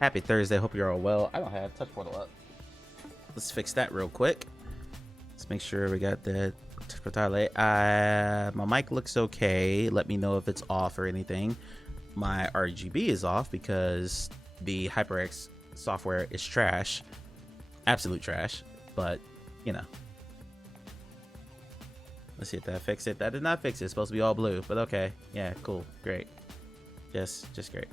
Happy Thursday. Hope you're all well. I don't have touch portal up. Let's fix that real quick. Let's make sure we got the touch portal. My mic looks okay. Let me know if it's off or anything. My RGB is off because the HyperX software is trash. Absolute trash. But, you know. Let's see if that fixed it. That did not fix it. It's supposed to be all blue, but okay. Yeah, cool. Great. Just great.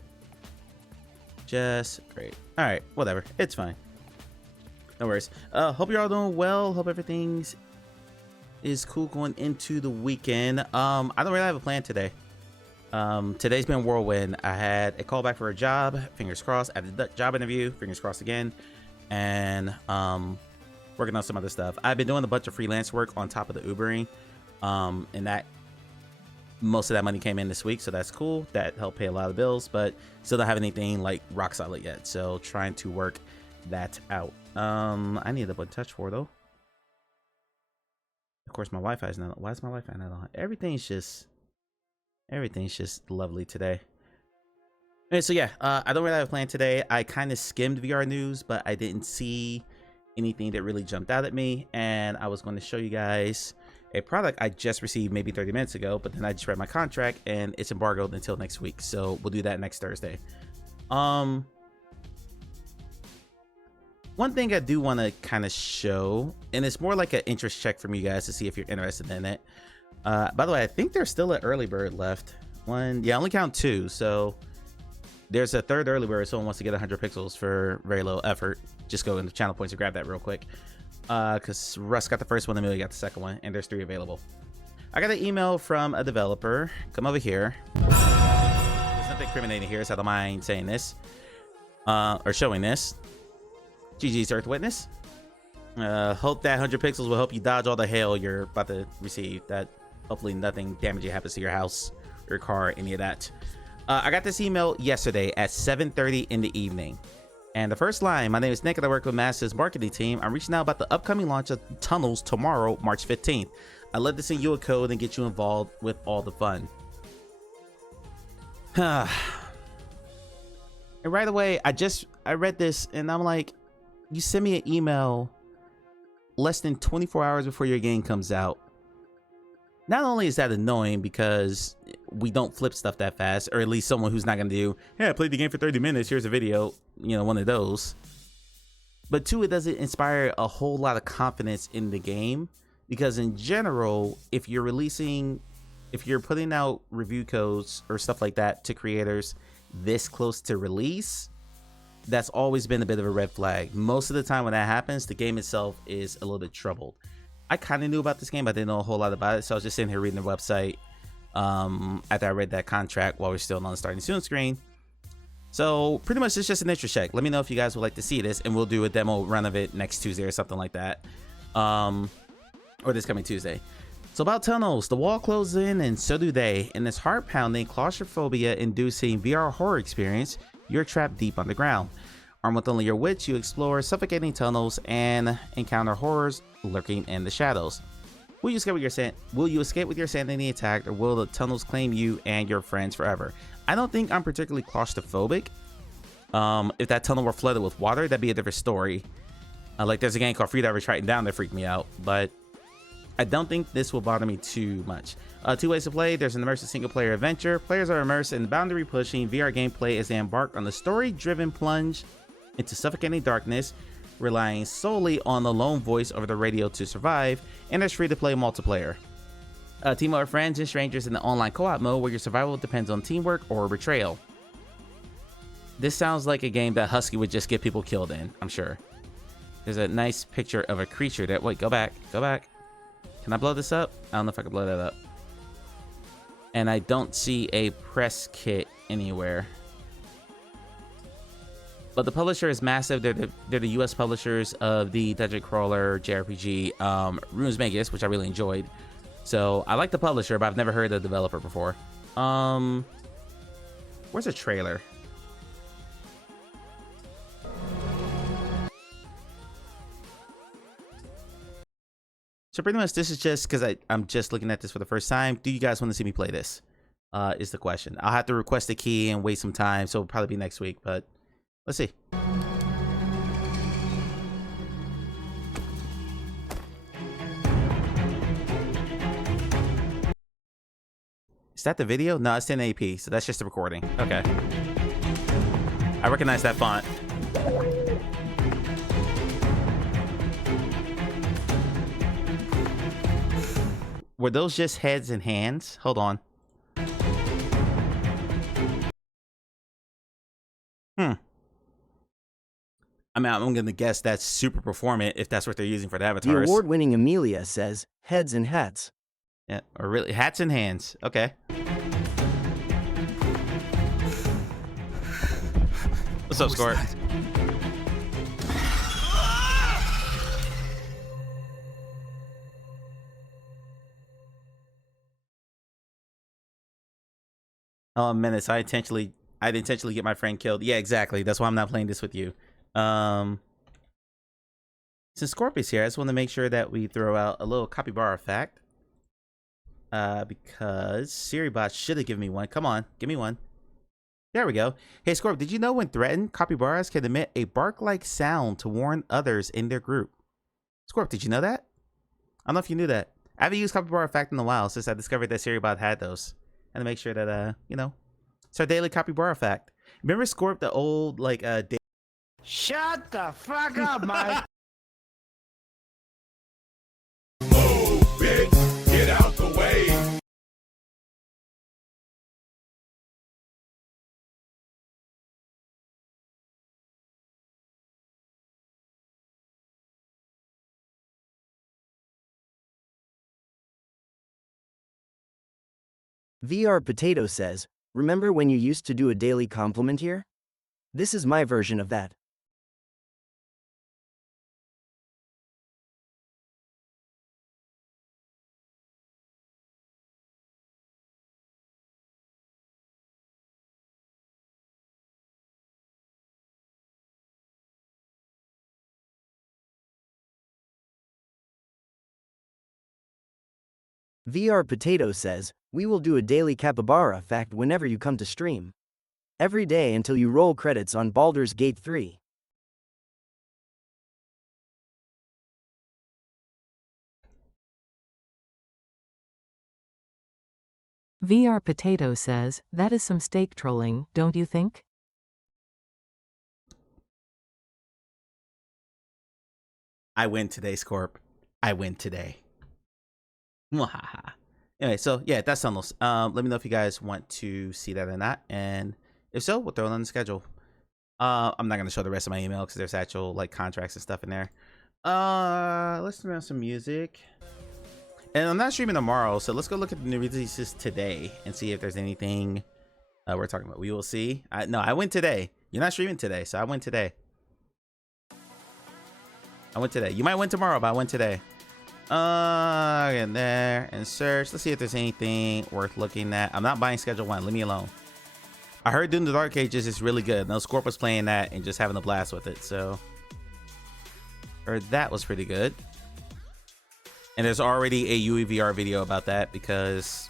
Just great. All right, whatever. It's fine. No worries. Hope you're all doing well. Hope everything's is cool going into the weekend. I don't really have a plan today. Today's been whirlwind. I had a call back for a job. Fingers crossed. I had a job interview. Fingers crossed again. And working on some other stuff. I've been doing a bunch of freelance work on top of the Ubering. And that most of that money came in this week, so that's cool. That helped pay a lot of bills, but still don't have anything like rock solid yet. So trying to work that out. I need to put touch for though. Of course, my Wi-Fi is not. Why is my Wi-Fi not on? Everything's just lovely today. And so yeah, I don't really have a plan today. I kind of skimmed VR news, but I didn't see anything that really jumped out at me. And I was going to show you guys a product I just received maybe 30 minutes ago, but then I just read my contract and it's embargoed until next week. So we'll do that next Thursday. One thing I do want to kind of show, and it's more like an interest check from you guys to see if you're interested in it. By the way, I think there's still an early bird left. One, yeah, I only count two. So there's a third early bird. If someone wants to get 100 pixels for very low effort, just go into channel points and grab that real quick. Because Russ got the first one, Amelia got the second one, and there's 3 available. I got an email from a developer. Come over here. There's nothing incriminating here, so I don't mind saying this. Or showing this. GG's Earth Witness. Hope that 100 pixels will help you dodge all the hail you're about to receive. That hopefully nothing damaging happens to your house, your car, any of that. I got this email yesterday at 7:30 in the evening. And the first line, my name is Nick and I work with Master's marketing team. I'm reaching out about the upcoming launch of Tunnels tomorrow, March 15th. I'd love to send you a code and get you involved with all the fun. And right away, I read this and I'm like, you send me an email less than 24 hours before your game comes out. Not only is that annoying because we don't flip stuff that fast, or at least someone who's not going to do, hey, I played the game for 30 minutes, here's a video, you know, one of those. But two, it doesn't inspire a whole lot of confidence in the game, because in general, if you're putting out review codes or stuff like that to creators this close to release, that's always been a bit of a red flag. Most of the time when that happens, the game itself is a little bit troubled. I kind of knew about this game, but I didn't know a whole lot about it, so I was just sitting here reading the website after I read that contract while we're still on the starting soon screen. So pretty much it's just an interest check. Let me know if you guys would like to see this, and we'll do a demo run of it next Tuesday or something like that, or this coming Tuesday. So about Tunnels, the wall closes in and so do they. In this heart-pounding, claustrophobia-inducing VR horror experience, you're trapped deep underground. Armed with only your wits, you explore suffocating tunnels and encounter horrors lurking in the shadows. Will you escape with your sanity intact, or will the tunnels claim you and your friends forever? I don't think I'm particularly claustrophobic. If that tunnel were flooded with water, that'd be a different story. Like there's a game called Freediver Triton Down that freaked me out, but I don't think this will bother me too much. 2 ways to play. There's an immersive single-player adventure. Players are immersed in boundary-pushing VR gameplay as they embark on the story-driven plunge into suffocating darkness, relying solely on the lone voice over the radio to survive, and there's free-to-play multiplayer. Team up with friends and strangers in the online co-op mode where your survival depends on teamwork or betrayal. This sounds like a game that Husky would just get people killed in, I'm sure. There's a nice picture of a creature that... Wait, go back. Can I blow this up? I don't know if I can blow that up. And I don't see a press kit anywhere. But the publisher is massive. They're the US publishers of the Dungeon Crawler JRPG Runes Magus, which I really enjoyed. So I like the publisher, but I've never heard of the developer before. Where's a trailer? So pretty much this is just because I'm just looking at this for the first time. Do you guys want to see me play this? Is the question. I'll have to request a key and wait some time, so it'll probably be next week, but Let's see. Is that the video? No, it's 1080p, so that's just the recording. Okay. I recognize that font. Were those just heads and hands? Hold on. I mean, I'm going to guess that's super performant if that's what they're using for the avatars. The award-winning Amelia says, heads and hats. Yeah, or really, hats and hands. Okay. What's up, Score? Oh, minutes. I'd intentionally get my friend killed. Yeah, exactly. That's why I'm not playing this with you. Since Scorpius here, I just want to make sure that we throw out a little capybara fact. Because Siribot should have given me one. Come on, give me one. There we go. Hey, Scorp, did you know when threatened, capybaras can emit a bark-like sound to warn others in their group? Scorp, did you know that? I don't know if you knew that. I haven't used capybara fact in a while since I discovered that Siribot had those. And to make sure that, you know, it's our daily capybara fact. Remember Scorp, the old, like, Shut the fuck up, Mike. Move, bitch. Get out the way. VR Potato says, remember when you used to do a daily compliment here? This is my version of that. VR Potato says, we will do a daily capybara fact whenever you come to stream. Every day until you roll credits on Baldur's Gate 3. VR Potato says, that is some steak trolling, don't you think? I win today, Scorp. I win today. Anyway, so yeah, that's Sunless. Let me know if you guys want to see that or not, and if so, we'll throw it on the schedule. I'm not gonna show the rest of my email because there's actual like contracts and stuff in there. Let's turn on some music. And I'm not streaming tomorrow, so let's go look at the new releases today and see if there's anything we're talking about. We will see. No, I went today. You're not streaming today, so I went today. I went today. You might win tomorrow, but I went today. Get there and search. Let's see if there's anything worth looking at. I'm not buying Schedule 1. Leave me alone. I heard Doom the Dark Ages is really good. No, Scorp was playing that and just having a blast with it, so heard that was pretty good. And there's already a UEVR video about that because,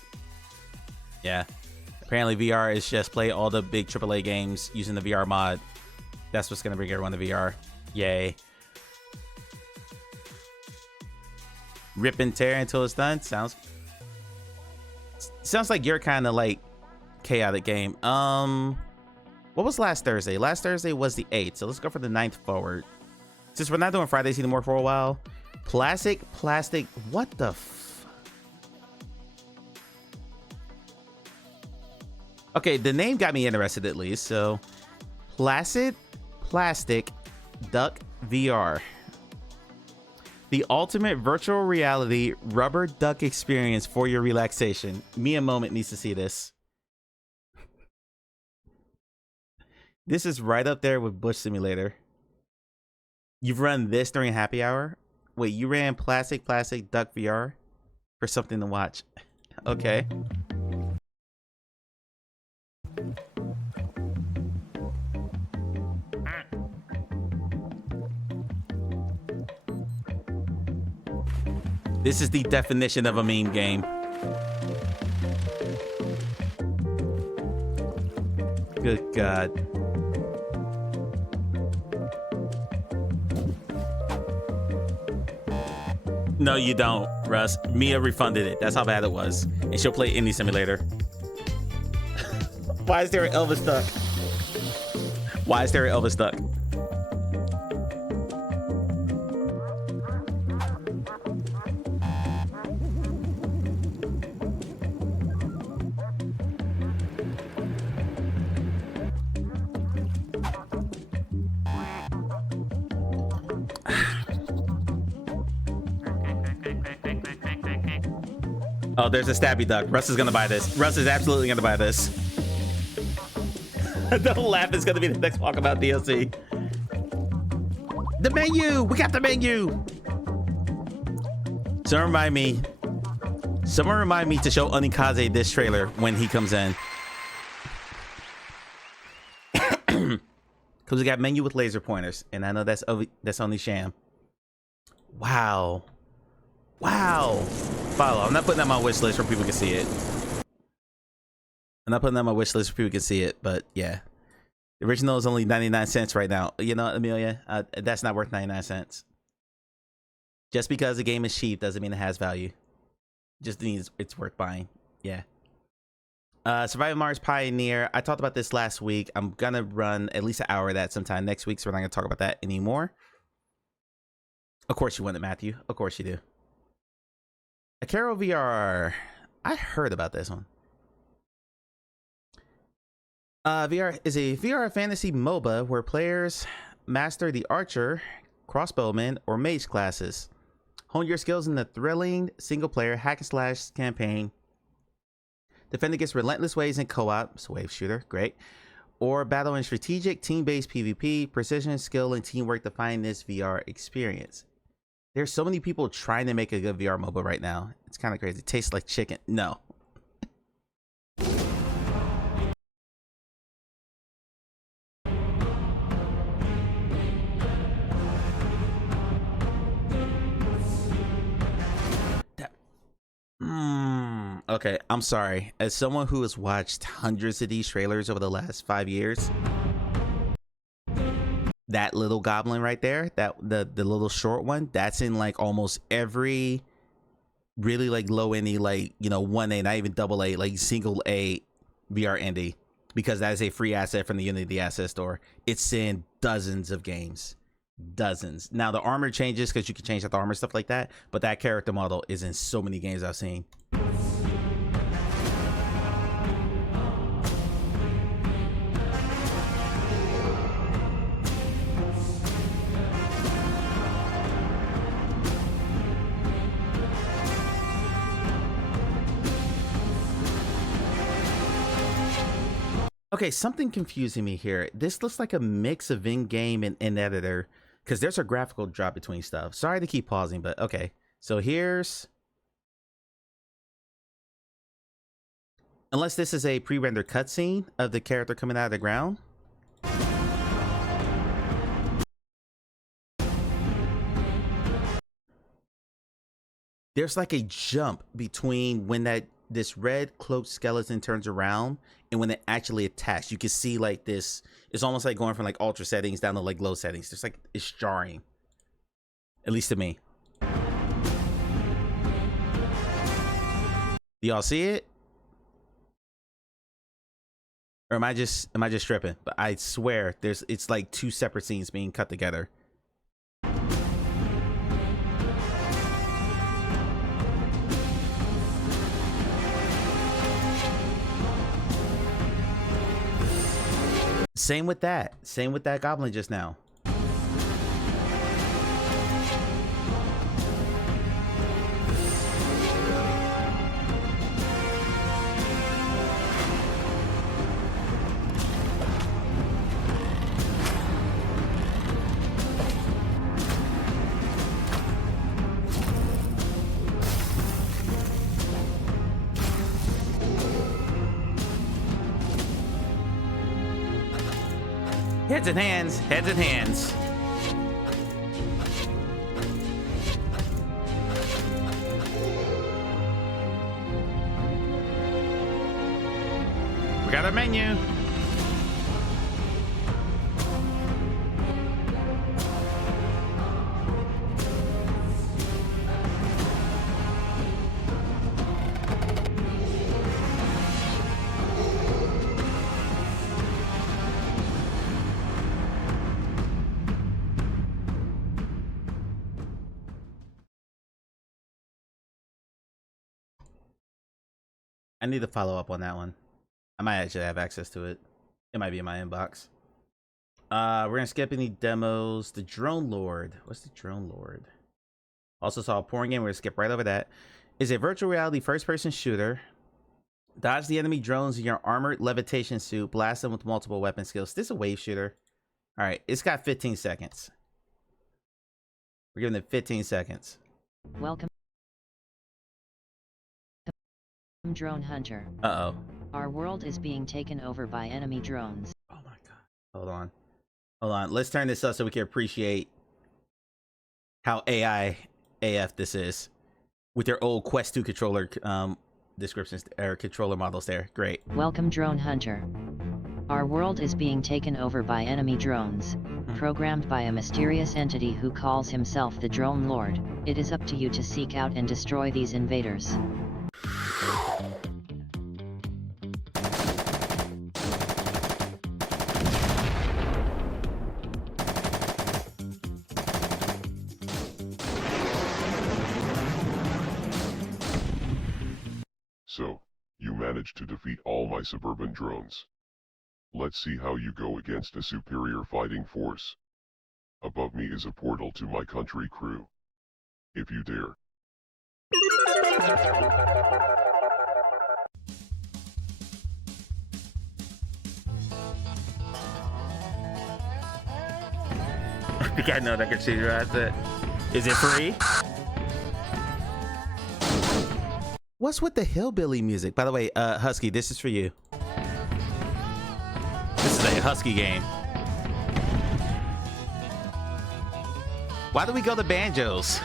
yeah, apparently VR is just play all the big AAA games using the VR mod. That's what's gonna bring everyone to VR. Yay. Rip and tear until it's done. Sounds like you're kind of like chaotic game. What was last Thursday? Last Thursday was the 8th, so let's go for the 9th forward. Since we're not doing Fridays anymore for a while. Plastic, what the f... Okay, the name got me interested at least, so Plastic Duck VR. The ultimate virtual reality rubber duck experience for your relaxation. Me a Moment needs to see this. This is right up there with Bush Simulator. You've run this during happy hour? Wait, you ran Plastic Duck VR for something to watch. Okay. This is the definition of a meme game. Good God. No, you don't, Russ. Mia refunded it. That's how bad it was. And she'll play any simulator. Why is there an Elvis duck? Why is there an Elvis duck? Oh, there's a stabby duck. Russ is gonna buy this. Russ is absolutely gonna buy this. Don't laugh, it's gonna be the next Walkabout DLC. The menu! We got the menu! Someone remind me to show Onikaze this trailer when he comes in. Because we got menu with laser pointers, and I know that's only sham. Wow. Wow. Follow. I'm not putting that on my wish list where people can see it. I'm not putting that on my wish list where people can see it, but yeah. The original is only 99 cents right now. You know, Amelia, that's not worth 99 cents. Just because the game is cheap doesn't mean it has value. Just means it's worth buying. Yeah. Surviving Mars Pioneer. I talked about this last week. I'm gonna run at least an hour of that sometime next week, so we're not gonna talk about that anymore. Of course you want it, Matthew. Of course you do. Akero VR. I heard about this one. VR is a VR fantasy MOBA where players master the archer, crossbowman, or mage classes. Hone your skills in the thrilling single-player hack-and-slash campaign. Defend against relentless waves in co-op, so wave shooter, great. Or battle in strategic, team-based PvP. Precision, skill, and teamwork define this VR experience. There's so many people trying to make a good VR MOBA right now. It's kind of crazy. It tastes like chicken. No. Okay, I'm sorry. As someone who has watched hundreds of these trailers over the last 5 years, that little goblin right there, that the little short one, that's in like almost every really like low indie, like, you know, 1A, not even double A, like single A VR indie, because that is a free asset from the Unity Asset Store. It's in dozens of games. Dozens. Now the armor changes because you can change out the armor, stuff like that, but that character model is in so many games I've seen. Okay, something confusing me here. This looks like a mix of in-game and in-editor, because there's a graphical drop between stuff. Sorry to keep pausing, but okay. So here's... Unless this is a pre-rendered cutscene of the character coming out of the ground. There's like a jump between when this red cloaked skeleton turns around and when it actually attacks. You can see like this, it's almost like going from like ultra settings down to like low settings. It's like, it's jarring, at least to me. Do y'all see it? Or am I just tripping? But I swear it's like two separate scenes being cut together. Same with that goblin just now. Heads and hands, heads and hands. We got a menu. I need to follow up on that one. I might actually have access to it. It might be in my inbox. We're gonna skip any demos. The Drone Lord. What's the Drone Lord? Also saw a porn game. We're gonna skip right over that. Is a virtual reality first-person shooter. Dodge the enemy drones in your armored levitation suit. Blast them with multiple weapon skills. This is a wave shooter. All right, it's got 15 seconds. We're giving it 15 seconds. Welcome, Drone Hunter. Uh-oh. Our world is being taken over by enemy drones. Oh my god. Hold on. Hold on. Let's turn this up so we can appreciate how AI AF this is. With their old Quest 2 controller descriptions or controller models there. Great. Welcome, Drone Hunter. Our world is being taken over by enemy drones, programmed by a mysterious entity who calls himself the Drone Lord. It is up to you to seek out and destroy these invaders. So, you managed to defeat all my suburban drones. Let's see how you go against a superior fighting force. Above me is a portal to my country crew. If you dare. I think I know that can see your asset. Is it free? What's with the hillbilly music? By the way, Husky, this is for you. This is a Husky game. Why do we go to banjos?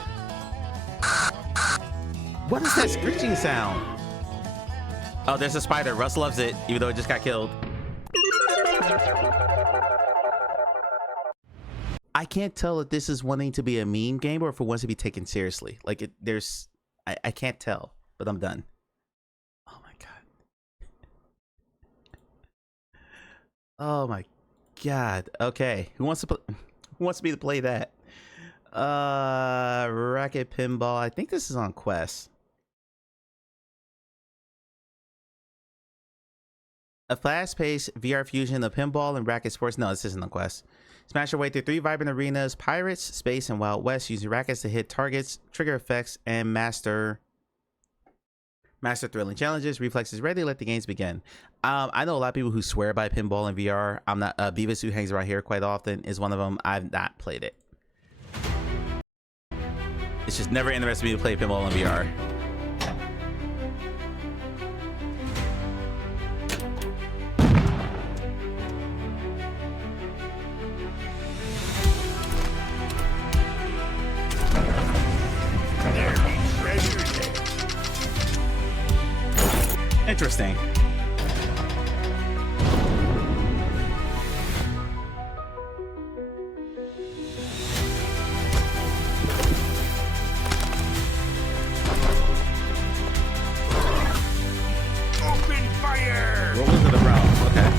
What is that screeching sound? Oh, there's a spider. Russ loves it, even though it just got killed. I can't tell if this is wanting to be a meme game or if it wants to be taken seriously. Like, I can't tell, but I'm done. Oh my god. Oh my god. Okay, who wants me to play that? Racket Pinball. I think this is on Quest. A fast-paced VR fusion of pinball and racket sports. No, this isn't on Quest. Smash your way through 3 vibrant arenas: Pirates, Space, and Wild West, using rackets to hit targets, trigger effects, and master thrilling challenges. Reflexes ready. Let the games begin. I know a lot of people who swear by pinball in VR. I'm not. Beavis, who hangs around here quite often, is one of them. I've not played it. It's just never interested me to play pinball in VR. Interesting. Open fire! Roll into the realm. Okay.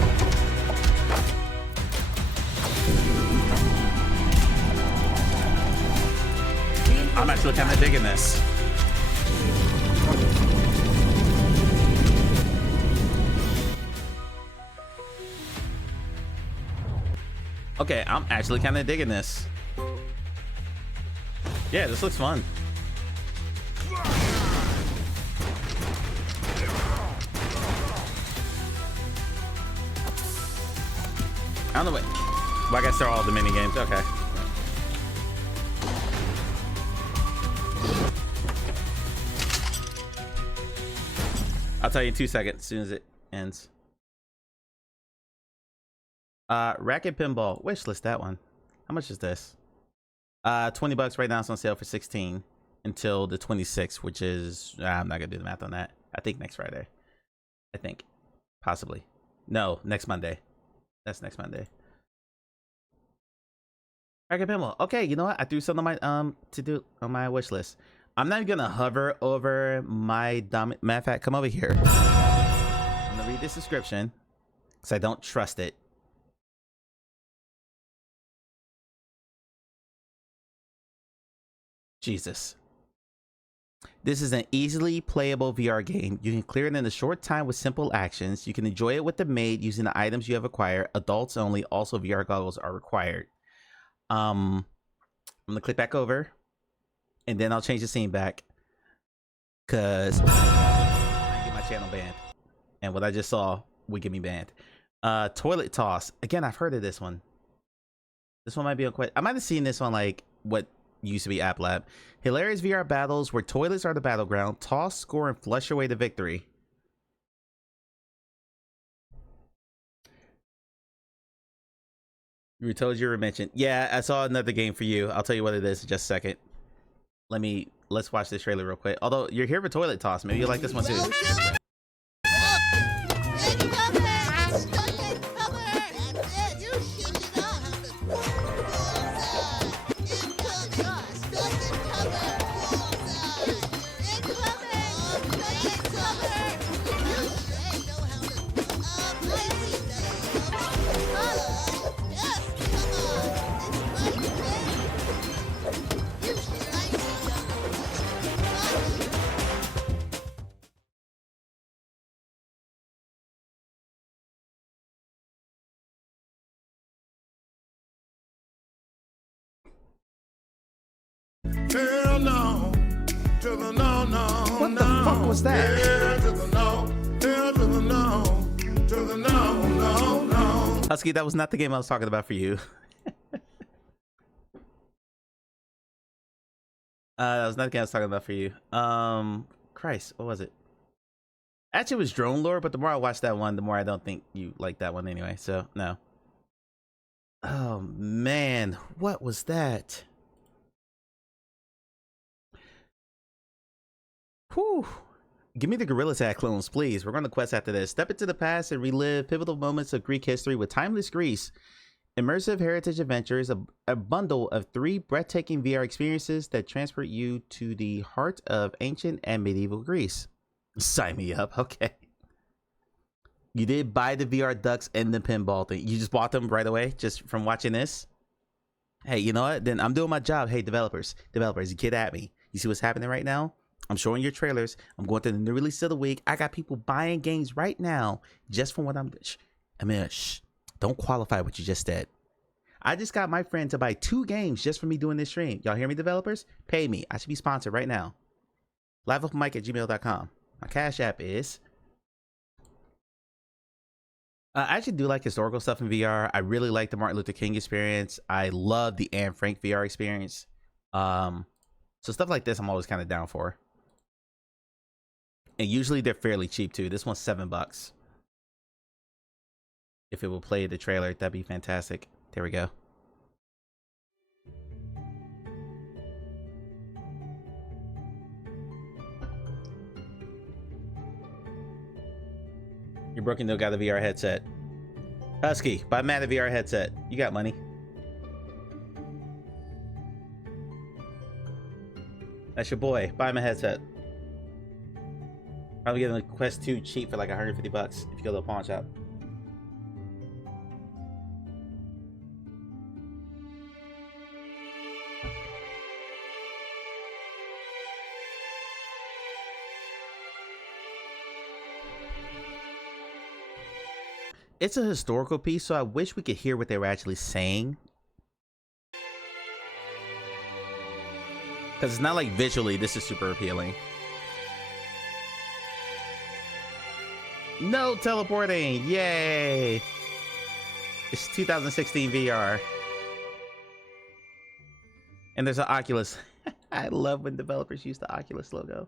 I'm actually kind of digging this. Okay, I'm actually kind of digging this. Yeah, this looks fun. I don't know what. Well, I guess they're all the mini games. Okay. I'll tell you in 2 seconds as soon as it ends. Racket Pinball. Wishlist that one. How much is this? $20 right now. It's on sale for 16 until the 26th, which is I'm not gonna do the math on that. I think next Friday. I think. Possibly. No, next Monday. That's next Monday. Racket Pinball. Okay, you know what? I threw something on my to do on my wish list. I'm not even gonna hover over my matter of fact, come over here. I'm gonna read this description because I don't trust it. Jesus. This is an easily playable VR game. You can clear it in a short time with simple actions. You can enjoy it with the maid using the items you have acquired. Adults only. Also, VR goggles are required. I'm gonna click back over, and then I'll change the scene back, cause I get my channel banned, and what I just saw would get me banned. Toilet toss. Again, I've heard of this one. This one might be on quite. I might have seen this on like what used to be App Lab. Hilarious VR battles where toilets are the battleground. Toss, score, and flush your way to victory. You were told you were mentioned. Yeah, I saw another game for you. I'll tell you what it is in just a second. Let's watch this trailer real quick. Although you're here for toilet toss, maybe you like this one too. Hell no, to the no, no, What the fuck was that? Hell to the no, hell to the no, to the no, no, no. Husky, that was not the game I was talking about for you. That was not the game I was talking about for you. Christ, what was it? Actually, it was Drone Lore, but the more I watch that one, the more I don't think you like that one anyway. So no. Oh man, what was that? Whew. Give me the Gorilla Tag clones, please. We're on the quest after this. Step into the past and relive pivotal moments of Greek history with Timeless Greece. Immersive heritage adventures, a bundle of 3 breathtaking VR experiences that transport you to the heart of ancient and medieval Greece. Sign me up, okay. You did buy the VR ducks and the pinball thing. You just bought them right away, just from watching this? Hey, you know what? Then I'm doing my job. Hey, developers, you get at me. You see what's happening right now? I'm showing your trailers. I'm going through the new release of the week. I got people buying games right now just from what don't qualify what you just said. I just got my friend to buy 2 games just for me doing this stream. Y'all hear me, developers? Pay me. I should be sponsored right now. liveupmike@gmail.com. My Cash App is. I actually do like historical stuff in VR. I really like the Martin Luther King experience. I love the Anne Frank VR experience. So stuff like this I'm always kind of down for. And usually they're fairly cheap too. This one's $7. If it will play the trailer, that'd be fantastic. There we go. You're broken, though, got a VR headset. Husky, buy Matt a VR headset. You got money. That's your boy. Buy him a headset. Probably getting the Quest 2 cheap for like $150 if you go to a pawn shop. It's a historical piece, so I wish we could hear what they were actually saying. Because it's not like visually this is super appealing. No teleporting! Yay! It's 2016 VR. And there's an Oculus. I love when developers use the Oculus logo.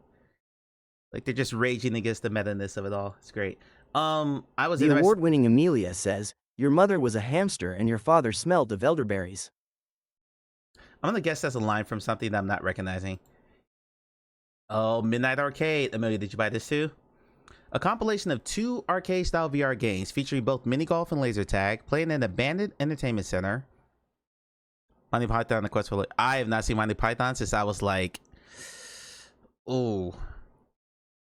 Like they're just raging against the meta-ness of it all. It's great. I was The award-winning Amelia says, your mother was a hamster and your father smelled of elderberries. I'm gonna guess that's a line from something that I'm not recognizing. Oh, Midnight Arcade. Amelia, did you buy this too? A compilation of 2 arcade-style VR games featuring both mini golf and laser tag, playing in an abandoned entertainment center. Monty Python and the Quest for... I have not seen Monty Python since I was like... Oh...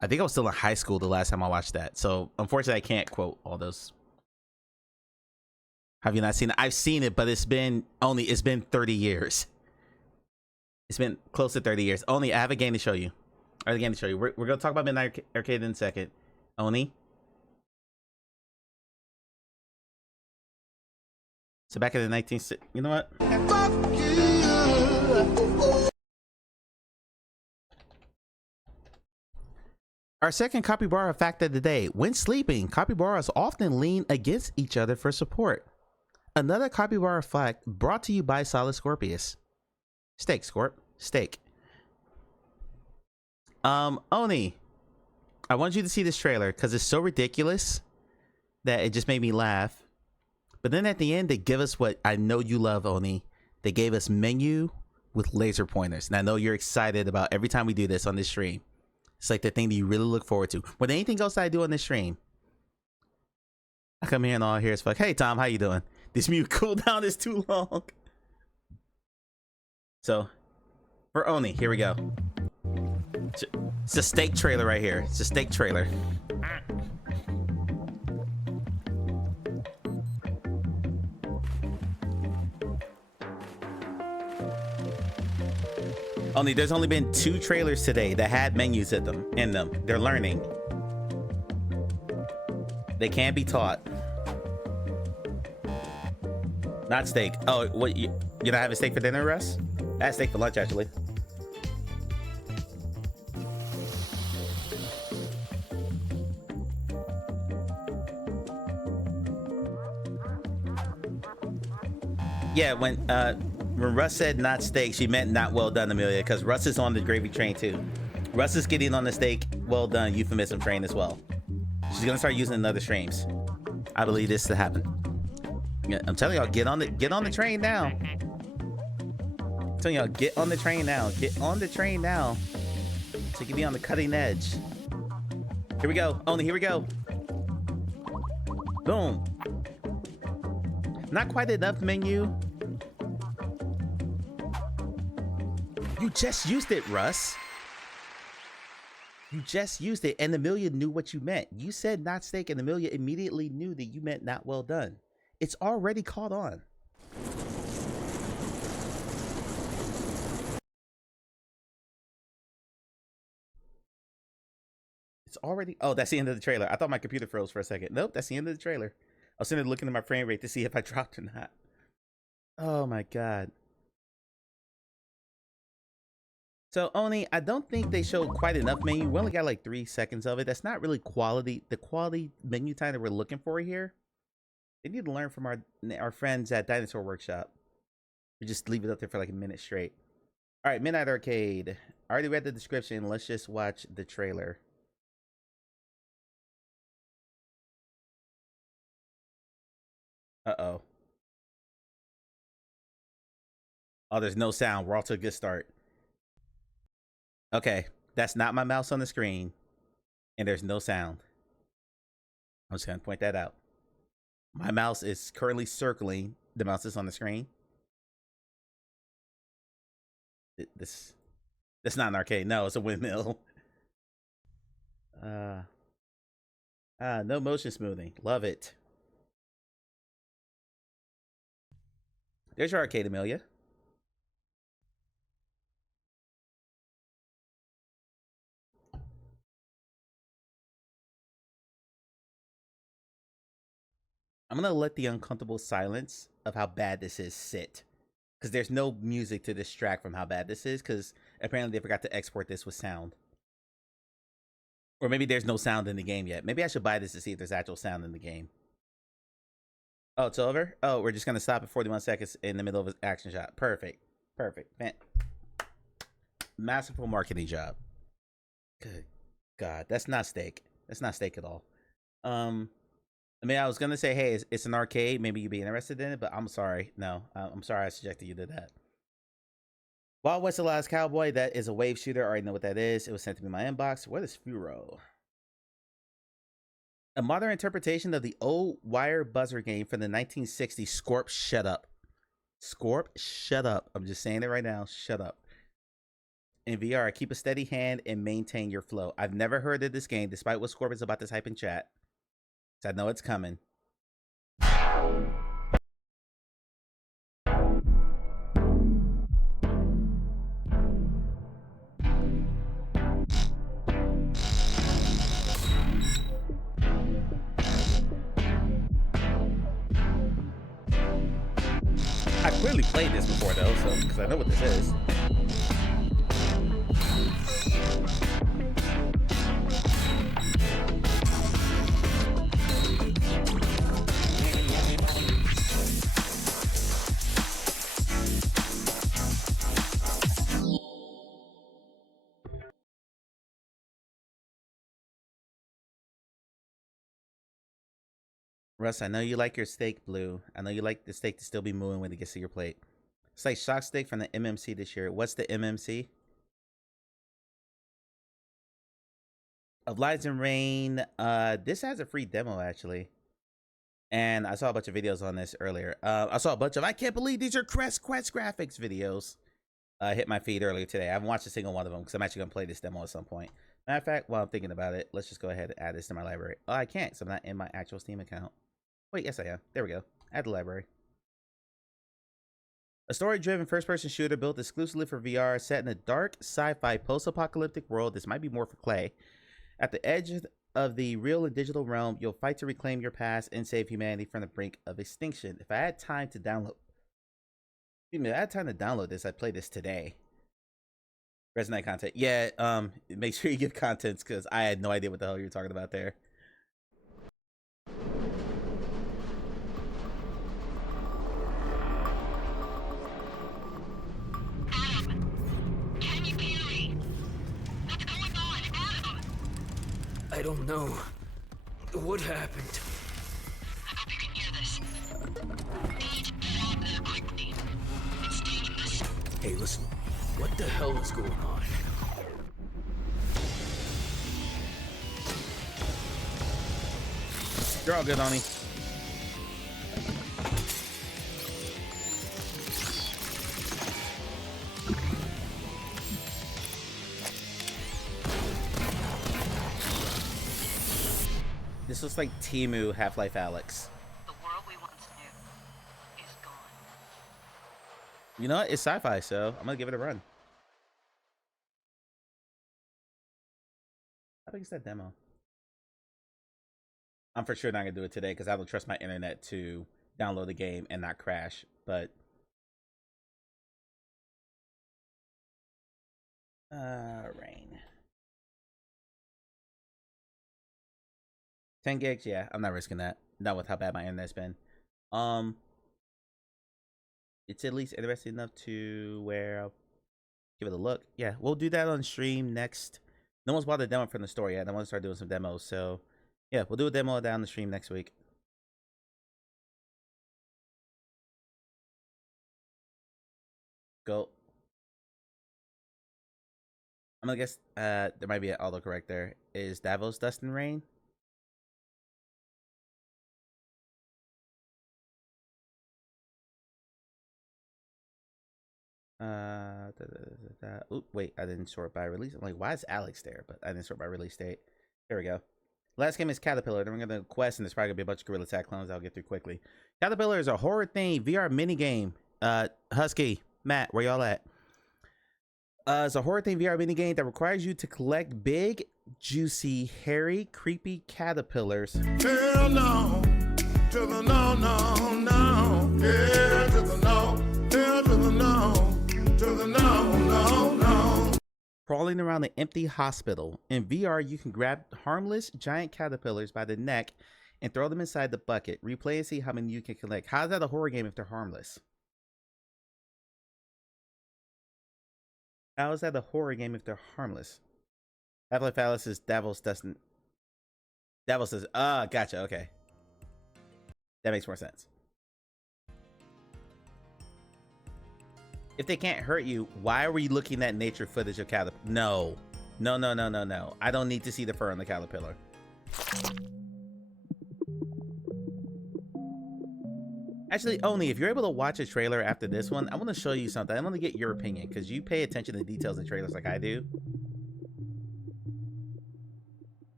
I think I was still in high school the last time I watched that. So, unfortunately, I can't quote all those. Have you not seen it? I've seen it, but it's been 30 years. It's been close to 30 years. Only, I have a game to show you. Or the game to show you. We're gonna talk about Midnight Arcade in a second. Oni. So back in the 19... You know what? Our second capybara fact of the day. When sleeping, capybaras often lean against each other for support. Another capybara fact brought to you by Solid Scorpius. Steak, Scorp. Steak. Oni, I want you to see this trailer because it's so ridiculous that it just made me laugh. But then at the end, they give us what I know you love, Oni. They gave us menu with laser pointers. And I know you're excited about every time we do this on this stream. It's like the thing that you really look forward to. With anything else that I do on this stream, I come here and all I hear is like, hey, Tom, how you doing? This mute cooldown is too long. So, for Oni, here we go. It's a steak trailer right here. It's a steak trailer. There's only been 2 trailers today that had menus in them. They're learning. They can't be taught. Not steak. Oh, what? You're not having steak for dinner, Russ? I had steak for lunch, actually. Yeah, when Russ said not steak, she meant not well done, Amelia, because Russ is on the gravy train too. Russ is getting on the steak well done euphemism train as well. She's gonna start using it in other streams. I believe this to happen. Yeah, I'm telling y'all, get on the train now. I'm telling y'all, get on the train now. Get on the train now. So you can be on the cutting edge. Here we go. Only here we go. Boom. Not quite enough menu. You just used it, Russ. You just used it, and Amelia knew what you meant. You said not steak, and Amelia immediately knew that you meant not well done. It's already caught on. It's already... Oh, that's the end of the trailer. I thought my computer froze for a second. Nope, that's the end of the trailer. I was sitting there looking at my frame rate to see if I dropped or not. Oh my god. So Oni, I don't think they showed quite enough menu. We only got like 3 seconds of it. That's not really quality. The quality menu time that we're looking for here. They need to learn from our friends at Dinosaur Workshop. We just leave it up there for like a minute straight. All right, Midnight Arcade. I already read the description. Let's just watch the trailer. Uh-oh. Oh, there's no sound. We're off to a good start. Okay, that's not my mouse on the screen, and there's no sound. I'm just gonna point that out. My mouse is currently circling the mouse that's on the screen. That's not an arcade. No, it's a windmill. No motion smoothing. Love it. There's your arcade, Amelia. I'm gonna let the uncomfortable silence of how bad this is sit, because there's no music to distract from how bad this is, because apparently they forgot to export this with sound. Or maybe there's no sound in the game yet. Maybe I should buy this to see if there's actual sound in the game. Oh, it's over? Oh, we're just gonna stop at 41 seconds in the middle of an action shot. Perfect. Perfect. Man. Masterful marketing job. Good God, that's not steak. That's not steak at all. I mean, I was gonna say, hey, it's an arcade. Maybe you'd be interested in it, but I'm sorry. No, I'm sorry I subjected you to that. Wild West: The Last Cowboy. That is a wave shooter. I already know what that is. It was sent to me in my inbox. What is Furo? A modern interpretation of the old wire buzzer game from the 1960s. Scorp, shut up. Scorp, shut up. I'm just saying it right now. Shut up. In VR, keep a steady hand and maintain your flow. I've never heard of this game, despite what Scorp is about to type in chat. So I know it's coming. clearly played this before though, so because I know what this is. Russ, I know you like your steak blue. I know you like the steak to still be moving when it gets to your plate. It's like shock steak from the MMC this year. What's the MMC? Of Lights and Rain. This has a free demo actually. And I saw a bunch of videos on this earlier. I saw a bunch of I can't believe these are Quest graphics videos. Hit my feed earlier today. I haven't watched a single one of them because I'm actually gonna play this demo at some point. Matter of fact, while I'm thinking about it, let's just go ahead and add this to my library. Oh, I can't, so I'm not in my actual Steam account. Wait, yes I am. There we go. Add the library. A story-driven first-person shooter built exclusively for VR, set in a dark, sci-fi, post-apocalyptic world. This might be more for Clay. At the edge of the real and digital realm, you'll fight to reclaim your past and save humanity from the brink of extinction. If I had time to download, this, I'd play this today. Resonate content. Yeah, make sure you give contents because I had no idea what the hell you were talking about there. I don't know. What happened? I hope you can hear this. Need to get out there quickly. It's dangerous. Hey, listen. What the hell is going on? You're all good, Oni. This looks like Temu Half-Life Alyx. The world we once knew is gone. You know what? It's sci-fi, so I'm gonna give it a run. How big is that demo? I'm for sure not gonna do it today because I don't trust my internet to download the game and not crash. But rain. 10 gigs, yeah, I'm not risking that. Not with how bad my internet's been. It's at least interesting enough to where I'll give it a look. Yeah, we'll do that on stream next. No one's bought the demo from the store yet. I want to start doing some demos, so yeah, we'll do a demo down the stream next week. Go. I'm gonna guess there might be an autocorrect there. Is Davos Dust and Rain? Oop, wait, I didn't sort by release. I'm like, why is Alex there? But I didn't sort by release date. There we go. Last game is Caterpillar. Then we're gonna quest, and there's probably gonna be a bunch of Gorilla Tag clones I'll get through quickly. Caterpillar is a horror themed VR mini game. Husky, Matt, where y'all at? It's a horror themed VR mini game that requires you to collect big, juicy, hairy, creepy caterpillars. Hell no, to the no, no, no. Yeah, to the no, hell to the no, to the no, no, no. Crawling around an empty hospital. In VR, you can grab harmless giant caterpillars by the neck and throw them inside the bucket. Replay and see how many you can collect. How is that a horror game if they're harmless? How is that a horror game if they're harmless? Half-Life Alyx is Davos Dustin. Davos says, gotcha, okay. That makes more sense. If they can't hurt you, why are we looking at nature footage of caterpillar? No. No, no, no, no, no. I don't need to see the fur on the caterpillar. Actually, Oni, if you're able to watch a trailer after this one, I want to show you something. I want to get your opinion because you pay attention to the details in trailers like I do.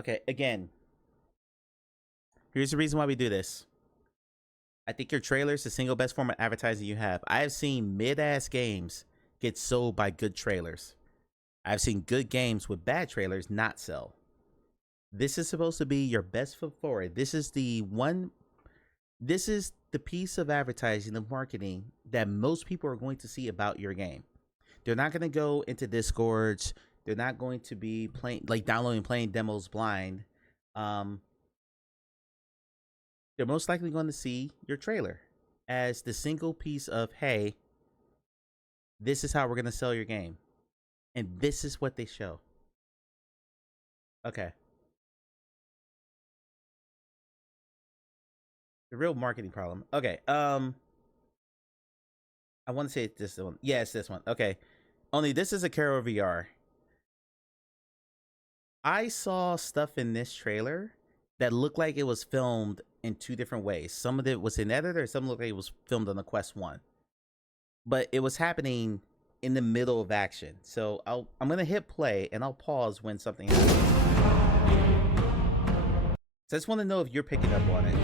Okay, again. Here's the reason why we do this. I think your trailer is the single best form of advertising you have. I have seen mid-ass games get sold by good trailers. I've seen good games with bad trailers not sell. This is supposed to be your best foot forward. This is the one. This is the piece of advertising, of marketing that most people are going to see about your game. They're not going to go into Discords. They're not going to be playing, like downloading, playing demos blind. They're most likely going to see your trailer as the single piece of, hey, this is how we're going to sell your game. And this is what they show. Okay. The real marketing problem. Okay. I want to say it's this one. Yeah, it's this one. Okay. Only this is a Caro VR. I saw stuff in this trailer that looked like it was filmed in two different ways. Some of it was in editor, some looked like it was filmed on the Quest 1. But it was happening in the middle of action. So I'm gonna hit play and I'll pause when something happens. So I just want to know if you're picking up on it.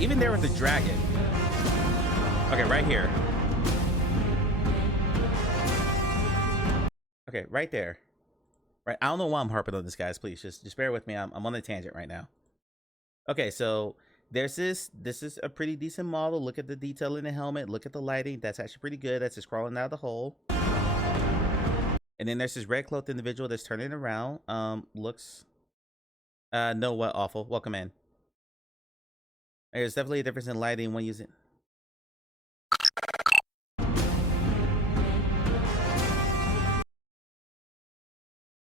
Even there with the dragon. Okay, right here. Okay, right there. Right, I don't know why I'm harping on this, guys. Please, just bear with me. I'm on a tangent right now. Okay, so there's this. This is a pretty decent model. Look at the detail in the helmet. Look at the lighting. That's actually pretty good. That's just crawling out of the hole. And then there's this red cloaked individual that's turning around. Looks. No, what awful. Welcome in. There's definitely a difference in lighting when using.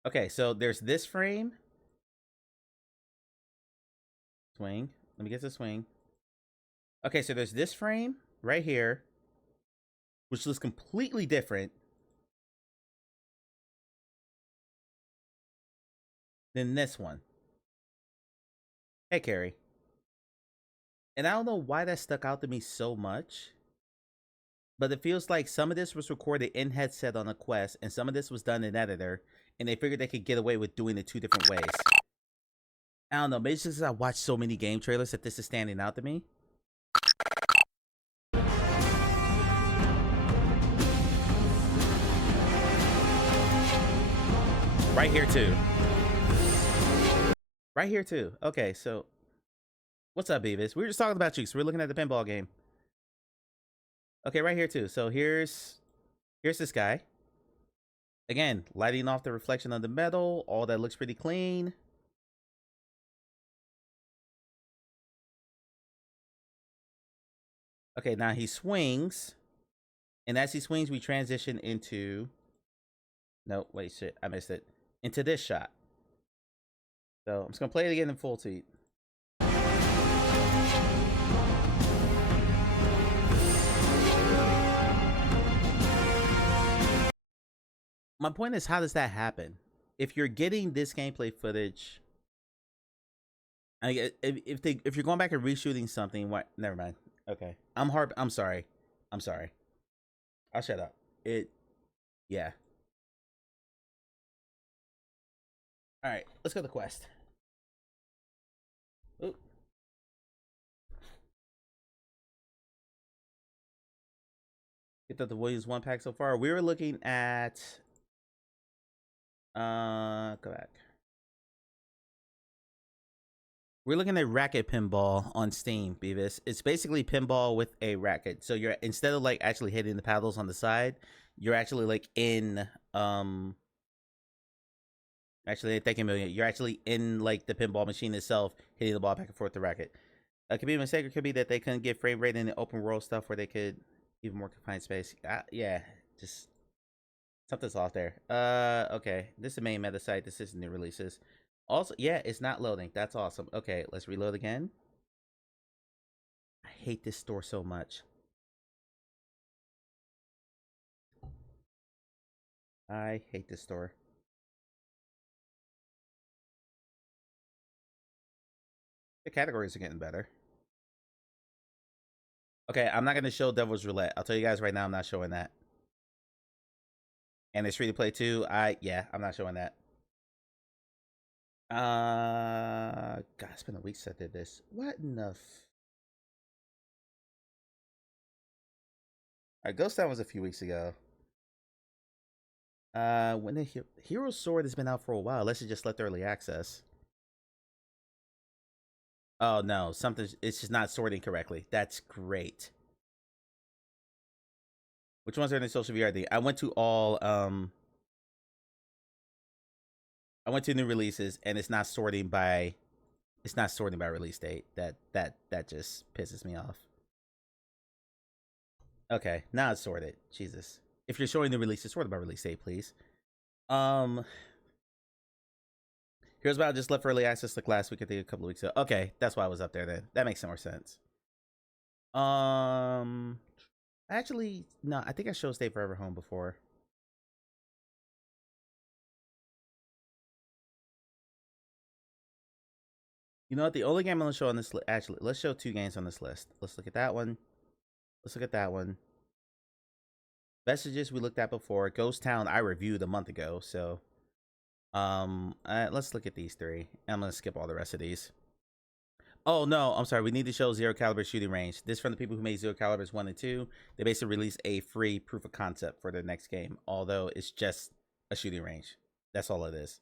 Okay, so there's this frame. Swing. Let me get the swing. Okay, so there's this frame right here, which looks completely different than this one. Hey, Carrie. And I don't know why that stuck out to me so much, but it feels like some of this was recorded in headset on a Quest, and some of this was done in editor, and they figured they could get away with doing it two different ways. I don't know, maybe it's just because I watched so many game trailers that this is standing out to me. Right here too. Right here too. Okay, so what's up, Beavis? We were just talking about you, so we're looking at the pinball game. Okay, right here too. So here's this guy. Again, lighting off the reflection of the metal. All that looks pretty clean. Okay, now he swings. And as he swings, we transition into... No, wait, shit. I missed it. Into this shot. So I'm just going to play it again in full tweet. My point is, how does that happen? If you're getting this gameplay footage, if you're going back and reshooting something, what? Never mind. Okay, I'm sorry. I'm sorry. I'll shut up. Yeah. All right, let's go to Quest. Ooh. Get the Williams 1 pack so far. We were looking at. Go back. We're looking at racket pinball on Steam, Beavis. It's basically pinball with a racket. So you're, instead of like actually hitting the paddles on the side, you're actually like in actually thinking million. You're actually in like the pinball machine itself, hitting the ball back and forth with the racket. It could be a mistake. It could be that they couldn't get frame rate in the open world stuff where they could even more confined space. Yeah, just something's off there. Okay. This is the main meta site. This is new releases. Also, yeah, it's not loading. That's awesome. Okay, let's reload again. I hate this store so much. I hate this store. The categories are getting better. Okay, I'm not going to show Devil's Roulette. I'll tell you guys right now, I'm not showing that. And it's free to play too. Yeah, I'm not showing that. God, it's been a week since I did this. What enough? Alright, Ghost Town was a few weeks ago. When the Hero Sword has been out for a while, unless it just left early access. Oh no, it's just not sorting correctly. That's great. Which ones are in the social VRD? I went to all I went to new releases and it's not sorting by release date. That just pisses me off. Okay, now it's sorted. Jesus. If you're showing the releases, sort by release date, please. Here's about just left for early access like last week, I think a couple of weeks ago. Okay, that's why I was up there then. That makes some more sense. Actually, no, I think I showed Stay Forever Home before. You know what? The only game I'm gonna show on this list, actually, let's show 2 games on this list. Let's look at that one. Let's look at that one. Vestiges we looked at before. Ghost Town I reviewed a month ago, so let's look at these 3. I'm gonna skip all the rest of these. Oh no, I'm sorry. We need to show Zero Caliber Shooting Range. This from the people who made Zero Calibers 1 and 2. They basically released a free proof of concept for their next game, although it's just a shooting range. That's all it is.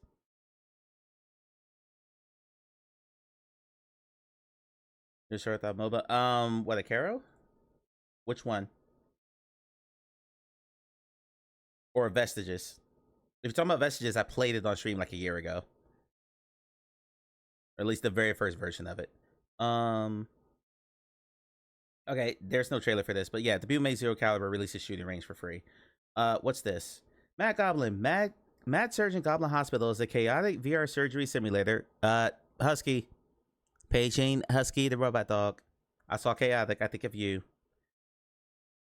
You're sure about MOBA? What, a Caro? Which one? Or Vestiges? If you're talking about Vestiges, I played it on stream like a year ago. Or at least the very first version of it. Okay, there's no trailer for this, but yeah, the people made Zero Caliber releases Shooting Range for free. What's this? Mad Goblin. Mad Surgeon Goblin Hospital is a chaotic VR surgery simulator. Husky. Paging Husky the robot dog. I saw chaotic, I think of you.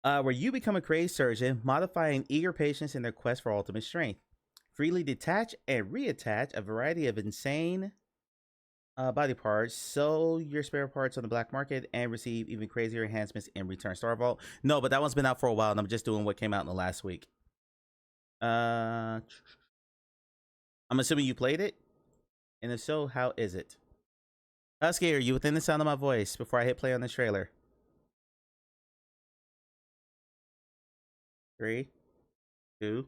Where you become a crazed surgeon, modifying eager patients in their quest for ultimate strength. Freely detach and reattach a variety of insane body parts, sell your spare parts on the black market, and receive even crazier enhancements in return. Star Vault. No, but that one's been out for a while, and I'm just doing what came out in the last week. I'm assuming you played it? And if so, how is it? Husky, are you within the sound of my voice before I hit play on this trailer? 3, 2,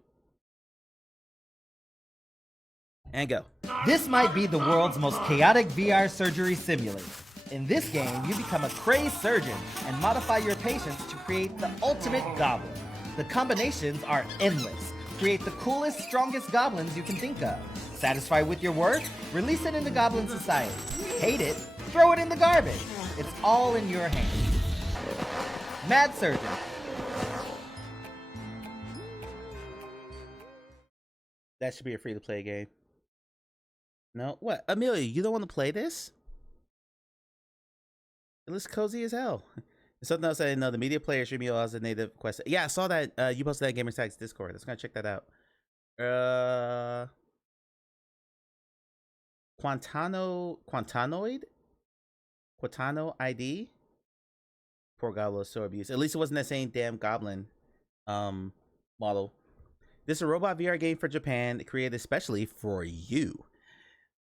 and go. This might be the world's most chaotic VR surgery simulator. In this game, you become a crazed surgeon and modify your patients to create the ultimate goblin. The combinations are endless. Create the coolest, strongest goblins you can think of. Satisfied with your work? Release it into Goblin Society. Hate it? Throw it in the garbage. It's all in your hands. Mad Surgeon. That should be a free-to-play game. No? What? Amelia, you don't want to play this? It looks cozy as hell. Something else I didn't know. The media player streaming as a native quest. Yeah, I saw that. You posted that Gamer Tags Discord. Let's go check that out. Quantano ID. Poor Goblin was so abused. At least it wasn't that same damn Goblin model. This is a robot VR game for Japan, created especially for you.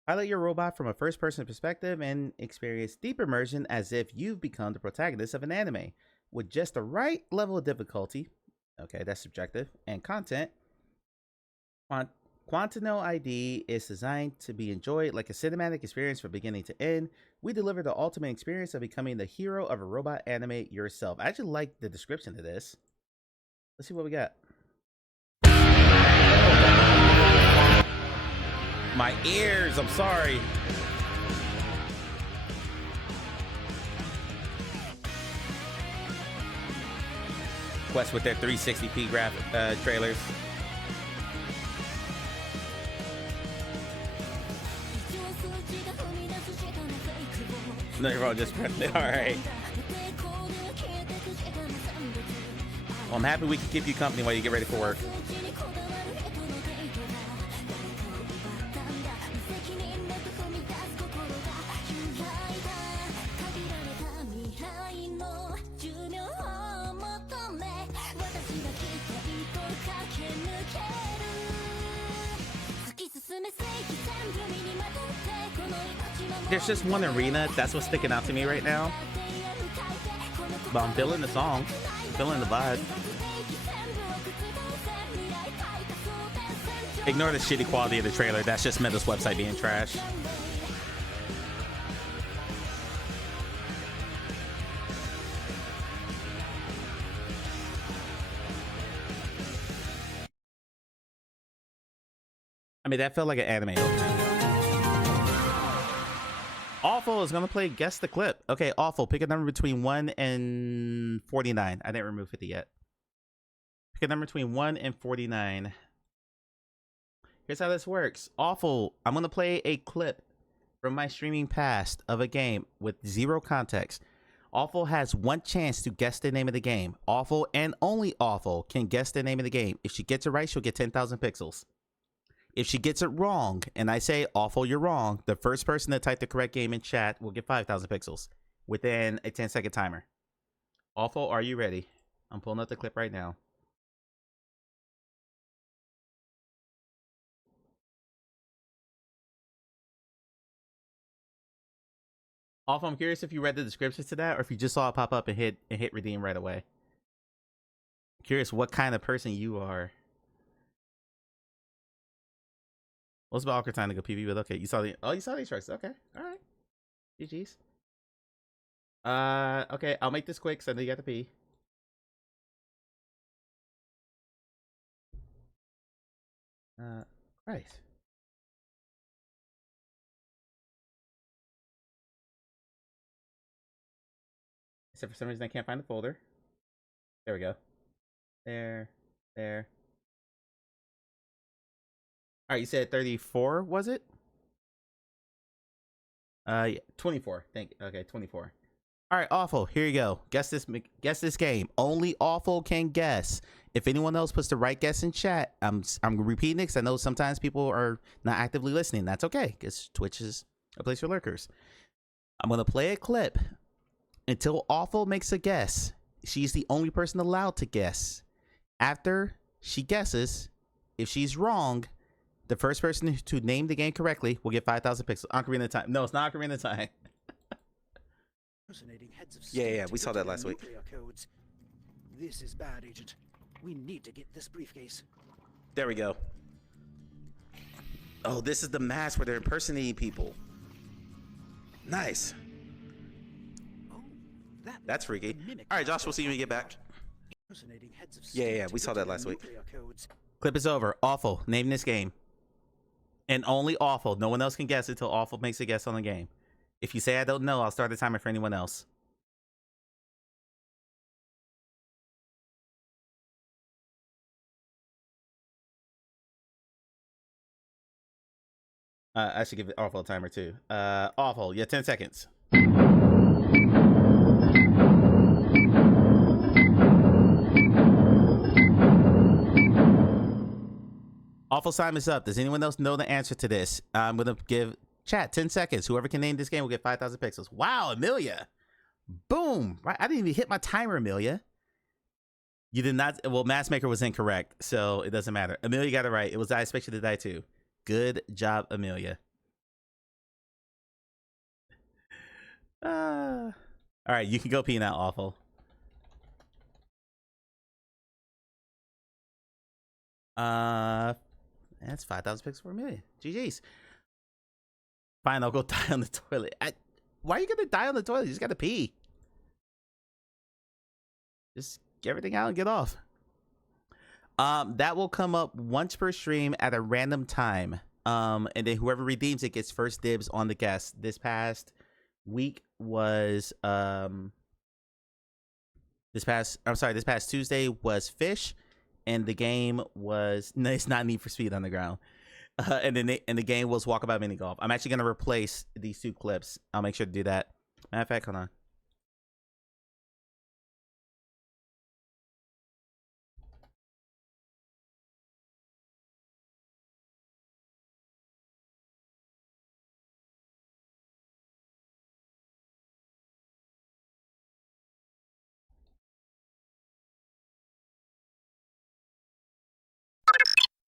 Pilot your robot from a first-person perspective and experience deep immersion as if you've become the protagonist of an anime. With just the right level of difficulty, okay, that's subjective, and content, Quantano ID is designed to be enjoyed like a cinematic experience from beginning to end. We deliver the ultimate experience of becoming the hero of a robot anime yourself. I actually like the description of this. Let's see what we got. My ears, I'm sorry. Quest with their 360p graphic trailers. No, you're wrong, just press it. All right. Well, I'm happy we can keep you company while you get ready for work. There's just one arena, that's what's sticking out to me right now. But I'm feeling the song, I'm feeling the vibe. Ignore the shitty quality of the trailer. That's just Meta's website being trash. I mean, that felt like an anime opening. Awful is gonna play Guess the Clip. Okay, Awful. Pick a number between 1 and 49. I didn't remove 50 yet. Pick a number between 1 and 49. Here's how this works. Awful. I'm gonna play a clip from my streaming past of a game with zero context. Awful has one chance to guess the name of the game. Awful and only Awful can guess the name of the game. If she gets it right, she'll get 10,000 pixels. If she gets it wrong, and I say, Awful, you're wrong, the first person to type the correct game in chat will get 5,000 pixels within a 10-second timer. Awful, are you ready? I'm pulling up the clip right now. Awful, I'm curious if you read the descriptions to that or if you just saw it pop up and hit redeem right away. I'm curious what kind of person you are. What's about awkward time to go PV with? Okay, you saw the instructions. Okay, all right. GG's. Okay, I'll make this quick so I know you got to pee. Right. Except for some reason I can't find the folder. There we go. There. All right, you said 34, was it? Yeah, 24. Okay, 24. All right, Awful. Here you go. Guess this game. Only Awful can guess. If anyone else puts the right guess in chat, I'm repeating it because I know sometimes people are not actively listening. That's okay, because Twitch is a place for lurkers. I'm gonna play a clip until Awful makes a guess. She's the only person allowed to guess. After she guesses, if she's wrong, the first person to name the game correctly will get 5,000 pixels. Ocarina of Time. No, it's not Ocarina of Time. Yeah, we saw that last week. This is bad, Agent. We need to get this briefcase. There we go. Oh, this is the mask where they're impersonating people. Nice. Oh, that's freaky. All right, Josh, we'll see you when you get back. Yeah, we saw that last week. Clip is over. Awful. Name this game. And only Awful. No one else can guess until Awful makes a guess on the game. If you say I don't know, I'll start the timer for anyone else. I should give it Awful a timer too. Awful. Yeah, 10 seconds. Awful time is up. Does anyone else know the answer to this? I'm going to give chat 10 seconds. Whoever can name this game will get 5,000 pixels. Wow, Amelia. Boom. Right. I didn't even hit my timer, Amelia. You did not. Well, Matchmaker was incorrect, so it doesn't matter. Amelia got it right. It was I Expect You to Die too. Good job, Amelia. All right, you can go pee now, Awful. That's 5,000 pixels for Amelia. GG's. Fine, I'll go die on the toilet. Why are you gonna die on the toilet? You just gotta pee. Just get everything out and get off. That will come up once per stream at a random time. And then whoever redeems it gets first dibs on the guest. This past week was this past Tuesday was Fish, and the game was no, it's not Need for Speed Underground. And the game was Walkabout Mini Golf. I'm actually gonna replace these two clips. I'll make sure to do that. Matter of fact, hold on.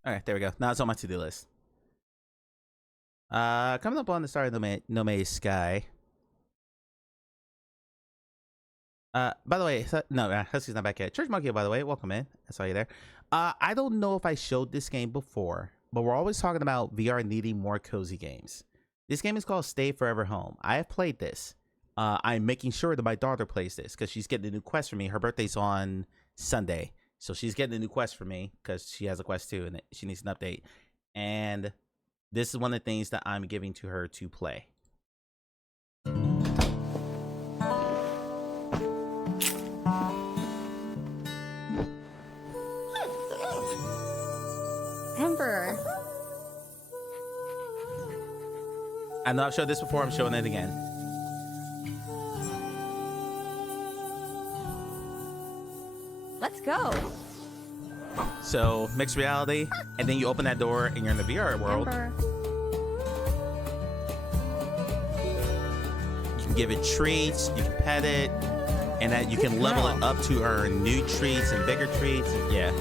All right, there we go. Now it's on my to-do list. Coming up on the Star of Nome Sky. By the way, Husky's not back yet. Church Monkey, by the way, welcome in. I saw you there. I don't know if I showed this game before. but we're always talking about VR needing more cozy games. This game is called Stay Forever Home. I have played this. I'm making sure that my daughter plays this because she's getting a new Quest for me. Her birthday's on Sunday, so she's getting a new Quest for me because she has a Quest 2 and she needs an update. And this is one of the things that I'm giving to her to play. Ember. I know I've showed this before. I'm showing it again. Let's go. So mixed reality, and then you open that door and you're in the VR world. Ember. You can give it treats, you can pet it, and that you can level it up to earn new treats and bigger treats. Yeah.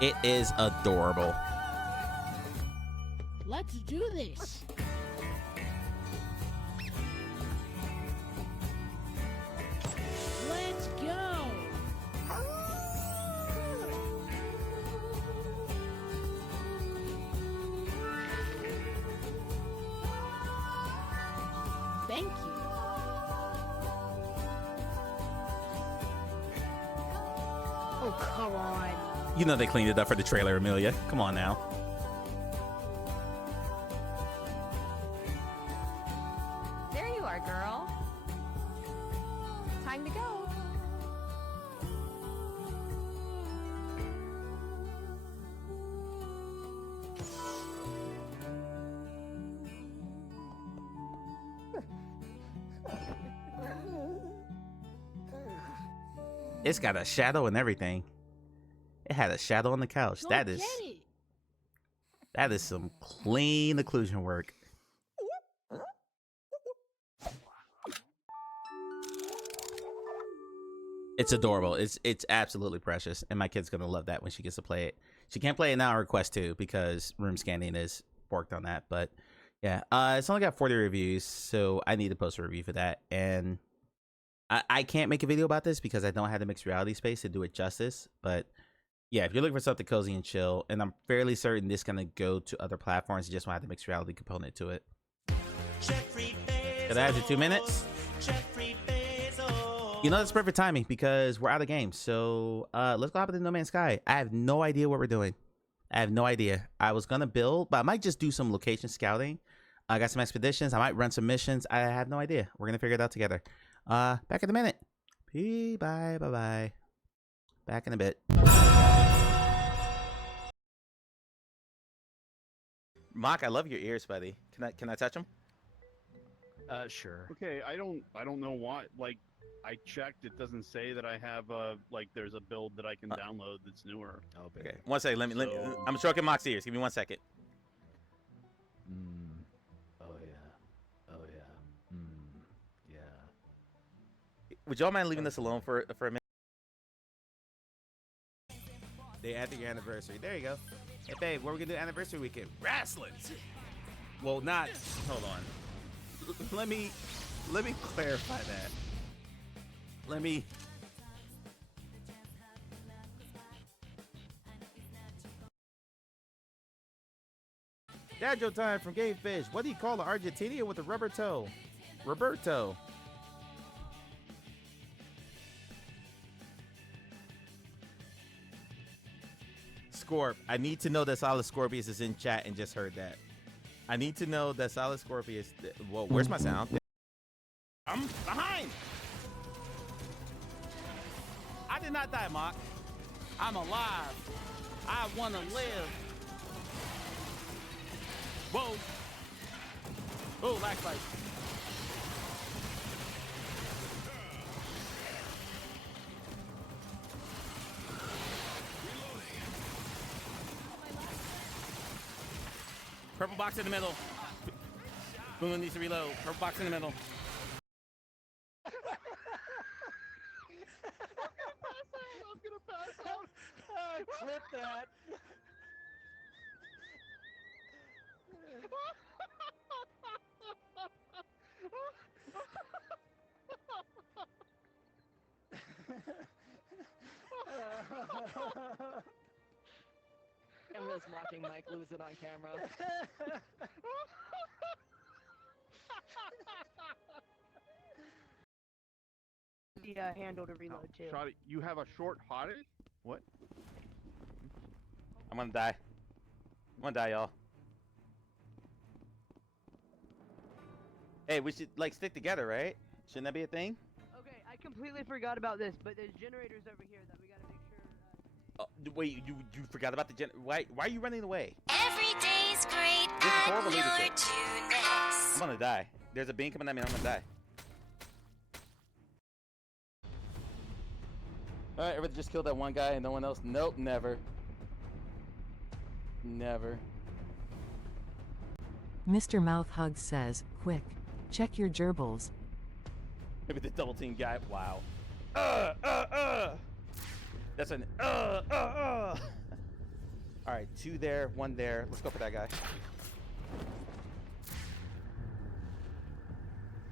It is adorable. Let's do this. Let's go. Thank you. Oh, come on. You know they cleaned it up for the trailer, Amelia. Come on now. There you are, girl. Time to go. It's got a shadow and everything. It had a shadow on the couch. That is some clean occlusion work. It's adorable. It's absolutely precious, and my kid's gonna love that when she gets to play it. She can't play it now on Quest 2 because room scanning is forked on that. But yeah, it's only got 40 reviews, so I need to post a review for that. And I can't make a video about this because I don't have the mixed reality space to do it justice. But yeah, if you're looking for something cozy and chill, and I'm fairly certain this is gonna go to other platforms, you just want to have the mixed reality component to it. Did I have you 2 minutes? You know, that's perfect timing because we're out of games. So let's go hop into No Man's Sky. I have no idea what we're doing. I have no idea. I was gonna build, but I might just do some location scouting. I got some expeditions. I might run some missions. I have no idea. We're gonna figure it out together. Back in a minute. Bye. Back in a bit. Mock, I love your ears, buddy. Can I touch them? Sure. Okay, I don't know why. Like, I checked. It doesn't say that I have there's a build that I can download that's newer. Oh, baby. Okay. 1 second. Let me. I'm stroking Mock's ears. Give me 1 second. Oh yeah. Oh yeah. Yeah. Would y'all mind leaving this alone for a minute? Day after your anniversary. There you go. Hey, babe, what are we gonna do anniversary weekend? Wrestling. Well, not. Hold on. Let me clarify that. Let me. Dad Joe time from Game Fish. What do you call an Argentinian with a rubber toe? Roberto. Scorp. I need to know that Solid Scorpius is in chat and just heard that. I need to know that Solid Scorpius. Whoa, where's my sound? I'm behind. I did not die, Mock. I'm alive. I want to live. Whoa. Oh, lag spike. Purple box in the middle. Boone needs to reload. Purple box in the middle. I was gonna pass out. I flipped that. miss watching Mike lose it on camera. The handle to reload too. Shotty, you have a short hottie? What? I'm gonna die. I'm gonna die, y'all. Hey, we should like stick together, right? Shouldn't that be a thing? Okay, I completely forgot about this, but there's generators over here that we gotta make sure. Oh, wait, you forgot about the why are you running away? Every day's great This is at horrible your leadership. tuneness. I'm gonna die. There's a beam coming at me. I'm gonna die. All right, everybody just killed that one guy and no one else. Nope, never. Never. Mr. Mouthhug says, quick, check your gerbils. Maybe the double team guy. Wow. That's an All right, 2 there, 1 there. Let's go for that guy.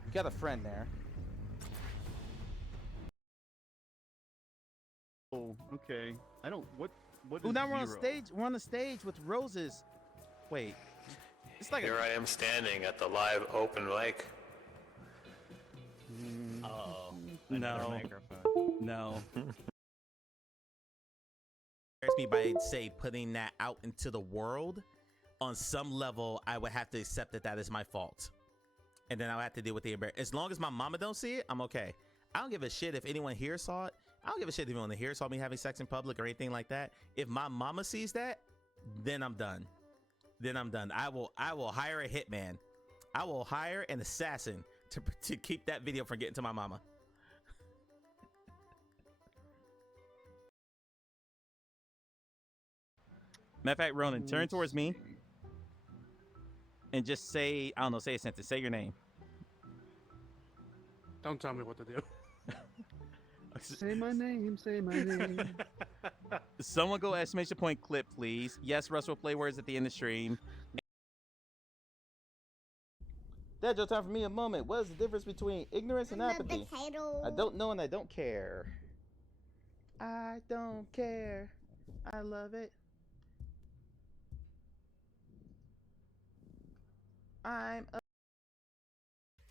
You got a friend there. Oh, okay. I don't. What? Ooh, is now we're on zero? stage. We're on the stage with roses. Wait. It's like Here I am standing at the live open mic. Uh-oh. No. No. Me by say putting that out into the world. On some level, I would have to accept that that is my fault, and then I would have to deal with the embarrassment. As long as my mama don't see it, I'm okay. I don't give a shit if anyone here saw it. I don't give a shit if anyone here saw me having sex in public or anything like that. If my mama sees that, then I'm done. Then I'm done. I will hire a hitman. I will hire an assassin to keep that video from getting to my mama. Matter of fact, Ronan, turn towards me and just say, I don't know, say a sentence. Say your name. Don't tell me what to do. Say my name. Say my name. Someone go exclamation point clip, please. Yes, Russ will play words at the end of the stream. Dad, your time for me a moment. What is the difference between ignorance and apathy? I don't know and I don't care. I don't care. I love it.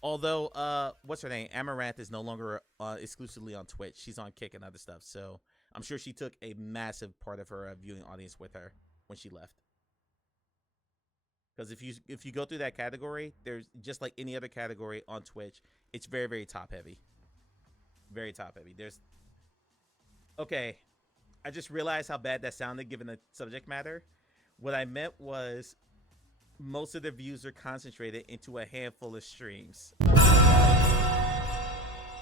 Although, what's her name? Amaranth is no longer exclusively on Twitch. She's on Kick and other stuff. So I'm sure she took a massive part of her viewing audience with her when she left. Because if you go through that category, there's just like any other category on Twitch, it's very, very top heavy. Very top heavy. Okay, I just realized how bad that sounded given the subject matter. What I meant was most of the views are concentrated into a handful of streams.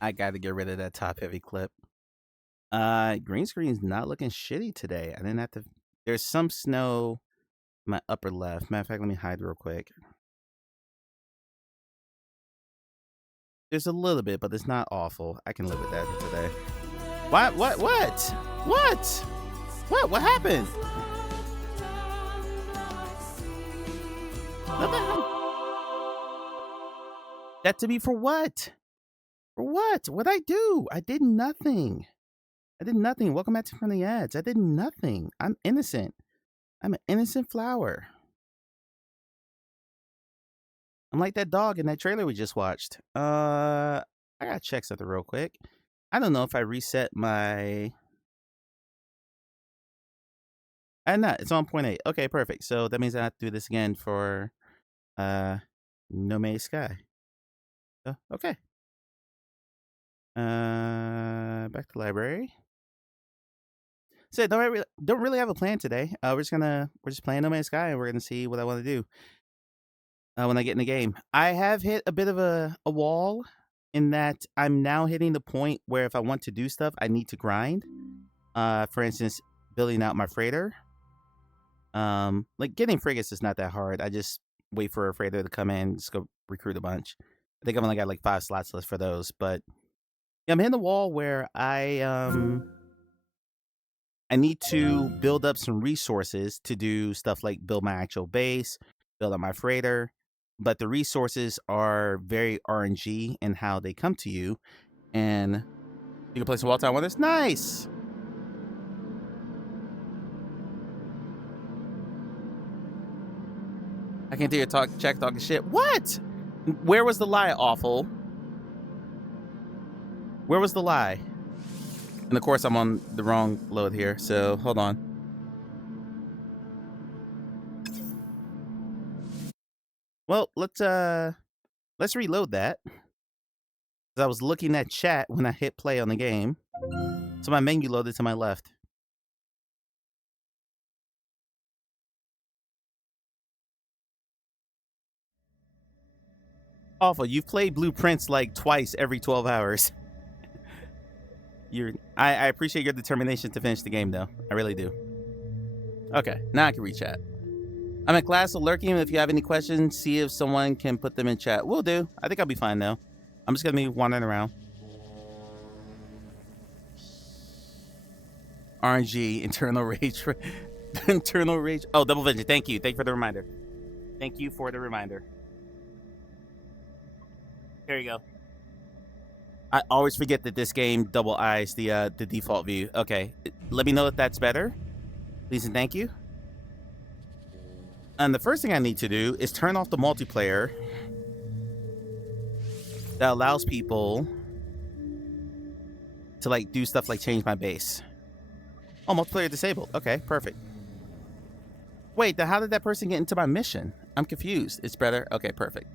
I got to get rid of that top heavy clip. Green screen's not looking shitty today. I didn't have to. There's some snow in my upper left. Matter of fact, let me hide real quick. There's a little bit, but it's not awful. I can live with that today. What? What happened? What the hell? That to me for what? For what? What'd I do? I did nothing. Welcome back to From the Edge. I did nothing. I'm innocent. I'm an innocent flower. I'm like that dog in that trailer we just watched. I gotta check something real quick. I don't know if I reset my... I'm not. It's on 0.8. Okay, perfect. So that means I have to do this again for No Man's Sky. Oh, okay. Back to library. So don't really have a plan today. We're just playing No Man's Sky and we're gonna see what I want to do when I get in the game. I have hit a bit of a wall in that I'm now hitting the point where if I want to do stuff, I need to grind. For instance, building out my freighter. Like getting frigates is not that hard. I just wait for a freighter to come in, just go recruit a bunch. I think I've only got like 5 slots left for those, but yeah, I'm hitting the wall where I need to build up some resources to do stuff like build my actual base, build up my freighter, but the resources are very RNG in how they come to you, and you can play some Wall-Time Wonders. Nice! I can't do your check talking shit. What? Where was the lie, awful? Where was the lie? And of course, I'm on the wrong load here, so hold on. Well, let's reload that. I was looking at chat when I hit play on the game, so my menu loaded to my left. Awful. You've played Blueprints like twice every 12 hours. I appreciate your determination to finish the game, though. I really do. Okay, now I can read chat. I'm in class, so lurking. If you have any questions, see if someone can put them in chat. Will do. I think I'll be fine, though. I'm just going to be wandering around. RNG, internal rage. Internal rage. Oh, Double Vision. Thank you. Thank you for the reminder. Thank you for the reminder. There you go. I always forget that this game double eyes the default view. Okay, let me know if that's better. Please and thank you. And the first thing I need to do is turn off the multiplayer that allows people to like do stuff like change my base. Oh, multiplayer disabled. Okay, perfect. Wait, then how did that person get into my mission? I'm confused. It's better. Okay, perfect.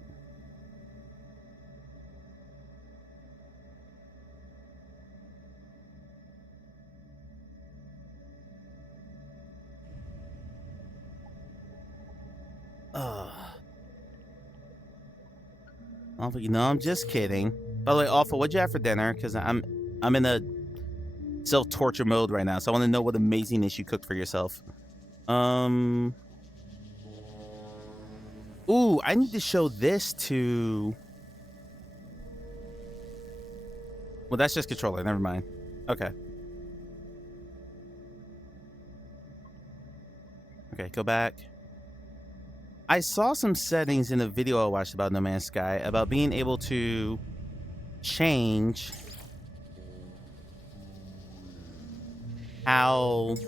Awful, you know, I'm just kidding. By the way, Awful, what'd you have for dinner? Because I'm in a self-torture mode right now, so I want to know what amazingness you cooked for yourself. Ooh, I need to show this to... Well, that's just controller. Never mind. Okay. Okay, go back. I saw some settings in a video I watched about No Man's Sky about being able to change what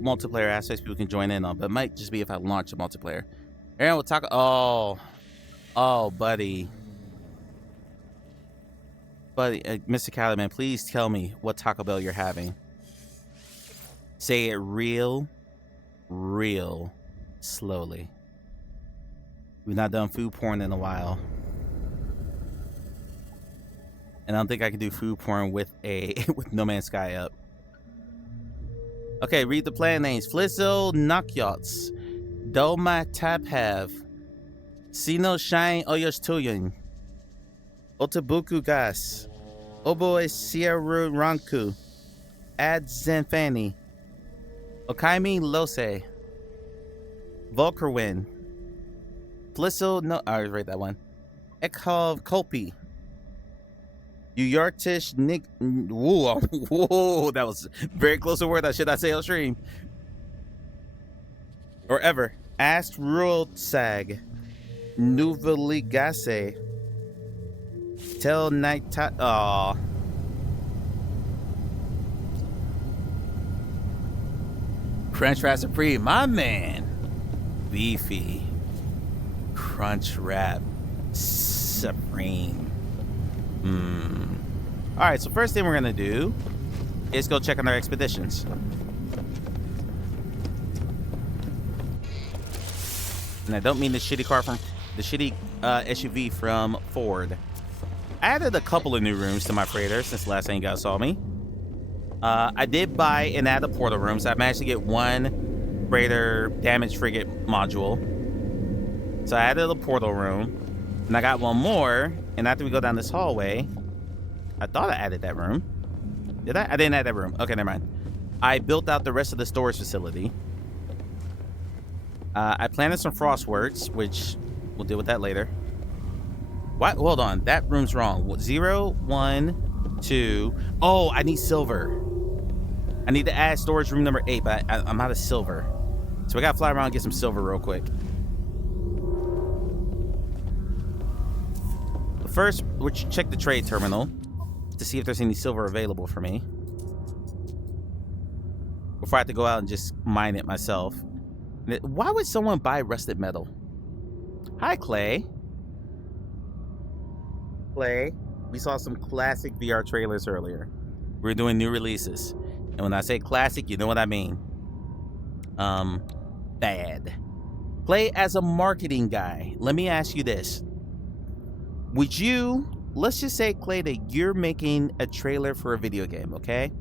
multiplayer aspects people can join in on, but it might just be if I launch a multiplayer. Aaron, we'll talk. Oh, buddy, Mr. Caliban, please tell me what Taco Bell you're having. Say it real slowly. We've not done food porn in a while, and I don't think I can do food porn with No Man's Sky up. Okay, read the plan names. Flizzo Knockyots, Doma Tabhav, Sino Shine Oyos Tuyin, Otabuku Gas, Oboe Sierra Ranku, Ad Zenfani, Okaimi Lose, Volkerwin, Flisso, no, I already read that one. Ekhov Kopi, Uyartish Nick, whoa, that was very close to a word I should not say on stream. Or ever. Ask Rural Sag, Nuveligase, Tell Night, aw. Crunch Wrap Supreme, my man. Beefy. Crunch Wrap Supreme. Alright, so first thing we're gonna do is go check on our expeditions. And I don't mean the shitty car from the shitty SUV from Ford. I added a couple of new rooms to my freighter since the last time you guys saw me. I did buy and add a portal room, so I managed to get one freighter damaged frigate module. So I added a portal room, and I got one more. And after we go down this hallway, I thought I added that room. Did I? I didn't add that room. Okay, never mind. I built out the rest of the storage facility. I planted some frostworks, which we'll deal with that later. What? Hold on, that room's wrong. 0, 1, 2. Oh, I need silver. I need to add storage room number 8, but I'm out of silver. So we gotta fly around and get some silver real quick. But first, we should check the trade terminal to see if there's any silver available for me before I have to go out and just mine it myself. Why would someone buy rusted metal? Hi, Clay. Clay, we saw some classic VR trailers earlier. We're doing new releases. And when I say classic, you know what I mean. Bad. Clay, as a marketing guy, let me ask you this. Would you, let's just say, Clay, that you're making a trailer for a video game, okay?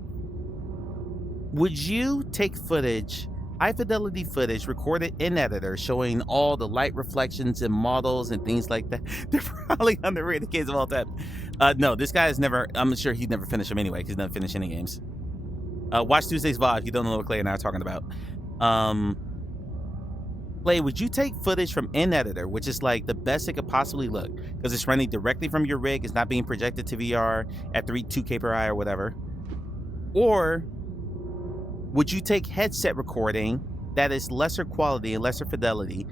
Would you take footage, high fidelity footage, recorded in editor, showing all the light reflections and models and things like that? They're probably underrated games of all time. No, this guy has never, I'm sure he'd never finish them anyway, because he's never finished any games. Watch Tuesday's VOD if you don't know what Clay and I are talking about. Clay, would you take footage from in editor, which is like the best it could possibly look, because it's running directly from your rig, it's not being projected to VR at 2K per eye or whatever? Or would you take headset recording that is lesser quality and lesser fidelity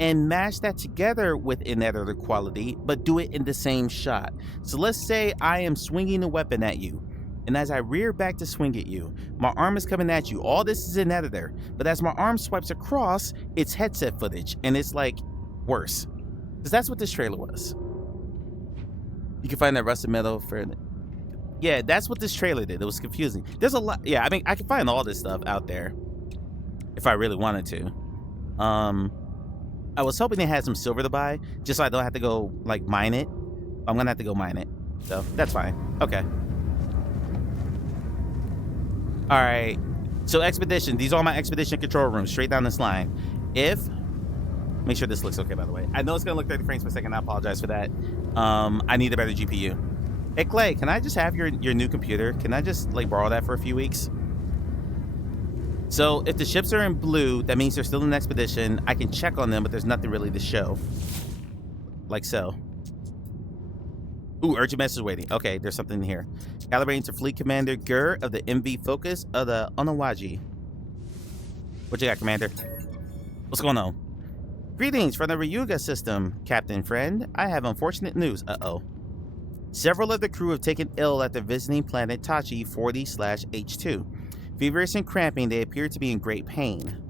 and mash that together with in-editor quality, but do it in the same shot? So let's say I am swinging a weapon at you, and as I rear back to swing at you, my arm is coming at you. All this is in editor, but as my arm swipes across, it's headset footage, and it's like worse. Because that's what this trailer was. You can find that rusted metal for... Yeah, that's what this trailer did. It was confusing. There's a lot. Yeah, I mean, I can find all this stuff out there if I really wanted to. I was hoping they had some silver to buy, just so I don't have to go, like, mine it. I'm gonna have to go mine it. So, that's fine. Okay. Alright. So, Expedition. These are all my Expedition control rooms, straight down this line. Make sure this looks okay, by the way. I know it's gonna look 30 frames per second. I apologize for that. I need a better GPU. Hey, Clay, can I just have your new computer? Can I just, like, borrow that for a few weeks? So, if the ships are in blue, that means they're still in Expedition. I can check on them, but there's nothing really to show. Like so. Ooh, urgent message waiting. Okay, there's something here. Calibrating to Fleet Commander Gur of the MV Focus of the Onawaji. What you got, Commander? What's going on? Greetings from the Ryuga system, Captain Friend. I have unfortunate news. Uh-oh. Several of the crew have taken ill after visiting planet Tachi 40/H2. Feverish and cramping, they appear to be in great pain.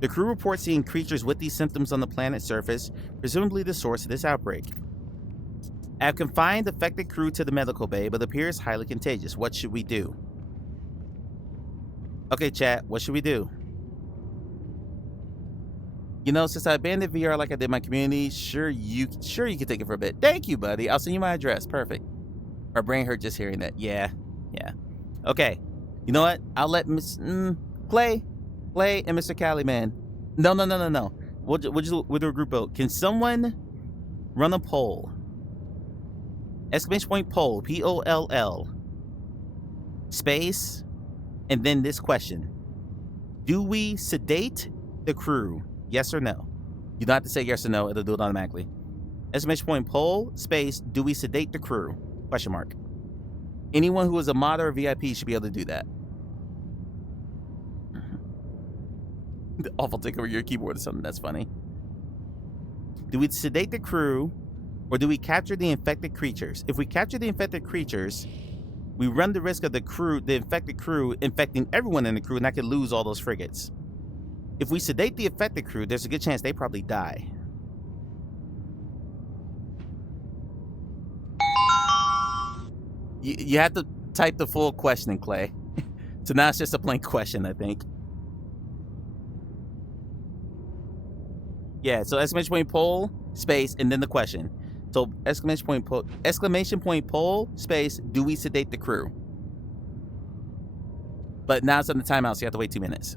The crew reports seeing creatures with these symptoms on the planet's surface, presumably the source of this outbreak. I have confined affected crew to the medical bay, but appears highly contagious. What should we do? Okay, chat, what should we do? You know, since I abandoned VR like I did my community, sure you can take it for a bit. Thank you, buddy. I'll send you my address. Perfect. My brain hurt just hearing that. Yeah. Okay. You know what? I'll let Miss Clay and Mr. Caliman. No. We'll do a group vote. Can someone run a poll? Exclamation point poll. POLL. Space. And then this question. Do we sedate the crew? Yes or no? You don't have to say yes or no. It'll do it automatically. Exclamation point poll, space, do we sedate the crew? Question mark. Anyone who is a mod or a VIP should be able to do that. The awful take over your keyboard or something. That's funny. Do we sedate the crew or do we capture the infected creatures? If we capture the infected creatures, we run the risk of the infected crew infecting everyone in the crew, and I could lose all those frigates. If we sedate the affected crew, there's a good chance they probably die. You have to type the full question in, Clay. So now it's just a plain question, I think. Yeah, so exclamation point poll, space, and then the question. So exclamation point poll, space, do we sedate the crew? But now it's on the timeout, so you have to wait 2 minutes.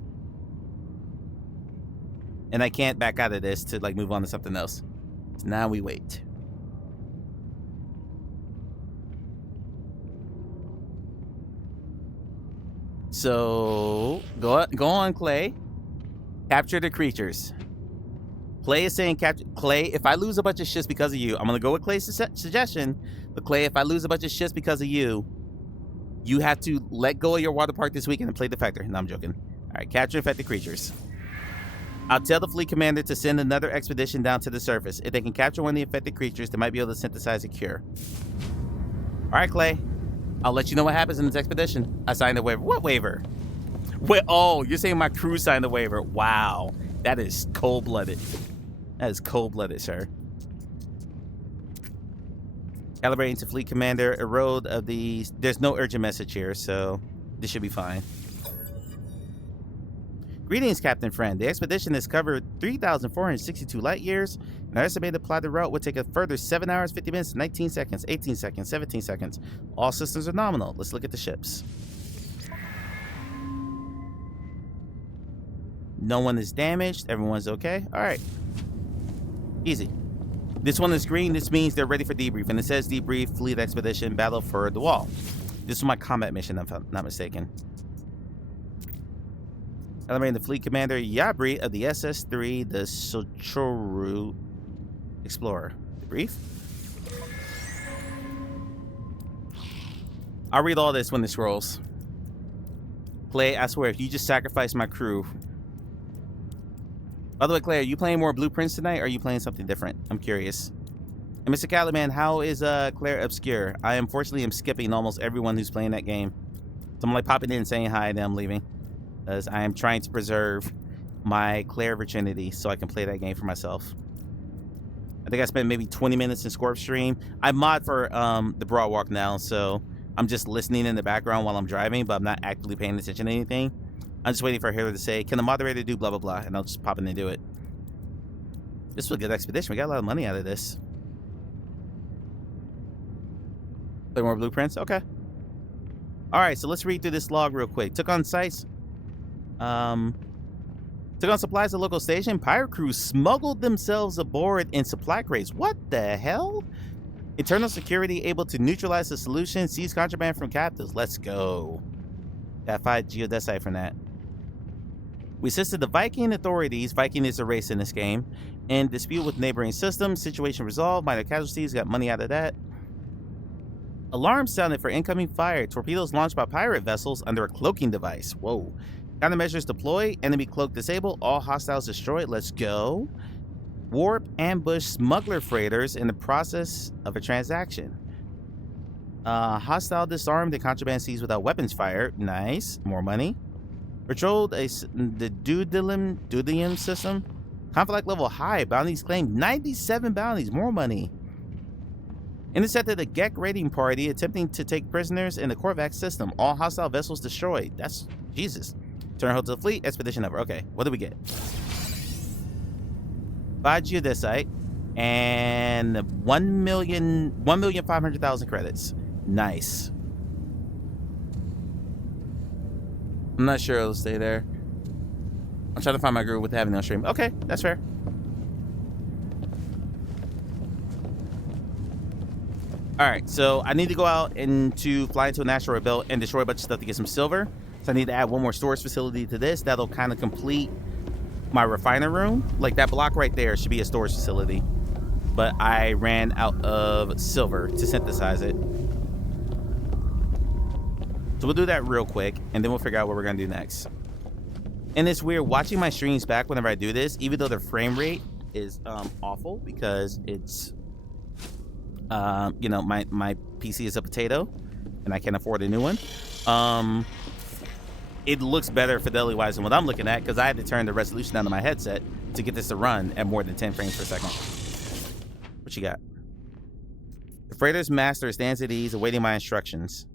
And I can't back out of this to like move on to something else. So now we wait. So go on, Clay. Capture the creatures. Clay is saying capture. Clay, if I lose a bunch of shits because of you, I'm gonna go with Clay's suggestion. But Clay, if I lose a bunch of shits because of you, you have to let go of your water park this weekend and play Defector. No, I'm joking. All right, capture infected creatures. I'll tell the fleet commander to send another expedition down to the surface. If they can capture one of the infected creatures, they might be able to synthesize a cure. All right, Clay. I'll let you know what happens in this expedition. I signed a waiver. What waiver? Wait, oh, you're saying my crew signed the waiver. Wow. That is cold-blooded. That is cold-blooded, sir. Calibrating to Fleet Commander. Erode of the... There's no urgent message here, so this should be fine. Greetings, Captain Friend. The expedition has covered 3,462 light years, and our estimated plotted route would take a further 7 hours, 50 minutes, 19 seconds, 18 seconds, 17 seconds. All systems are nominal. Let's look at the ships. No one is damaged. Everyone's okay. All right. Easy. This one is green. This means they're ready for debrief, and it says debrief, fleet expedition, battle for the wall. This is my combat mission, if I'm not mistaken. Celebrating the fleet commander Yabri of the SS-3, the Sochoru Explorer. Debrief. I'll read all this when this rolls. Clay, I swear, if you just sacrifice my crew. By the way, Claire, are you playing more Blueprints tonight, or are you playing something different? I'm curious. And Mr. Caliban, how is Claire Obscure? I unfortunately am skipping almost everyone who's playing that game. So I'm like popping in, saying hi, and then I'm leaving. Because I am trying to preserve my Claire virginity so I can play that game for myself. I think I spent maybe 20 minutes in Scorp stream. I mod for the Broad Walk now, so I'm just listening in the background while I'm driving, but I'm not actively paying attention to anything. I'm just waiting for her to say, can the moderator do blah, blah, blah, and I'll just pop in and do it. This was a good expedition. We got a lot of money out of this. Play more Blueprints? Okay. All right, so let's read through this log real quick. Took on sites. Took on supplies at local station. Pirate crews smuggled themselves aboard in supply crates. What the hell? Internal security able to neutralize the solution. Seize contraband from captives. Let's go. Got 5 geodesite from that. We assisted the Viking authorities. Viking is a race in this game. In dispute with neighboring systems. Situation resolved. Minor casualties. Got money out of that. Alarm sounded for incoming fire. Torpedoes launched by pirate vessels under a cloaking device. Whoa. Countermeasures deployed. Enemy cloak disabled. All hostiles destroyed. Let's go. Warp ambush smuggler freighters in the process of a transaction. Hostile disarmed. The contraband seized without weapons fired. Nice. More money. Patrolled the Dudium system. Conflict level high. Bounties claimed. 97 bounties. More money. Intercepted a Gek raiding party attempting to take prisoners in the Korvax system. All hostile vessels destroyed. That's Jesus. Turn hold to the fleet. Expedition over. Okay, what do we get? 5 geodesite and 1,500,000 credits. Nice. I'm not sure it'll stay there. I'm trying to find my groove with having it on stream. Okay, that's fair. Alright, so I need to go out and to fly into an asteroid belt and destroy a bunch of stuff to get some silver. So I need to add one more storage facility to this. That'll kind of complete my refiner room. Like that block right there should be a storage facility. But I ran out of silver to synthesize it. So we'll do that real quick, and then we'll figure out what we're going to do next. And it's weird watching my streams back whenever I do this, even though the frame rate is awful because it's... you know, my PC is a potato and I can't afford a new one. It looks better fidelity wise than what I'm looking at because I had to turn the resolution down to my headset to get this to run at more than 10 frames per second. What you got? The freighter's master stands at ease awaiting my instructions.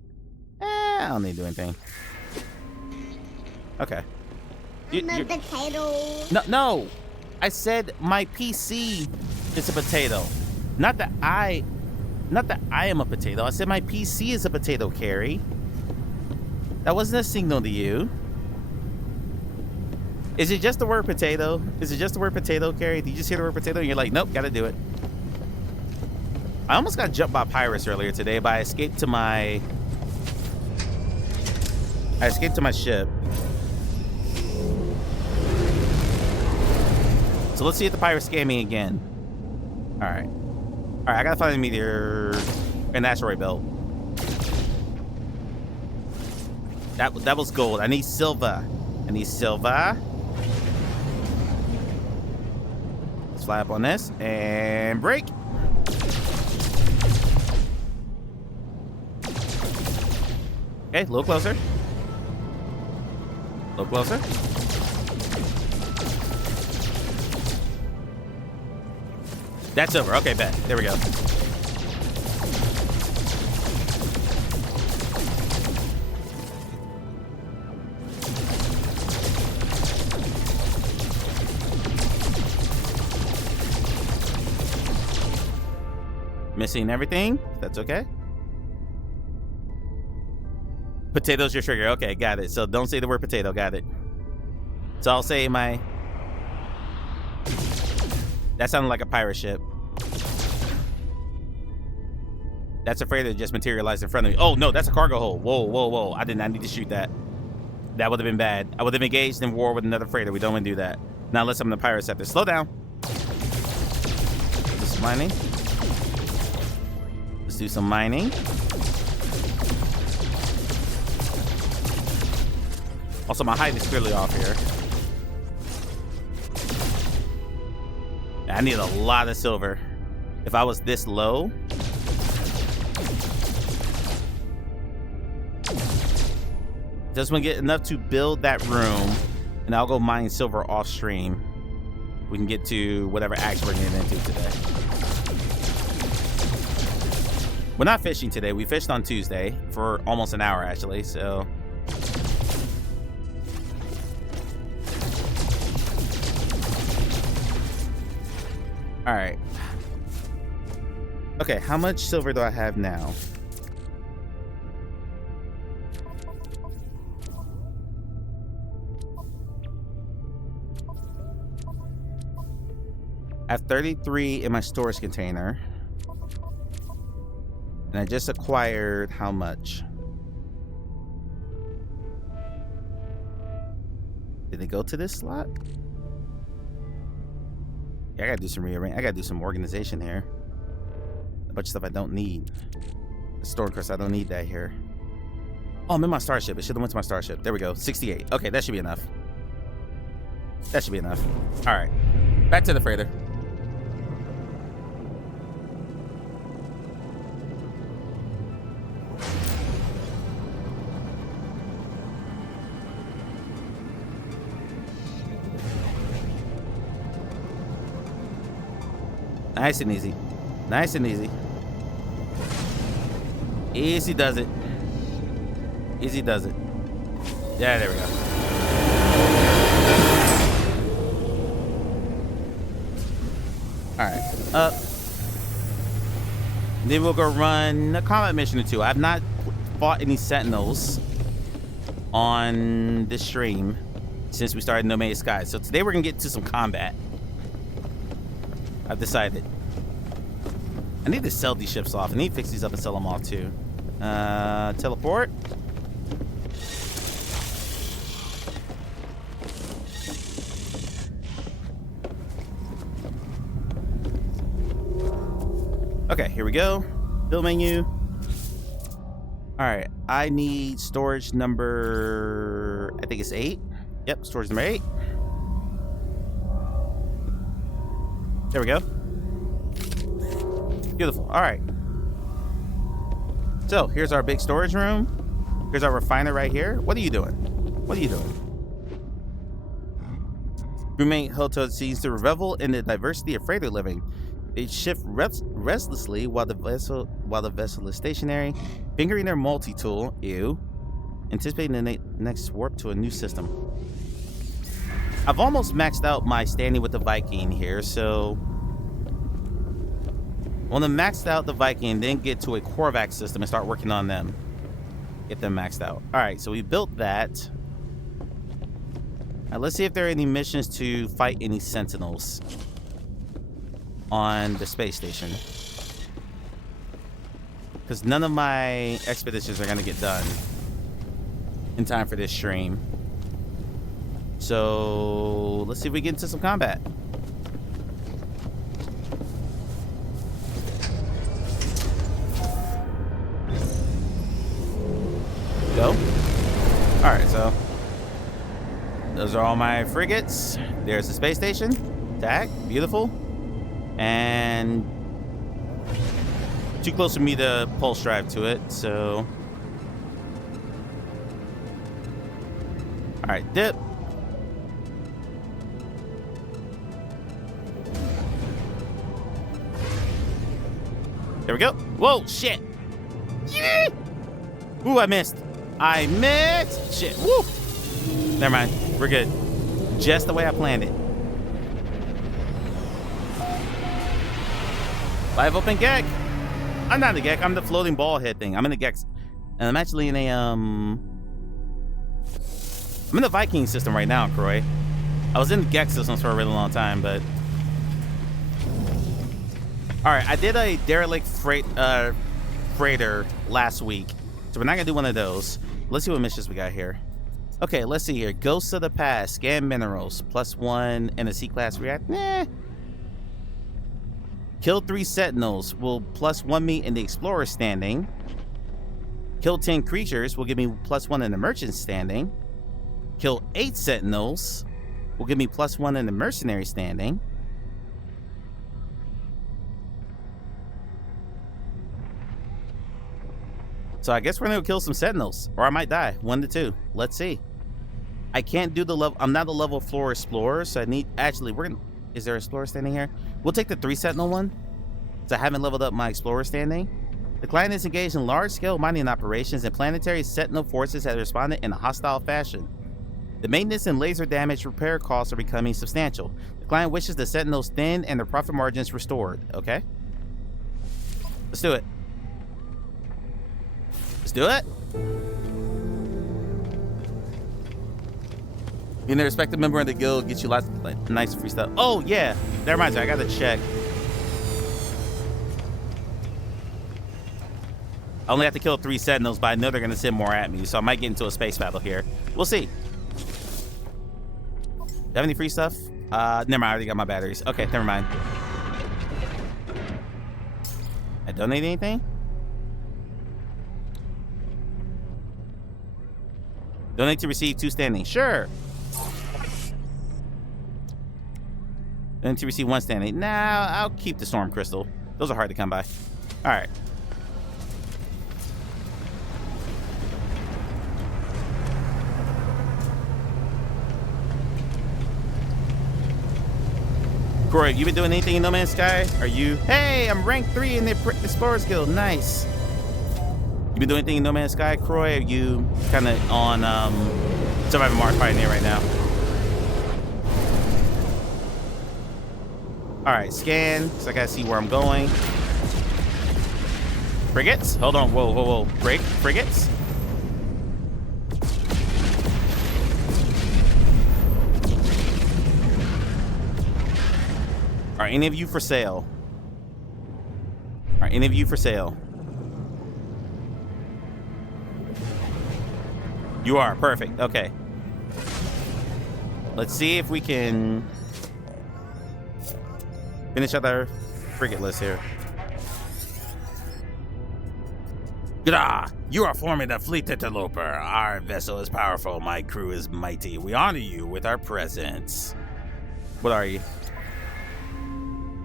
I don't need to do anything. Okay. I'm a potato. No. I said my PC is a potato. Not that I am a potato. I said my PC is a potato, Carrie. That wasn't a signal to you. Is it just the word potato? Is it just the word potato, Carrie? Did you just hear the word potato and you're like, nope, gotta do it. I almost got jumped by pirates earlier today, but I escaped to my ship. So let's see if the pirates scam me again. Alright, I gotta find a meteor, an asteroid belt. That was gold. I need silver. Let's fly up on this and break. Okay, a little closer. That's over. Okay, bet. There we go. Missing everything. That's okay. Potato's your trigger. Okay, got it. So don't say the word potato. Got it. So I'll say my... That sounded like a pirate ship. That's a freighter that just materialized in front of me. Oh, no, that's a cargo hold. Whoa, whoa, whoa. I did not need to shoot that. That would have been bad. I would have engaged in war with another freighter. We don't want to do that. Now let's summon the pirate scepter. Slow down. Just mining. Let's do some mining. Also, my height is clearly off here. I need a lot of silver. If I was this low... Just want to get enough to build that room, and I'll go mine silver off stream. We can get to whatever axe we're getting into today. We're not fishing today. We fished on Tuesday for almost an hour, actually, so... All right. Okay, how much silver do I have now? I have 33 in my storage container. And I just acquired how much? Did it go to this slot? Yeah, I gotta do some rearranging. I gotta do some organization here. A bunch of stuff I don't need. The storm crest, I don't need that here. Oh, I'm in my starship. It should have went to my starship. There we go. 68. Okay, that should be enough. That should be enough. All right. Back to the freighter. Nice and easy. Nice and easy. Easy does it. Easy does it. Yeah, there we go. Alright. Up. Then we'll go run a combat mission or two. I've not fought any sentinels on this stream since we started No Man's Sky. So today we're going to get to some combat. I've decided. I need to sell these ships off. I need to fix these up and sell them off too. Teleport. Okay, here we go. Build menu. All right, I need storage number, I think it's 8. Yep, storage number 8. There we go. Beautiful. All right. So here's our big storage room. Here's our refiner right here. What are you doing? What are you doing? Roommate Hoto seems to revel in the diversity of freighter living. They shift restlessly while the vessel is stationary, fingering their multi-tool. Ew. Anticipating the next warp to a new system. I've almost maxed out my standing with the Viking here, so I want to max out the Viking, then get to a Korvax system and start working on them. Get them maxed out. All right, so we built that. Now let's see if there are any missions to fight any sentinels on the space station. Because none of my expeditions are going to get done in time for this stream. So let's see if we get into some combat. Go. All right, so those are all my frigates. There's the space station. Attack. Beautiful. And too close for me to pulse drive to it, so all right, dip. There we go. Whoa, shit. Yeah. Ooh, I missed. I missed. Shit. Woo. Never mind. We're good. Just the way I planned it. Live open Gek. I'm not the Gek. I'm the floating ball head thing. I'm in the Gex. And I'm actually in a, I'm in the Viking system right now, Croy. I was in the Gex systems for a really long time, but... Alright, I did a derelict freighter last week. So we're not going to do one of those. Let's see what missions we got here. Okay, let's see here. Ghosts of the Past. Scan minerals. +1 in a C-class react. Nah. Kill 3 sentinels. Will +1 me in the explorer standing. Kill 10 creatures. Will give me +1 in the merchant standing. Kill 8 sentinels. Will give me +1 in the mercenary standing. So I guess we're gonna kill some sentinels, or I might die. 1 to 2. Let's see. I can't do the level. I'm not a level 4 explorer, so I need. Actually, we're gonna. Is there an explorer standing here? We'll take the 3 sentinel one. So I haven't leveled up my explorer standing. The client is engaged in large-scale mining operations, and planetary sentinel forces have responded in a hostile fashion. The maintenance and laser damage repair costs are becoming substantial. The client wishes the sentinels thinned and their profit margins restored. Okay. Let's do it. Let's do it. Being a respected member of the guild gets you lots of like, nice free stuff. Oh, yeah. That reminds me. I got to check. I only have to kill 3 sentinels, but I know they're going to send more at me, so I might get into a space battle here. We'll see. Do you have any free stuff? Never mind. I already got my batteries. Okay, never mind. I donate anything? Donate to receive 2 standing. Sure. Donate to receive 1 standing. Nah, I'll keep the storm crystal. Those are hard to come by. All right. Corey, you been doing anything in No Man's Sky? Are you? Hey, I'm rank 3 in the Explorers Guild. Nice. You been doing anything in No Man's Sky, Croy? Are you kind of on Surviving Mars Pioneer right now? All right, scan. So I gotta see where I'm going. Frigates? Hold on. Whoa, whoa, whoa. Break. Frigates? Are any of you for sale? Are any of you for sale? You are. Perfect. Okay. Let's see if we can finish up our frigate list here. G'dah! You are forming the fleet interloper. Our vessel is powerful. My crew is mighty. We honor you with our presence. What are you?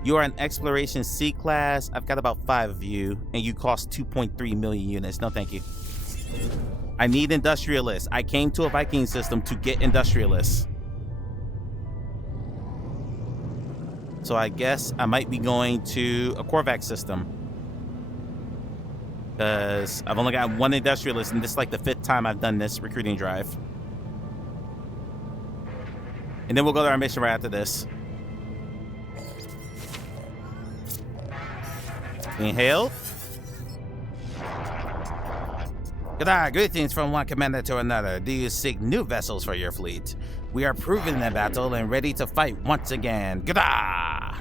You are an exploration C class. I've got about 5 of you, and you cost 2.3 million units. No, thank you. I need industrialists. I came to a Viking system to get industrialists. So I guess I might be going to a Korvax system. Because I've only got 1 industrialist, and this is like the 5th time I've done this recruiting drive. And then we'll go to our mission right after this. Being hailed. G'day, greetings from one commander to another. Do you seek new vessels for your fleet? We are proven in battle and ready to fight once again. G'day!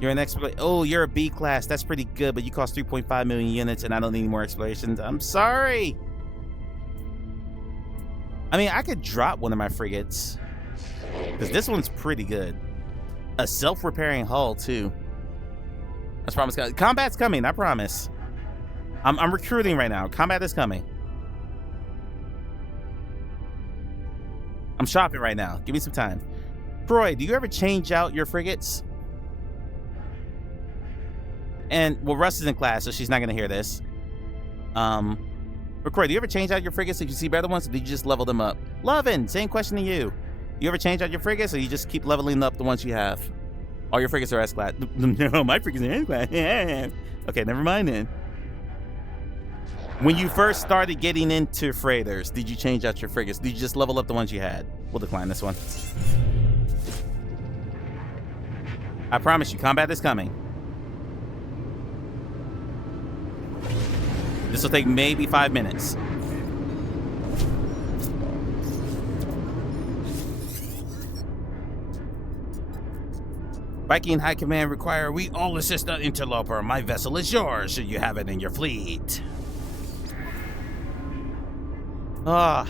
You're an exploration. Oh, you're a B class. That's pretty good, but you cost 3.5 million units and I don't need any more explorations. I'm sorry. I mean, I could drop one of my frigates because this one's pretty good. A self-repairing hull too. That's promise. Combat's coming. I promise. I'm recruiting right now. Combat is coming. I'm shopping right now. Give me some time. Troy, do you ever change out your frigates? And well, Russ is in class, so she's not gonna hear this. But Troy, do you ever change out your frigates if you see better ones, or do you just level them up? Lovin, same question to you. You ever change out your frigates, or you just keep leveling up the ones you have? All your frigates are S-class. No, my frigates are S-class. Okay, never mind then. When you first started getting into freighters, did you change out your frigates? Did you just level up the ones you had? We'll decline this one. I promise you, combat is coming. This will take maybe 5 minutes. Viking High Command require we all assist the interloper. My vessel is yours, should you have it in your fleet. I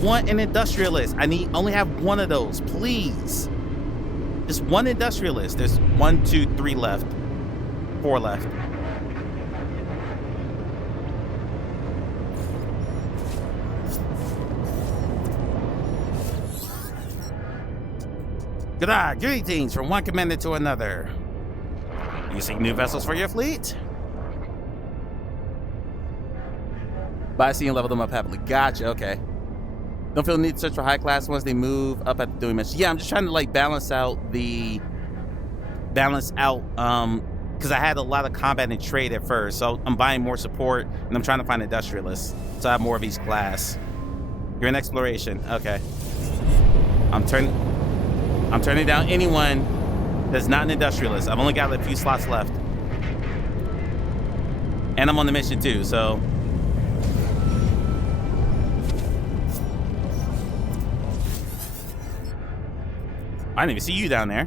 want an industrialist. I only have one of those, please. Just one industrialist. There's 1, 2, 3 left. 4 left. G'day, greetings from one commander to another. You seek new vessels for your fleet? By seeing level them up happily. Gotcha, okay. Don't feel the need to search for high class ones. They move up at the doing missions. Yeah, I'm just trying to like balance out, because I had a lot of combat and trade at first. So I'm buying more support and I'm trying to find industrialists. So I have more of each class. You're in exploration. Okay. I'm turning down anyone that's not an industrialist. I've only got a few slots left. And I'm on the mission too, so. I didn't even see you down there.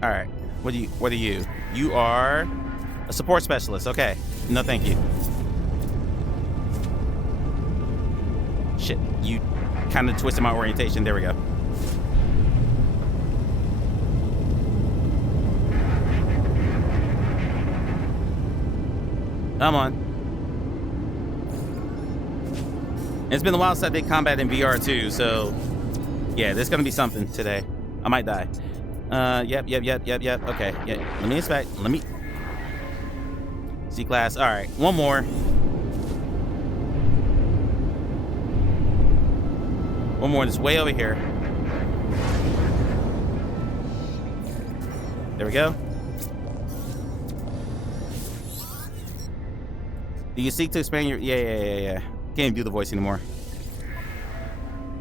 All right, what are you? You are a support specialist, okay. No, thank you. Shit, you kind of twisted my orientation, there we go. Come on. It's been a while since I did combat in VR too, so yeah, there's gonna be something today. I might die. Yep. Okay, yeah. Let me inspect. Let me. C-class. All right, one more. One more. That's way over here. There we go. Do you seek to expand your... Yeah. Can't even do the voice anymore.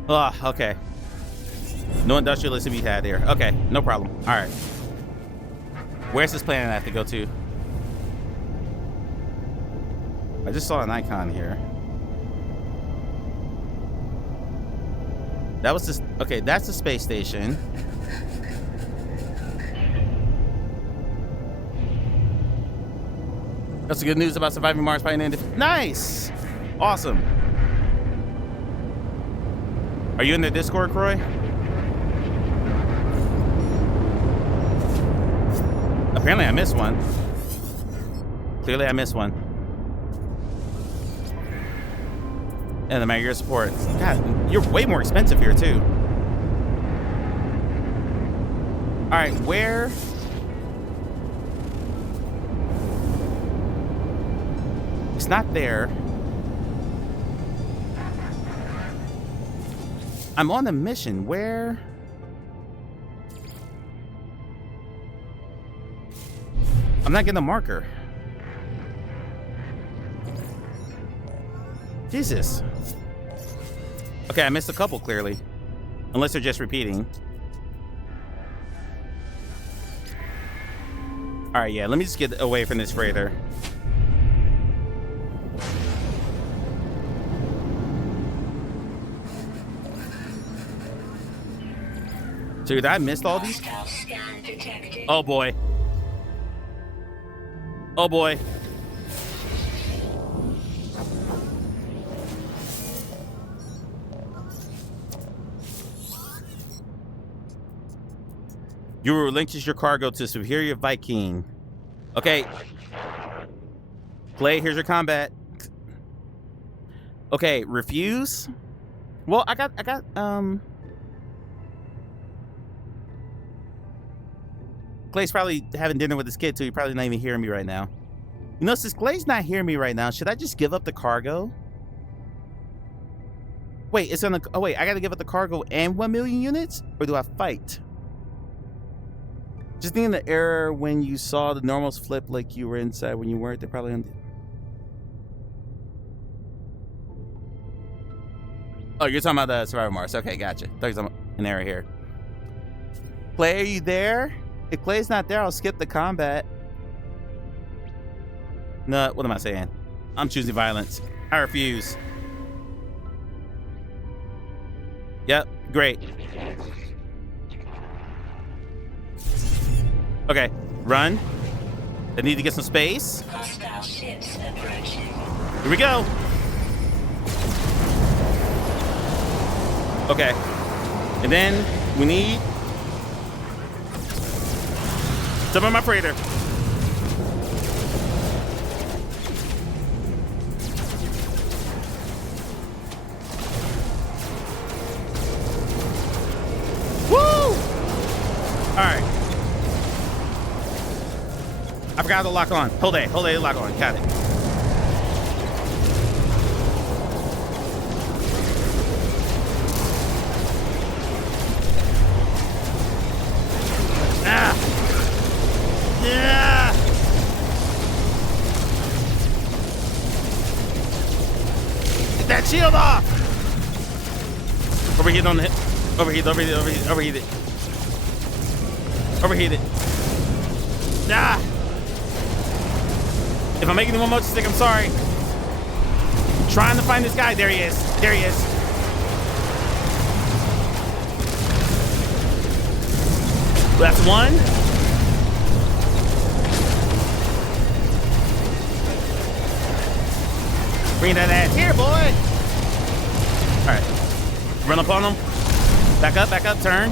Oh, okay. No industrialists to be had here. Okay, no problem. All right. Where's this planet I have to go to? I just saw an icon here. That was just... Okay, that's the space station. That's the good news about surviving Mars by an end. Nice! Awesome. Are you in the Discord, Croy? Apparently I missed one. Clearly I missed one. And the Magyar support. God, you're way more expensive here too. Alright, where... It's not there. I'm on a mission. Where? I'm not getting a marker. Jesus. Okay, I missed a couple clearly. Unless they're just repeating. Alright, yeah, let me just get away from this freighter. Dude, I missed all these? Oh boy. Oh boy. You will relinquish your cargo to Superior Viking. Okay. Clay, here's your combat. Okay, refuse? Well, I got Clay's probably having dinner with his kid too. He's probably not even hearing me right now. You know, since Clay's not hearing me right now, should I just give up the cargo? Wait, it's gonna... Oh wait, I gotta give up the cargo and 1 million units? Or do I fight? Just thinking the error when you saw the normals flip like you were inside when you weren't. They probably undid. Oh, you're talking about the Survivor Mars. Okay, gotcha. There's an error here. Clay, are you there? If Clay's not there, I'll skip the combat. No, what am I saying? I'm choosing violence. I refuse. Yep, great. Okay, run. I need to get some space. Hostile ships approaching. Here we go. Okay. And then we need some of my freighter. Woo! Alright. I forgot to lock on. Hold it, lock on. Got it. Ah! Yeah! Get that shield off! Overheat on the hit. Overheat it. Overheat it. Ah! If I'm making any more motion stick, I'm sorry. I'm trying to find this guy. There he is. There he is. That's one. Bring that ass here, boy. All right. Run up on him. Back up, turn.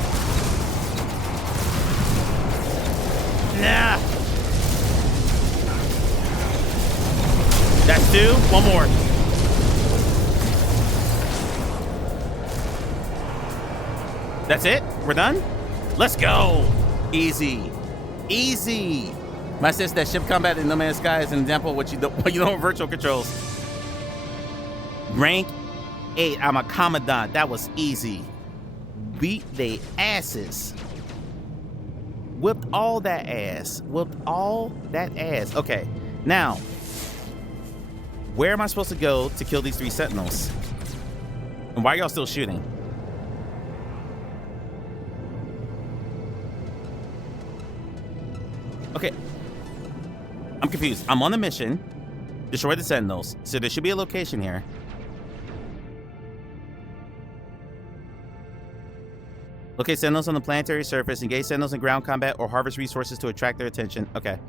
Nah. That's two. One more. That's it? We're done? Let's go. Easy. Easy. My sis, that ship combat in No Man's Sky is an example of what you don't with virtual controls. Rank 8. I'm a commandant. That was easy. Beat they asses. Whipped all that ass. Whipped all that ass. Okay. Now, where am I supposed to go to kill these 3 sentinels? And why are y'all still shooting? Okay. I'm confused. I'm on a mission. Destroy the sentinels. So there should be a location here. Locate sentinels on the planetary surface. Engage sentinels in ground combat or harvest resources to attract their attention. Okay.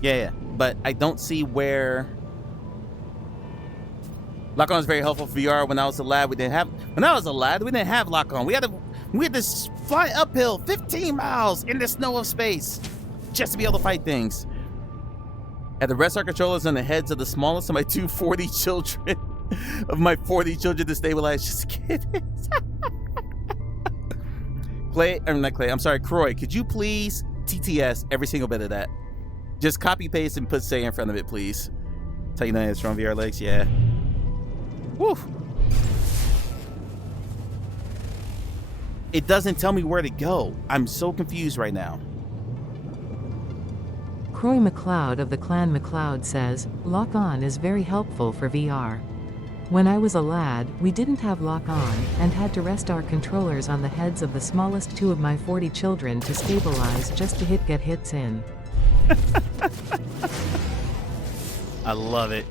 Yeah. But I don't see where... Lock-on is very helpful for VR. When I was a lad, we didn't have lock-on. We had to fly uphill 15 miles in the snow of space just to be able to fight things. Had to rest our controllers on the heads of the smallest of my 240 children. Of my 40 children to stabilize. Just kidding. Croy, could you please TTS every single bit of that? Just copy paste and put say in front of it, please. Tell you it's from VR legs, yeah. Woo. It doesn't tell me where to go. I'm so confused right now. Croy McLeod of the Clan McLeod says, Lock On is very helpful for VR. When I was a lad, we didn't have lock on, and had to rest our controllers on the heads of the smallest 2 of my 40 children to stabilize just to get hits in. I love it.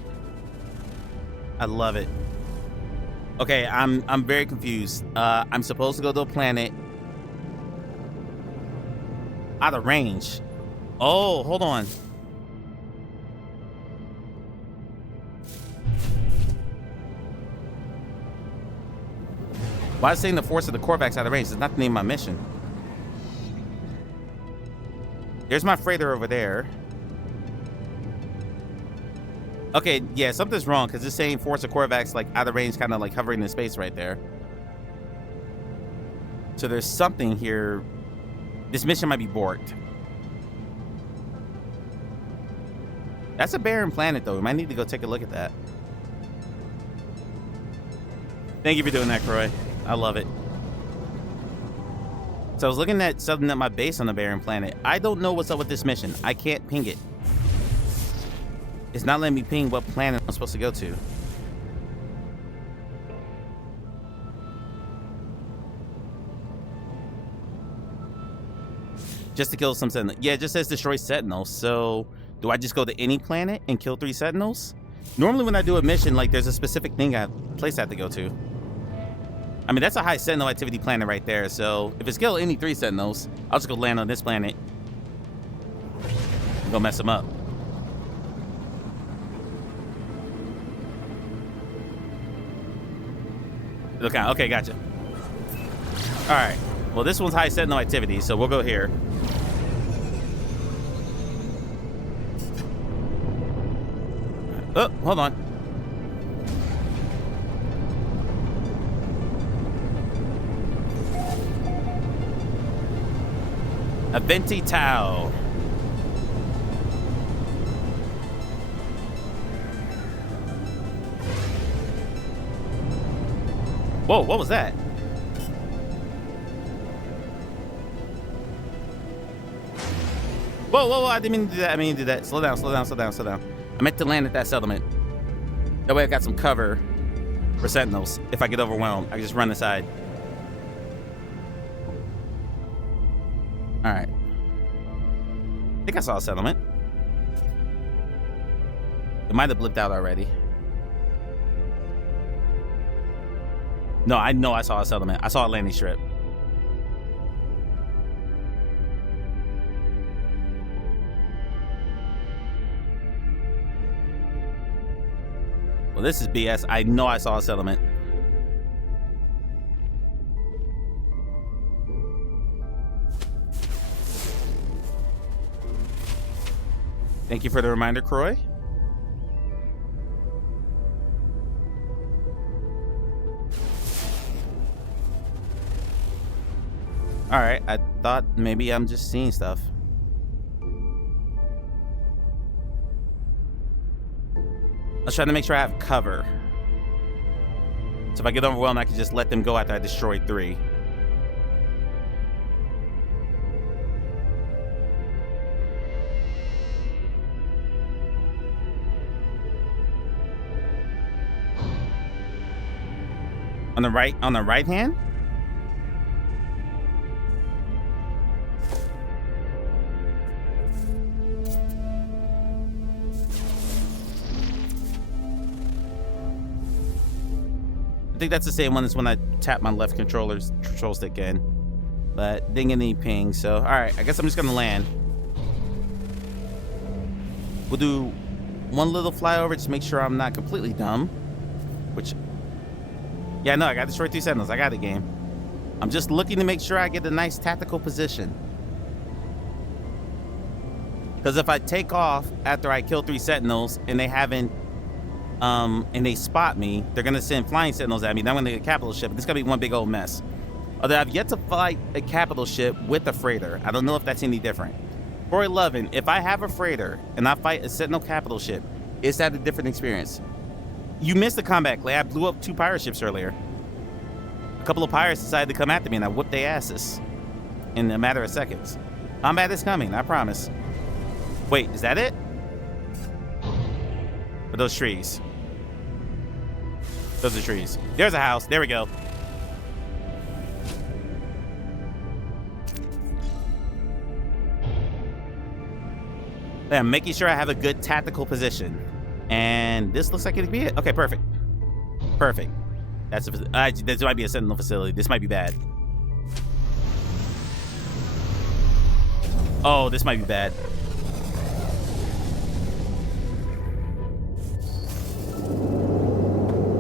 I love it. Okay, I'm very confused. I'm supposed to go to a planet out of range. Oh, hold on. Why is it saying the force of the Korvax out of range? It's not the name of my mission. There's my freighter over there. Okay, yeah, something's wrong because it's saying force of Korvax like out of range, kind of like hovering in space right there. So there's something here. This mission might be borked. That's a barren planet, though. We might need to go take a look at that. Thank you for doing that, Croy. I love it. So I was looking at something at my base on the barren planet. I don't know what's up with this mission. I can't ping it. It's not letting me ping what planet I'm supposed to go to. Just to kill some sentinels. Yeah, it just says destroy sentinels. So do I just go to any planet and kill 3 sentinels? Normally when I do a mission, like there's a specific place I have to go to. I mean, that's a high sentinel activity planet right there. So if it's kill any 3 sentinels, I'll just go land on this planet and go mess them up. Okay, gotcha. All right. Well, this one's high sentinel activity, so we'll go here. Oh, hold on. A venti towel. Whoa, what was that? Whoa, I didn't mean to do that. I mean to do that. Slow down. I meant to land at that settlement. That way I got some cover for sentinels. If I get overwhelmed, I can just run aside. All right. I think I saw a settlement. It might have blipped out already. No, I know I saw a settlement. I saw a landing strip. Well, this is BS. I know I saw a settlement. Thank you for the reminder, Croy. All right, I thought maybe I'm just seeing stuff. I was trying to make sure I have cover. So if I get overwhelmed, I can just let them go after I destroy 3. On the right hand? I think that's the same one as when I tap my left control stick in. But didn't get any ping, so alright, I guess I'm just gonna land. We'll do one little flyover just to make sure I'm not completely dumb. Which, yeah, no, I got to destroy 3 sentinels. I got the game. I'm just looking to make sure I get a nice tactical position. Because if I take off after I kill 3 sentinels and they haven't and they spot me, they're gonna send flying sentinels at me. Then I'm gonna get a capital ship, and it's gonna be one big old mess. Although I've yet to fight a capital ship with a freighter. I don't know if that's any different. For 11, if I have a freighter and I fight a sentinel capital ship, is that a different experience? You missed the combat, Clay. I blew up 2 pirate ships earlier. A couple of pirates decided to come after me, and I whooped their asses in a matter of seconds. Combat is coming, I promise. Wait, is that it? Or those trees? Those are trees. There's a house. There we go. Yeah, I'm making sure I have a good tactical position. And this looks like it'd be it. Okay, perfect. Perfect. This might be a sentinel facility. This might be bad. Oh, this might be bad.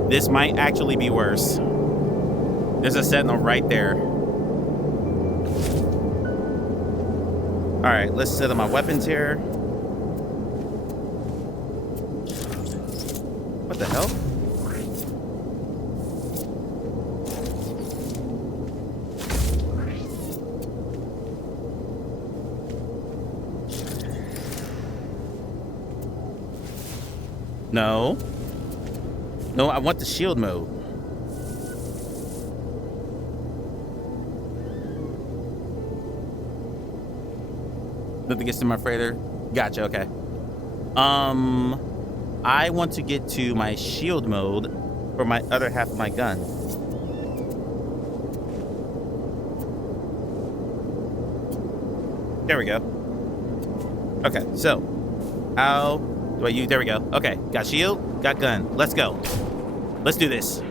This might actually be worse. There's a sentinel right there. All right, let's set up my weapons here. What the hell? No. No, I want the shield mode. Nothing gets to my freighter. Gotcha. Okay. I want to get to my shield mode for my other half of my gun. There we go. Okay, so how do I use? There we go. Okay, got shield, got gun. Let's go. Let's do this.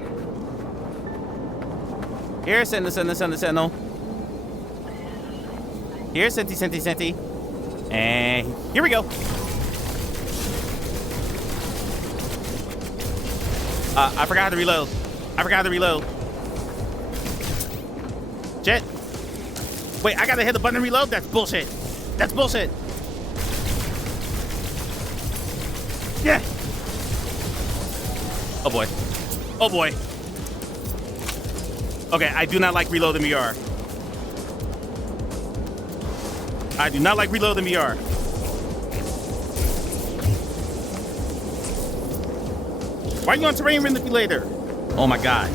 Here, sentinel. Here, senti. And here we go. I forgot how to reload. Shit. Wait, I gotta hit the button and reload? That's bullshit. Yeah. Oh boy. Okay, I do not like reloading VR. Why are you on terrain manipulator? Oh my god.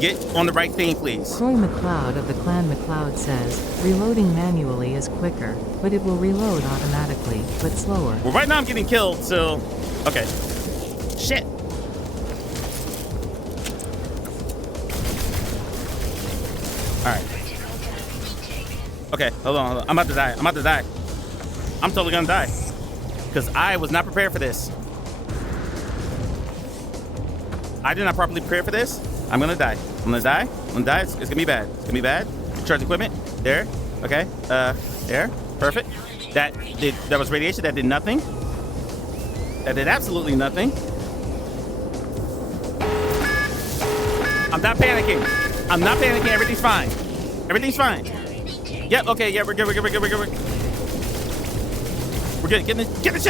Get on the right thing, please. Croy McLeod of the Clan McLeod says, reloading manually is quicker, but it will reload automatically, but slower. Well, right now I'm getting killed, so... Okay. Shit. Alright. Okay, hold on. I'm about to die. I'm totally gonna die. Because I was not prepared for this. I did not properly prepare for this. I'm gonna die. It's gonna be bad. Charge equipment. There. Okay. There. Perfect. That was radiation. That did nothing. That did absolutely nothing. I'm not panicking. Everything's fine. Yep. Okay. Yeah. We're good. We're good. Get the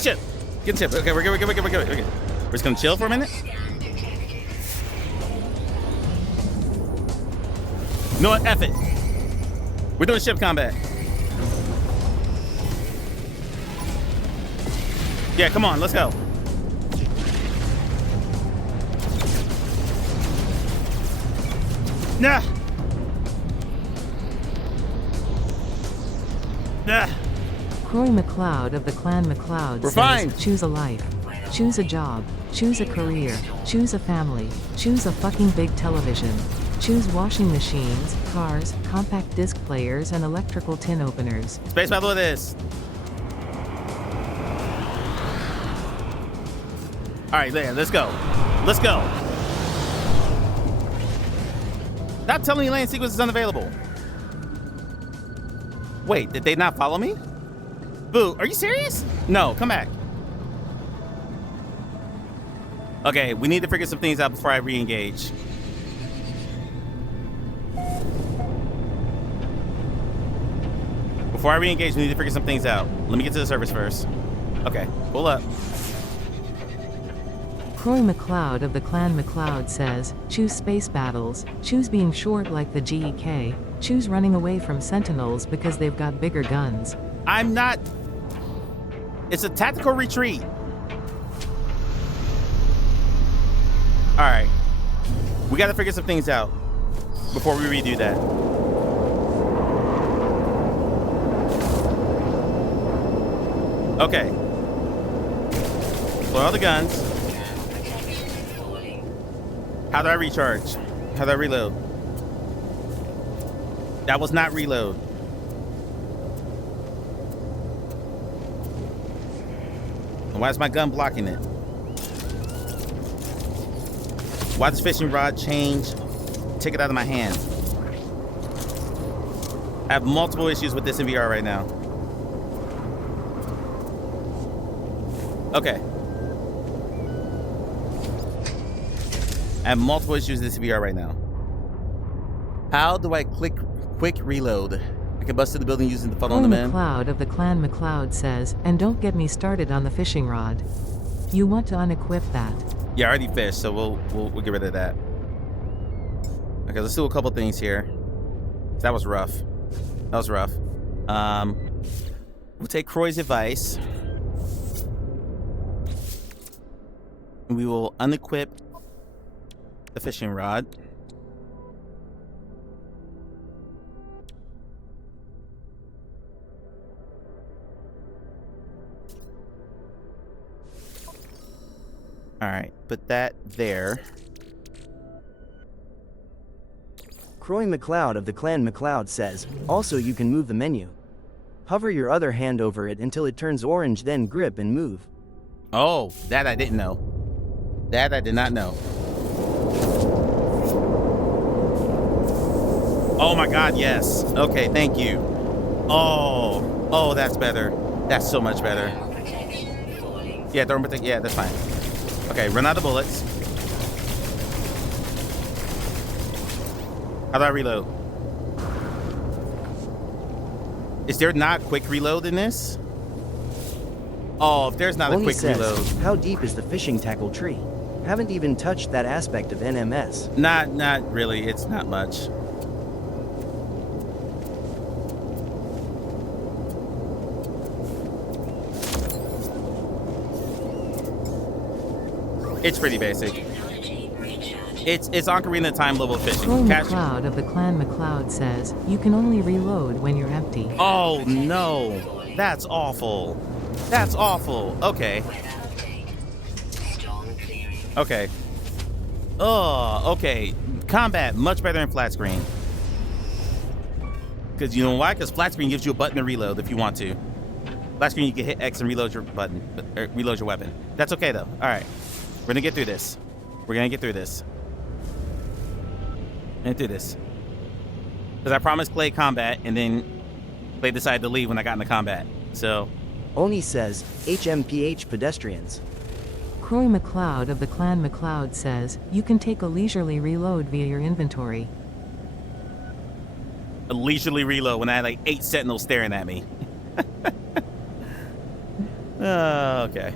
shit. Okay. We're good. We're just gonna chill for a minute. You know what? F it. We're doing ship combat. Yeah, come on, let's go. Nah. Croy McLeod of the Clan McLeod says, fine. Choose a life. Choose a job. Choose a career. Choose a family. Choose a fucking big television. Choose washing machines, cars, compact disc players, and electrical tin openers. Space battle it is. Alright, there, let's go. Stop telling me land sequence is unavailable. Wait, did they not follow me? Boo, are you serious? No, come back. Okay, we need to figure some things out before I re-engage. Before I re-engage, we need to figure some things out. Let me get to the surface first. Okay, pull up. Croy McLeod of the Clan McLeod says, choose space battles, choose being short like the GEK, choose running away from sentinels because they've got bigger guns. I'm not... It's a tactical retreat. Alright. We gotta figure some things out before we redo that. Okay. Blow all the guns. How do I recharge? How do I reload? That was not reload. Why is my gun blocking it? Why does fishing rod change? Take it out of my hand. I have multiple issues with this in VR right now. Okay. I have multiple issues with this VR right now. How do I click quick reload? I can bust to the building using the funnel on the man. McLeod of the Clan McLeod says, and don't get me started on the fishing rod. You want to unequip that. Yeah, I already fished, so we'll get rid of that. Okay, let's do a couple things here. That was rough. We'll take Croy's advice. We will unequip the fishing rod. Alright, put that there. Croy McLeod of the Clan McLeod says, also you can move the menu. Hover your other hand over it until it turns orange, then grip and move. Oh, that I didn't know. That I did not know. Oh my god, yes. Okay, thank you. Oh, that's better. That's so much better. Yeah, thermal protect. Yeah, that's fine. Okay, run out of bullets. How do I reload? Is there not quick reload in this? Oh, if there's not Oni a quick says, reload. how deep is the fishing tackle tree? Haven't even touched that aspect of NMS. Not really. It's not much. It's pretty basic. It's Ocarina of Time level fishing. Croy McLeod of the Clan McLeod says, you can only reload when you're empty. Oh no, that's awful. That's awful. Okay. Okay. Oh, okay. Combat much better in flat screen. Because you know why? Because flat screen gives you a button to reload if you want to. Flat screen you can hit X and reload your button, or reload your weapon. That's okay though. All right, we're gonna get through this. We're gonna get through this. And do this. Because I promised Clay combat, and then Clay decided to leave when I got into combat. So. Oni says, HMPH pedestrians. Croy McLeod of the Clan McLeod says, you can take a leisurely reload via your inventory. A leisurely reload when I had like 8 sentinels staring at me. Okay.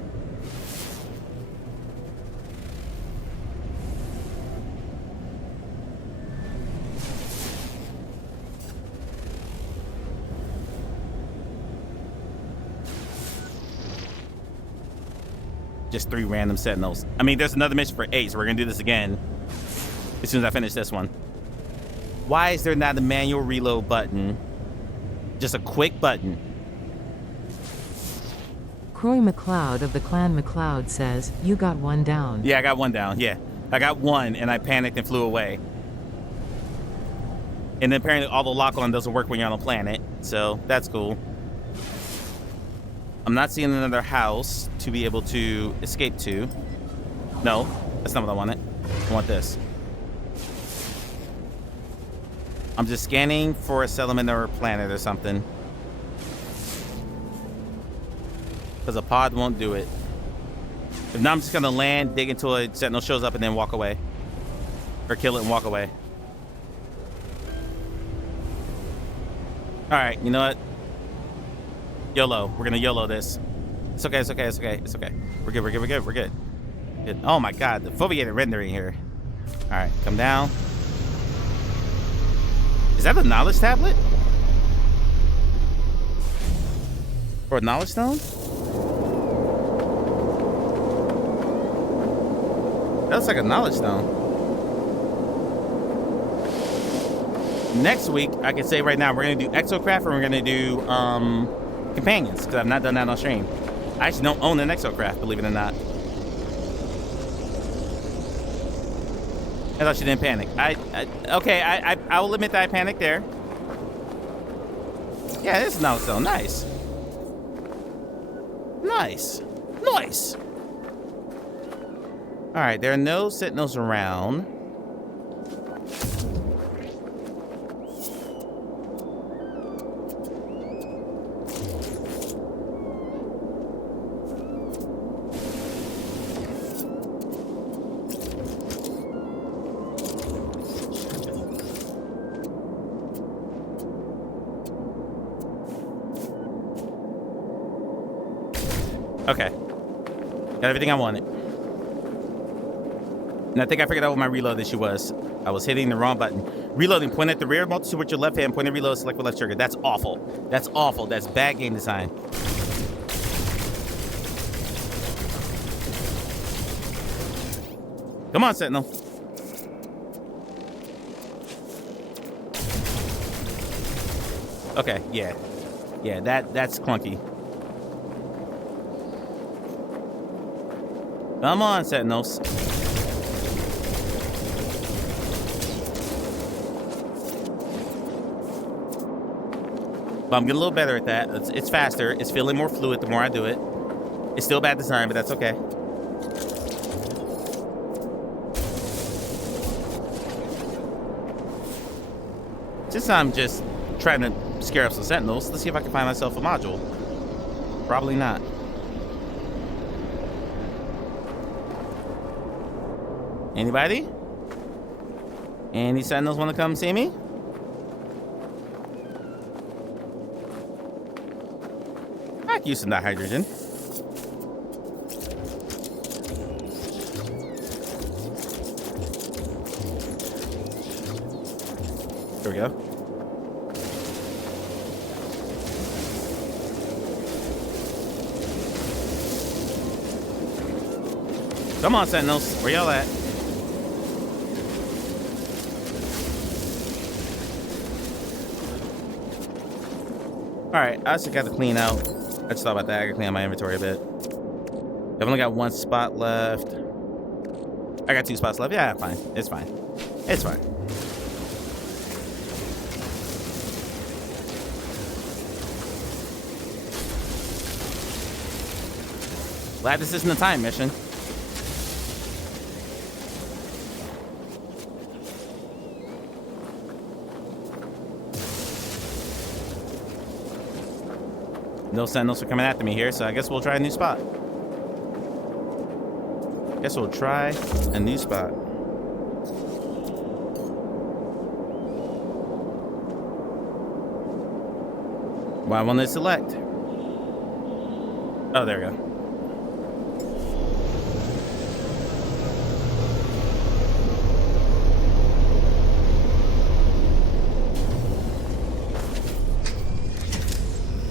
Just 3 random sentinels. I mean, there's another mission for 8, so we're gonna do this again as soon as I finish this one. Why is there not a manual reload button? Just a quick button. Croy McLeod of the Clan McLeod says, you got one down. Yeah, I got one down. Yeah, I got one, and I panicked and flew away. And then apparently all the lock-on doesn't work when you're on a planet, so that's cool. I'm not seeing another house to be able to escape to. No, that's not what I wanted. I want this. I'm just scanning for a settlement or a planet or something. Because a pod won't do it. If not, I'm just gonna land, dig until a sentinel shows up, and then walk away. Or kill it and walk away. Alright, you know what? YOLO. We're gonna YOLO this. It's okay, it's okay, it's okay, it's okay. We're good, we're good, we're good, we're good. Good. Oh my god, the foveated rendering here. Alright, come down. Is that a knowledge tablet? Or a knowledge stone? That looks like a knowledge stone. Next week, I can say right now, we're gonna do Exocraft and we're gonna do companions, because I've not done that on stream. I actually don't own an Exocraft, believe it or not. I thought she didn't panic. Okay, I will admit that I panicked there. Yeah, this is knowledge stone. Nice. Nice. Nice. All right, there are no sentinels around. Okay. Got everything I wanted. And I think I figured out what my reload issue was. I was hitting the wrong button. Reloading, point at the rear, multi with your left hand, point at reload, select with left trigger. That's awful. That's awful. That's bad game design. Come on, Sentinel. Okay, yeah. Yeah, that's clunky. Come on, Sentinels. But I'm getting a little better at that. It's faster. It's feeling more fluid the more I do it. It's still bad design, but that's okay. Since I'm just trying to scare up some Sentinels, let's see if I can find myself a module. Probably not. Anybody? Any Sentinels want to come see me? I could use some hydrogen. There we go. Come on, Sentinels. Where y'all at? Alright, I also got to clean out. I just thought about that. I gotta clean out my inventory a bit. I've only got one spot left. I got 2 spots left. Yeah, fine. It's fine. It's fine. Glad this isn't a time mission. No Sentinels are coming after me here, so I guess we'll try a new spot. Guess we'll try a new spot. Why won't it select? Oh, there we go.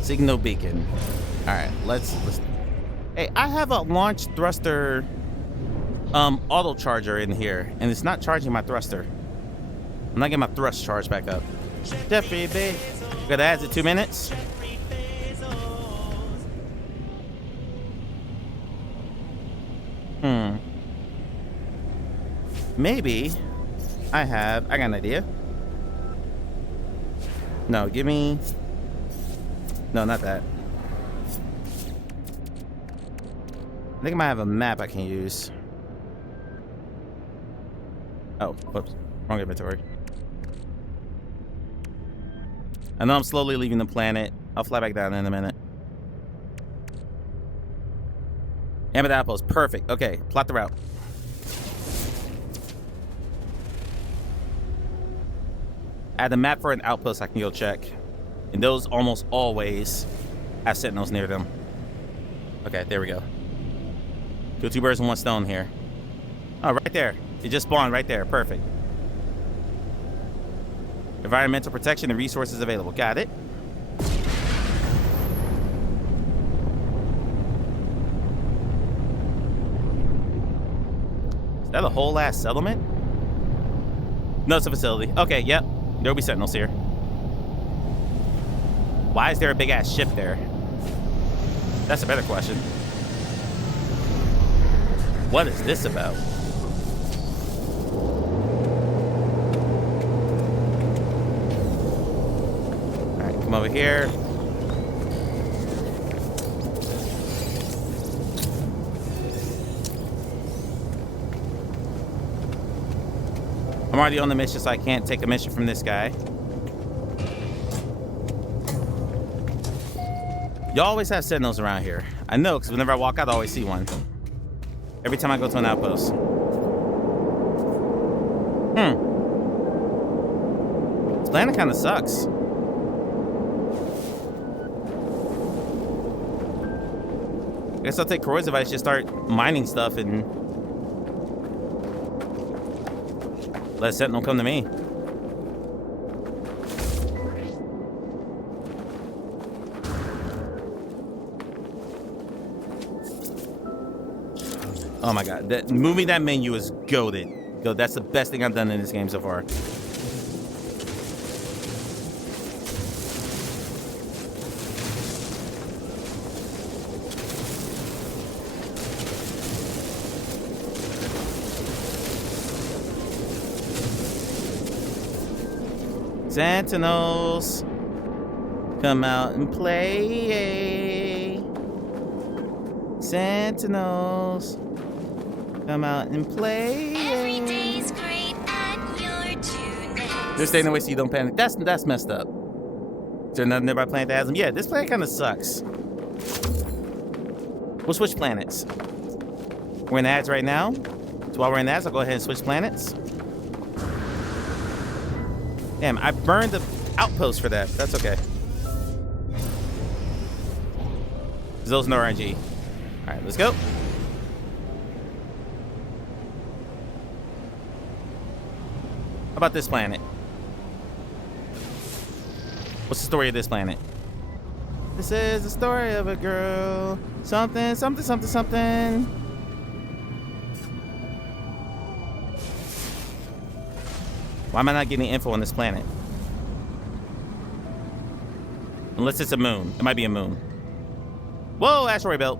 Signal beacon. All right, let's. Hey, I have a launch thruster auto charger in here, and it's not charging my thruster. I'm not getting my thrust charge back up. Jeffrey B. Good ads at 2 minutes. Maybe I got an idea. No, give me. No, not that. I think I might have a map I can use. Oh, whoops. Wrong inventory. I know I'm slowly leaving the planet. I'll fly back down in a minute. Amethyst Outpost. Perfect. Okay, plot the route. Add a map for an outpost I can go check. And those almost always have Sentinels near them. Okay, there we go. Kill 2 birds with 1 stone here. Oh, right there. It just spawned right there. Perfect. Environmental protection and resources available. Got it. Is that a whole ass settlement? No, it's a facility. Okay, yep. There'll be Sentinels here. Why is there a big ass ship there? That's a better question. What is this about? Alright, come over here. I'm already on the mission, so I can't take a mission from this guy. You always have Sentinels around here. I know, because whenever I walk out, I always see one. Every time I go to an outpost. This planet kind of sucks. I guess I'll take Croy's advice, just start mining stuff and let a Sentinel come to me. Oh my god, moving that menu is goated. That's the best thing I've done in this game so far. Sentinels, come out and play. Sentinels, come out and play. Every day's great and you're too next. They're staying away so you don't panic. That's messed up. Is there another nearby planet that has them? Yeah, this planet kind of sucks. We'll switch planets. We're in ads right now. So while we're in ads, I'll go ahead and switch planets. Damn, I burned the outpost for that. That's okay. Those no RNG. All right, let's go. How about this planet? What's the story of this planet? This is the story of a girl. Something, something, something, something. Why am I not getting info on this planet? Unless it's a moon. It might be a moon. Whoa, asteroid belt.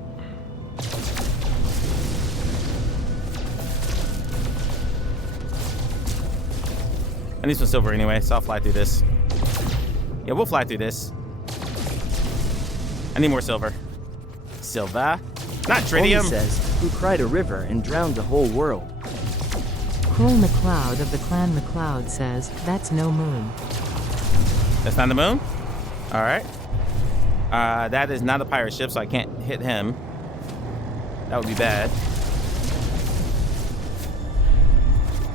I need some silver anyway, so I'll fly through this. Yeah, we'll fly through this. I need more silver. Silver? Not tritium. Homie says, who cried a river and drowned the whole world. Cruel McLeod of the Clan McLeod says, that's no moon. That's not the moon? Alright. That is not a pirate ship, so I can't hit him. That would be bad.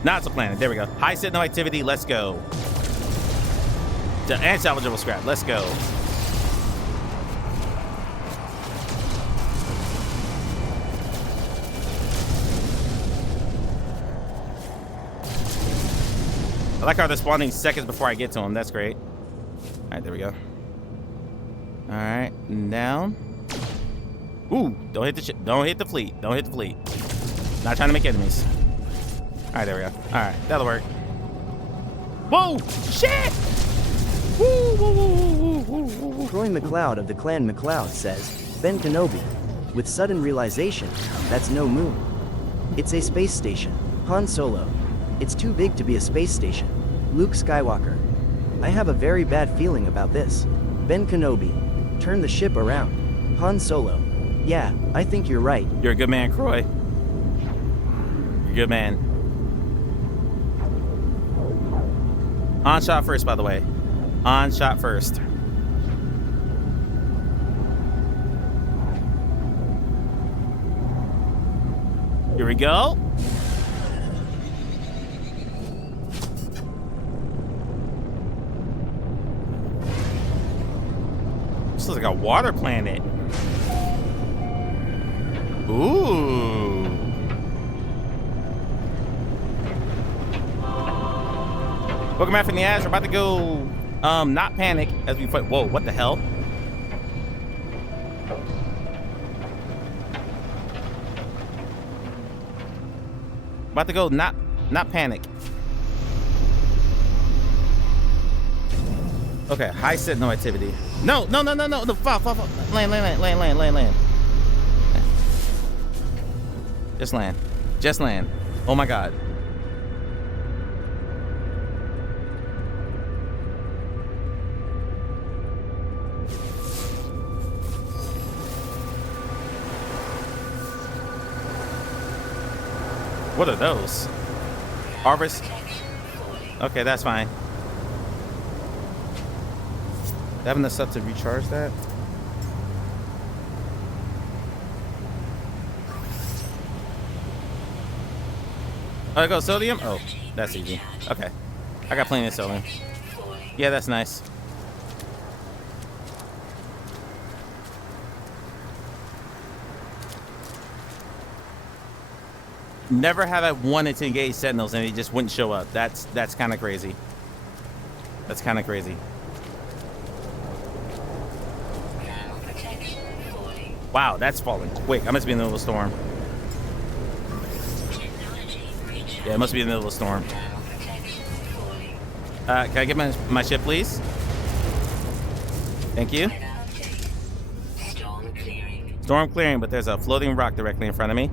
Now it's a planet. There we go. High signal activity. Let's go. And salvageable scrap. Let's go. I like how they're spawning seconds before I get to them. That's great. All right, there we go. All right, down. Ooh, don't hit the ship. Don't hit the fleet. Don't hit the fleet. Not trying to make enemies. All right, there we go. All right, that'll work. Whoa, shit! Woo, woo, woo, woo, woo, woo, woo. Troy McLeod of the Clan McLeod says, Ben Kenobi. With sudden realization, that's no moon. It's a space station. Han Solo. It's too big to be a space station. Luke Skywalker. I have a very bad feeling about this. Ben Kenobi. Turn the ship around. Han Solo. Yeah, I think you're right. You're a good man, Croy. You're a good man. On shot first, by the way. On shot first. Here we go. This looks like a water planet. Ooh. Welcome back from the ads. We're about to go, not panic as we fight. Whoa, what the hell? About to go, not panic. Okay, high signal activity. No, fall. Land. Just land. Oh my God. What are those? Harvest? Okay, that's fine. They have enough stuff to recharge that? Oh, I go sodium? Oh, that's easy. Okay. I got plenty of sodium. Yeah, that's nice. Never have I wanted to engage sentinels and they just wouldn't show up. That's kind of crazy. That's kind of crazy. Wow, that's falling quick. I must be in the middle of a storm. Yeah, it must be in the middle of a storm. Can I get my ship, please? Thank you. Storm clearing, but there's a floating rock directly in front of me.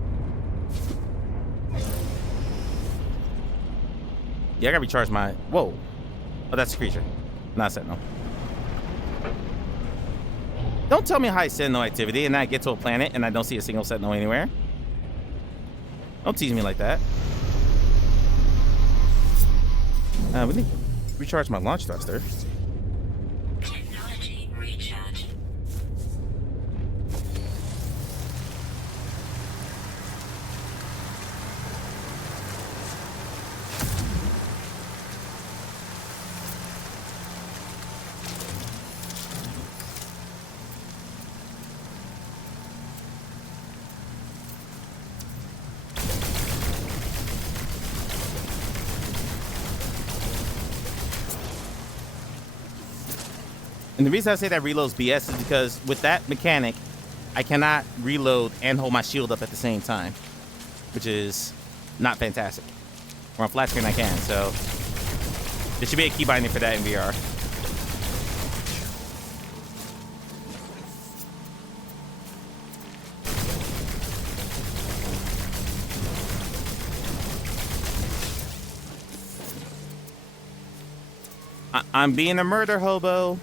Yeah, I gotta recharge my... Whoa. Oh, that's a creature. Not Sentinel. Don't tell me high Sentinel activity and I get to a planet and I don't see a single Sentinel anywhere. Don't tease me like that. We need to recharge my launch thruster. Technology recharge. And the reason I say that reload's BS is because with that mechanic, I cannot reload and hold my shield up at the same time, which is not fantastic. Or on flat screen I can, so there should be a key binding for that in VR. I'm being a murder hobo.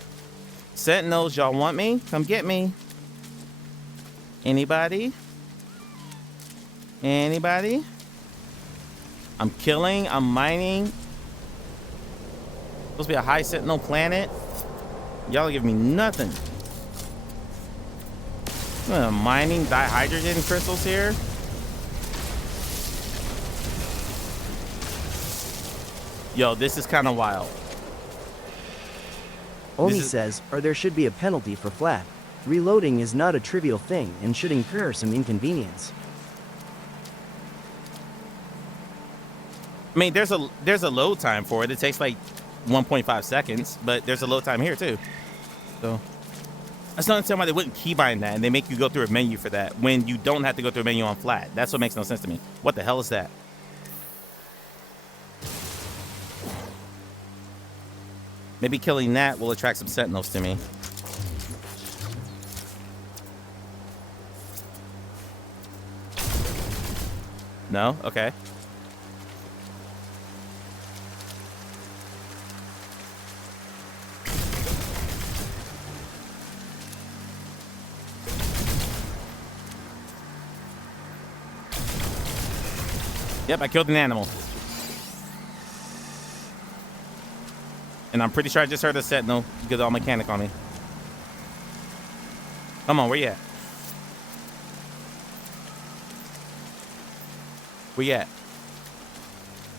Sentinels, y'all want me? Come get me. Anybody? Anybody? I'm killing, I'm mining. Supposed to be a high Sentinel planet. Y'all give me nothing. Mining dihydrogen crystals here. Yo, this is kind of wild. Omi says, or there should be a penalty for flat. Reloading is not a trivial thing and should incur some inconvenience. I mean, there's a load time for it. It takes like 1.5 seconds, but there's a load time here too. So that's not understand why they wouldn't keybind that and they make you go through a menu for that when you don't have to go through a menu on flat. That's what makes no sense to me. What the hell is that? Maybe killing that will attract some Sentinels to me. No? Okay. Yep, I killed an animal. And I'm pretty sure I just heard a Sentinel get all mechanic on me. Come on, where you at? Where you at?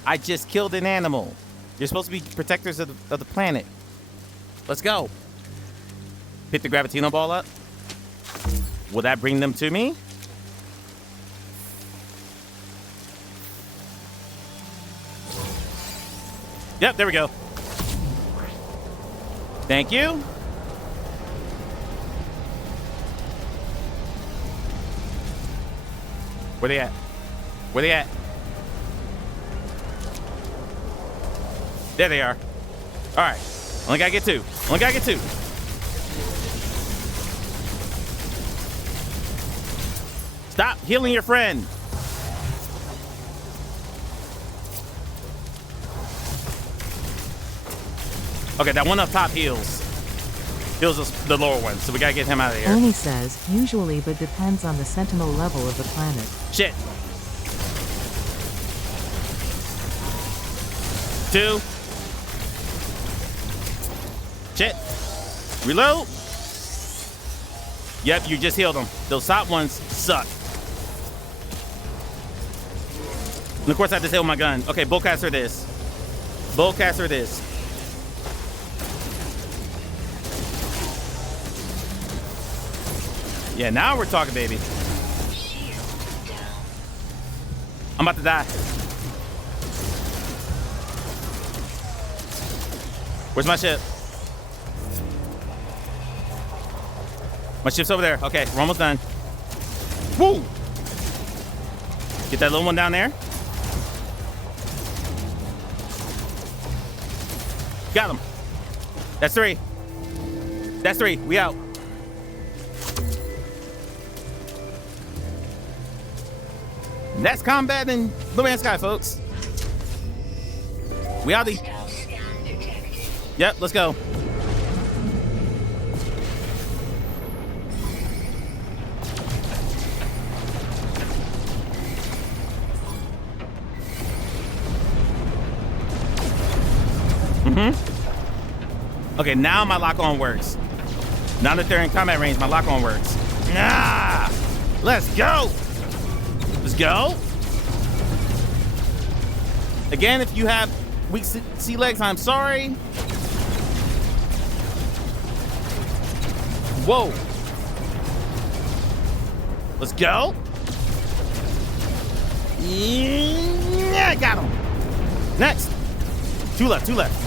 I just killed an animal. You're supposed to be protectors of the planet. Let's go. Pick the Gravitino ball up. Will that bring them to me? Yep, there we go. Thank you. Where they at? Where they at? There they are. All right. Only gotta get two. Only gotta get two. Stop healing your friend. Okay, that one up top heals. Heals us, the lower one, so we gotta get him out of here. Oni says, usually but depends on the sentinel level of the planet. Shit. 2. Shit. Reload. Yep, you just healed them. Those top ones suck. And of course I have to heal my gun. Okay, bowcaster this. Bowcaster this. Yeah, now we're talking, baby. I'm about to die. Where's my ship? My ship's over there. Okay, we're almost done. Woo! Get that little one down there. Got him. That's 3. That's 3. We out. That's combat in Blue Man Sky, folks. We outie. Yep, let's go. Okay, now my lock-on works. Now that they're in combat range, my lock-on works. Ah! Let's go! Let's go! Again, if you have weak sea legs, I'm sorry. Whoa! Let's go! Yeah, I got him! Next! 2 left, 2 left.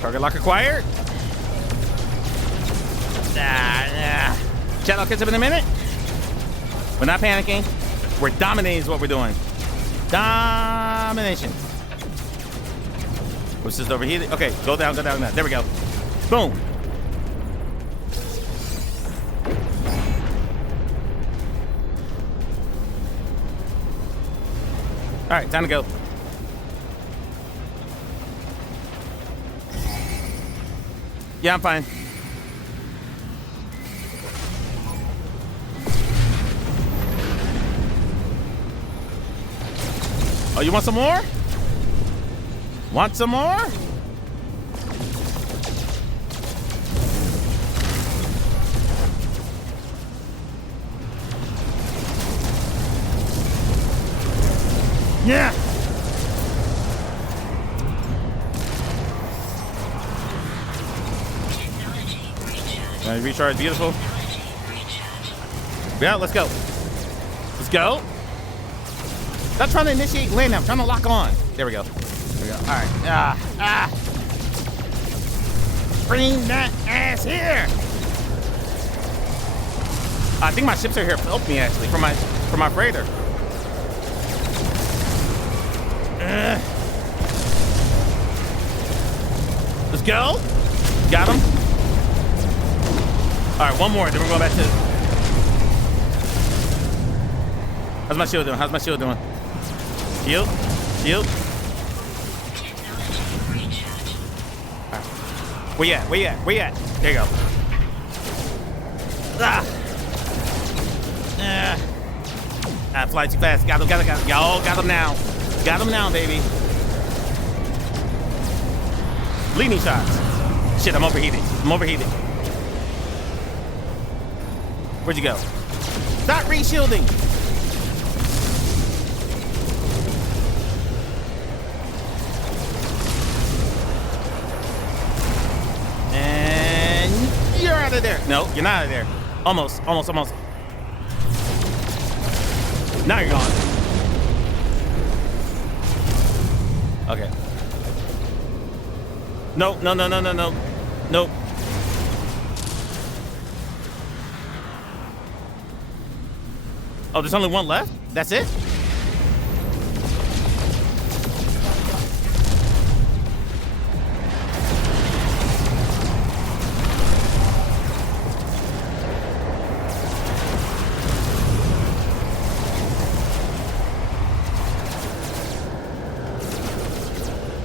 Target lock acquired. Chat, I'll catch up in a minute. We're not panicking. We're dominating is what we're doing. Domination. Which is overheated. Okay, go down, go down, go down. There we go. Boom. All right, time to go. Yeah, I'm fine. Oh, you want some more? Want some more? Yeah. Recharge, beautiful. Yeah, let's go. Let's go. Not trying to initiate landing, I'm trying to lock on. There we go. There we go. All right. Bring that ass here. I think my ships are here to help me actually from my freighter. Let's go. Got him. All right, one more, then we're going back to... How's my shield doing? How's my shield doing? Shield? Shield? Right. Where you at? Where you at? Where you at? There you go. Fly too fast. Got him, got him, got him. Y'all got him now. Got him now, baby. Leading shots. Shit, I'm overheated. I'm overheated. Where'd you go? Stop re-shielding. And you're out of there. No, you're not out of there. Almost, almost, almost. Now you're gone. Okay. No, no, no, no, no, no. Nope. Oh, there's only one left? That's it?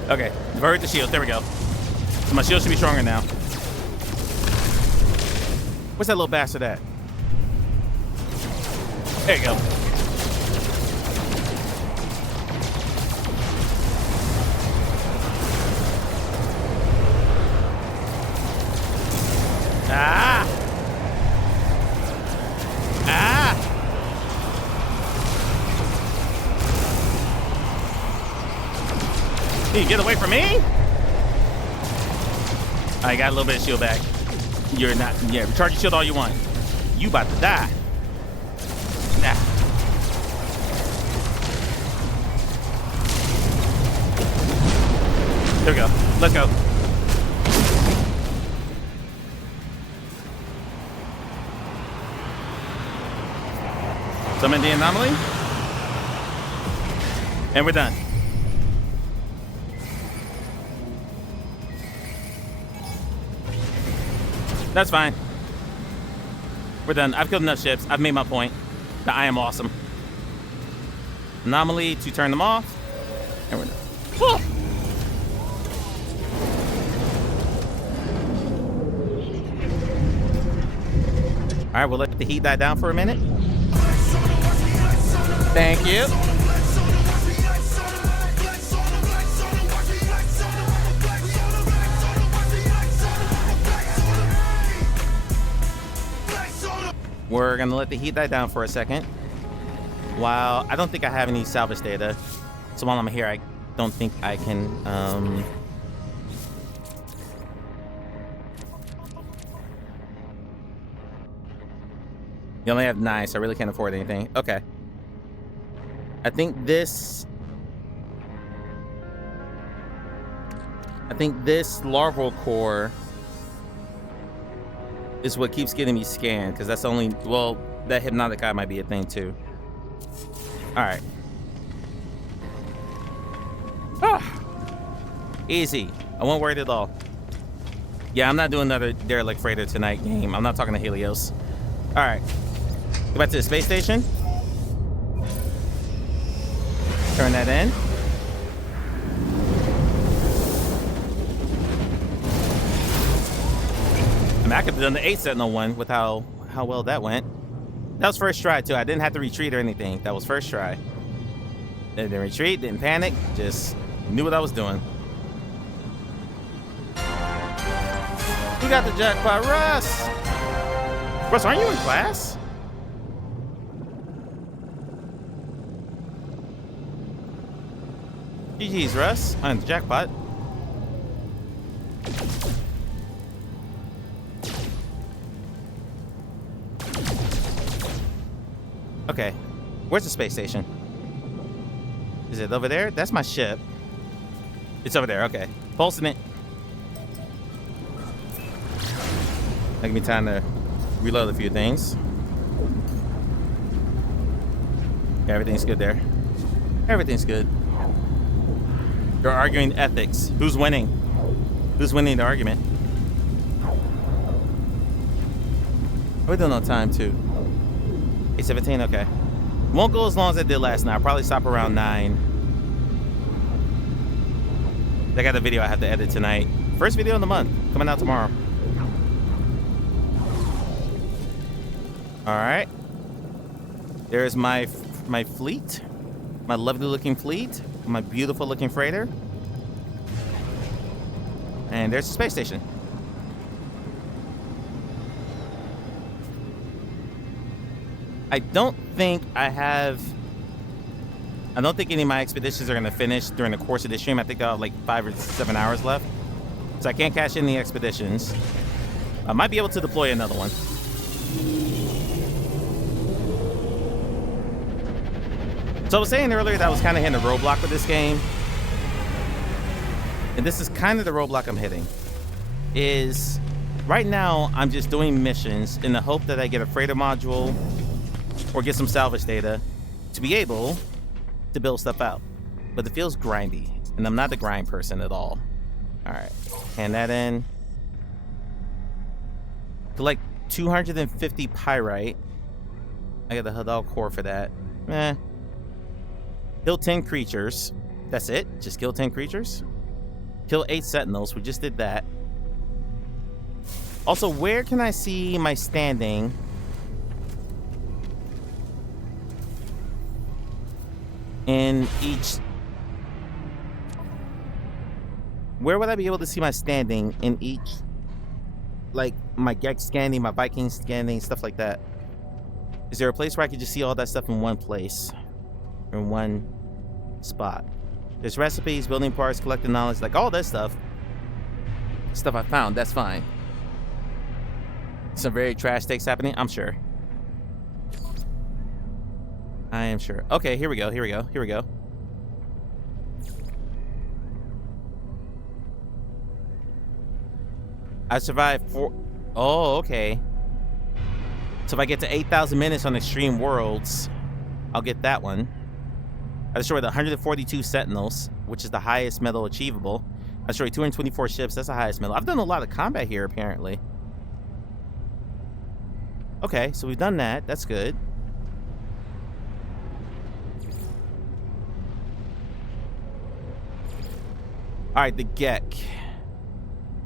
Okay, divert the shield. There we go. So my shield should be stronger now. Where's that little bastard at? There you go. Ah! Ah! You get away from me? I got a little bit of shield back. You're not, yeah, recharge your shield all you want. You about to die. Nah. There we go. Let's go. Summon the anomaly. And we're done. That's fine. We're done. I've killed enough ships. I've made my point. That I am awesome. Anomaly to turn them off. And we're done. Whoa. All right, we'll let the heat die down for a minute. Thank you. We're gonna let the heat die down for a second. While I don't think I have any salvage data, so while I'm here, I don't think I can. You only have 9, so I really can't afford anything. Okay. I think this larval core is what keeps getting me scanned, because that's the only, well, that hypnotic eye might be a thing too. All right. Ah, easy. I won't worry at all. Yeah, I'm not doing another Derelict Freighter tonight game. I'm not talking to Helios. All right. Go back to the space station. Turn that in. I mean, I could have done the 8 Sentinel one with how well that went. That was first try too. I didn't have to retreat or anything. That was first try. Didn't retreat, didn't panic, just knew what I was doing. Who got the jackpot? Russ! Russ, aren't you in class? GG's, Russ. On the jackpot. Okay. Where's the space station? Is it over there? That's my ship. It's over there. Okay. Pulsing it. That give me time to reload a few things. Yeah, everything's good there. Everything's good. They're arguing ethics. Who's winning? Who's winning the argument? We're doing on time too. 8:17, okay. Won't go as long as I did last night. I'll probably stop around 9. I got a video I have to edit tonight. First video of the month, coming out tomorrow. All right. There's my fleet, my lovely looking fleet, my beautiful looking freighter. And there's the space station. I don't think any of my expeditions are going to finish during the course of this stream. I think I have like 5 or 7 hours left. So I can't cash in the expeditions. I might be able to deploy another one. So I was saying earlier that I was kind of hitting a roadblock with this game. And this is kind of the roadblock I'm hitting. Is right now I'm just doing missions in the hope that I get a freighter module or get some salvage data to be able to build stuff out. But it feels grindy, and I'm not the grind person at all. All right, hand that in. Collect 250 pyrite. I got the Hadal core for that. Kill 10 creatures. That's it? Just kill 10 creatures? Kill 8 sentinels. We just did that. Also, where can I see my standing? In each... Where would I be able to see my standing in each... Like, my Gex scanning, my Viking scanning, stuff like that. Is there a place where I could just see all that stuff in one place? In one spot? There's recipes, building parts, collecting knowledge, like all that stuff. Stuff I found, that's fine. Some very trash takes happening, I'm sure. I am sure. Okay, here we go, here we go, here we go. I survived 4... Oh, okay. So if I get to 8,000 minutes on Extreme Worlds, I'll get that one. I destroyed 142 Sentinels, which is the highest medal achievable. I destroyed 224 ships, that's the highest medal. I've done a lot of combat here, apparently. Okay, so we've done that. That's good. Alright, the Gek.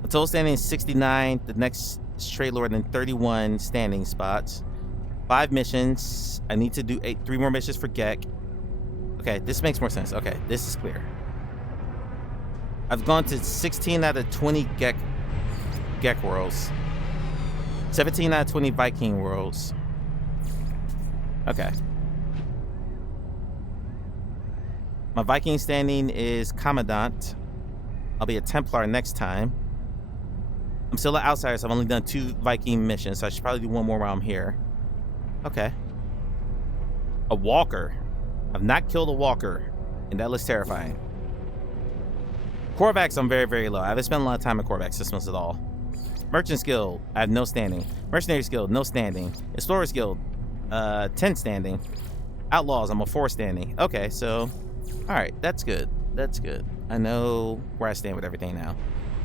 The total standing is 69. The next straight lower than 31 standing spots. 5 missions. I need to do 3 more missions for Gek. Okay, this makes more sense. Okay, this is clear. I've gone to 16 out of 20 Gek worlds. 17 out of 20 Viking worlds. Okay. My Viking standing is Commandant. I'll be a Templar next time. I'm still an outsider, so I've only done 2 Viking missions, so I should probably do 1 more while I'm here. Okay. A Walker. I've not killed a Walker, and that looks terrifying. Korvax, I'm very, very low. I haven't spent a lot of time at Korvax systems at all. Merchant skill, I have no standing. Mercenary skill, no standing. Explorer skill, 10 standing. Outlaws, I'm a 4 standing. Okay, so, all right, that's good. That's good. I know where I stand with everything now.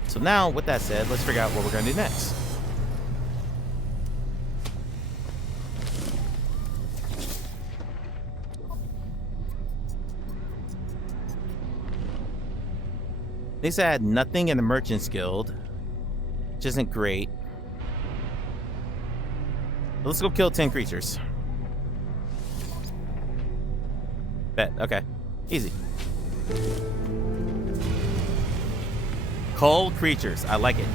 So now, with that said, let's figure out what we're gonna do next. They said I had nothing in the Merchant's Guild, which isn't great. But let's go kill 10 creatures. Bet, okay. Easy. Cold creatures, I like it.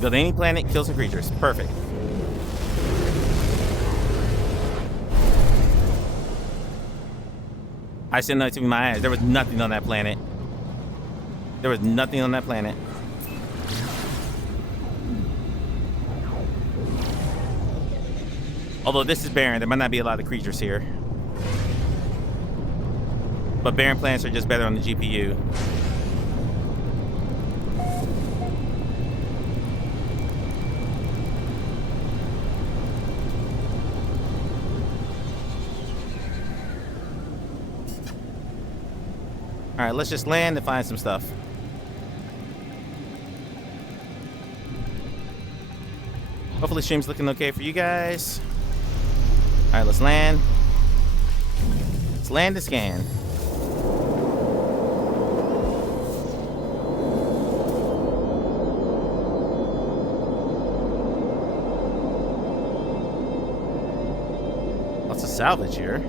Build any planet, kill some creatures. Perfect. I should not see my eyes. There was nothing on that planet. There was nothing on that planet. Although this is barren, there might not be a lot of creatures here. But barren planets are just better on the GPU. All right, let's just land and find some stuff. Hopefully stream's looking okay for you guys. All right, let's land. Let's land and scan. Lots of salvage here.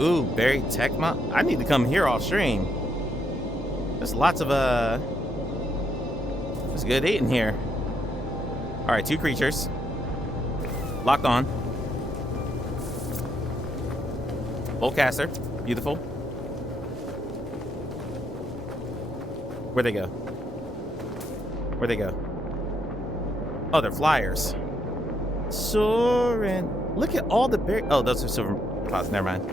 Ooh, buried tech mod. I need to come here off stream. There's lots of there's good eating here. All right, 2 creatures. Locked on. Boltcaster, beautiful. Where'd they go? Where'd they go? Oh, they're flyers. Soaring. Look at all the buried. Oh, those are silver pots. Never mind.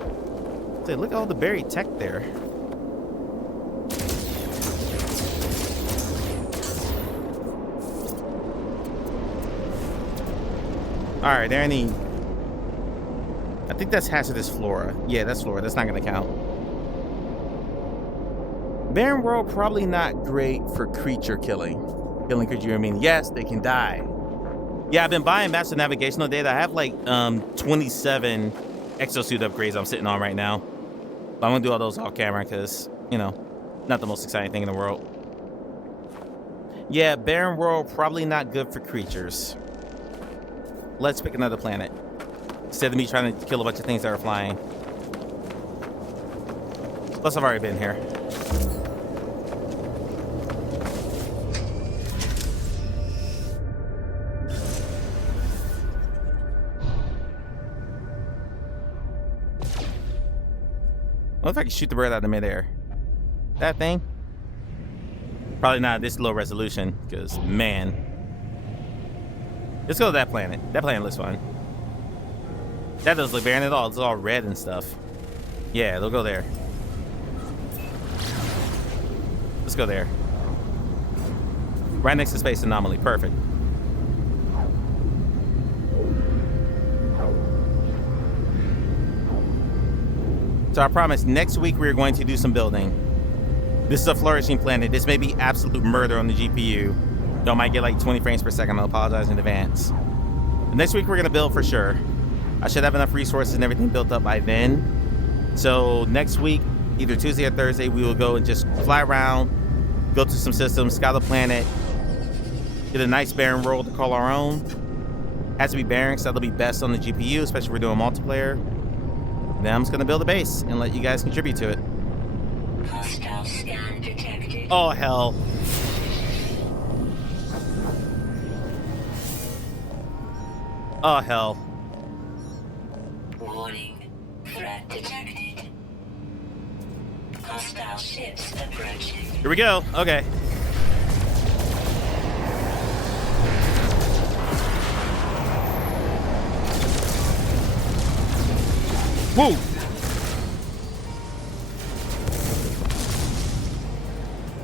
Say, look at all the buried tech there. All right, there any? I think that's hazardous flora. Yeah, that's flora. That's not gonna count. Barren world probably not great for creature killing. Killing creature. I mean, yes, they can die. Yeah, I've been buying master navigational data. I have like 27 exosuit upgrades I'm sitting on right now. But I'm gonna do all those off camera because, you know, not the most exciting thing in the world. Yeah, barren world probably not good for creatures. Let's pick another planet. Instead of me trying to kill a bunch of things that are flying. Plus, I've already been here. I wonder if I can shoot the bird out of midair. That thing? Probably not this low resolution, because, man. Let's go to that planet. That planet looks fun. That doesn't look barren at all. It's all red and stuff. Yeah, they'll go there. Let's go there. Right next to Space Anomaly. Perfect. So I promise, next week we're going to do some building. This is a flourishing planet. This may be absolute murder on the GPU. Y'all might get like 20 frames per second. I'll apologize in advance. But next week we're going to build for sure. I should have enough resources and everything built up by then. So next week, either Tuesday or Thursday, we will go and just fly around, go to some systems, scout the planet, get a nice barren world to call our own. Has to be barren, so that'll be best on the GPU, especially if we're doing multiplayer. Then I'm just gonna build a base and let you guys contribute to it. Hostile scan detected. Oh hell. Oh hell. Warning. Threat detected. Hostile ships approaching. Here we go. Okay. Whoa.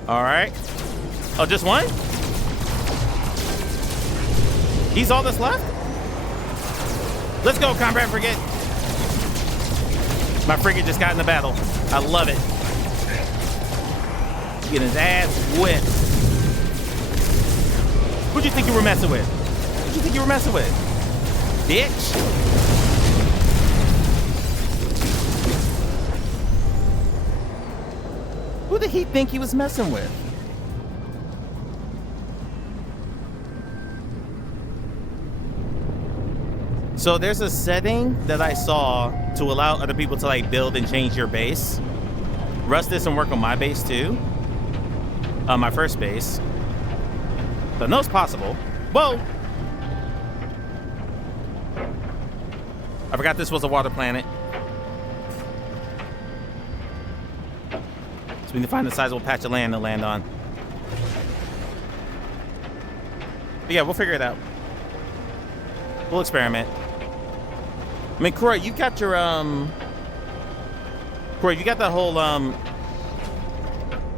All right. Oh, just one? He's all that's left? Let's go, combat frigate. My frigate just got in the battle. I love it. Getting his ass whipped. Who'd you think you were messing with? Who'd you think you were messing with? Bitch. Who did he think he was messing with? So there's a setting that I saw to allow other people to like build and change your base. Rust doesn't work on my base too. My first base. But no, it's possible. Whoa! I forgot this was a water planet. So we need to find a sizable patch of land to land on. But yeah, we'll figure it out. We'll experiment. I mean, Croy, you got your Croy, you got that whole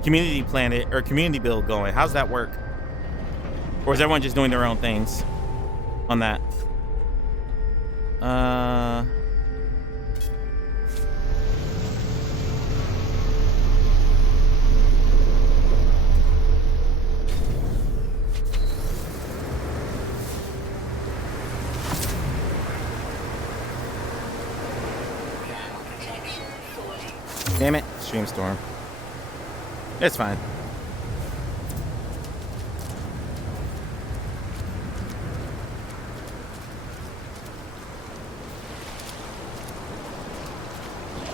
community planet or community build going. How's that work? Or is everyone just doing their own things on that? Damn it, stream storm. It's fine.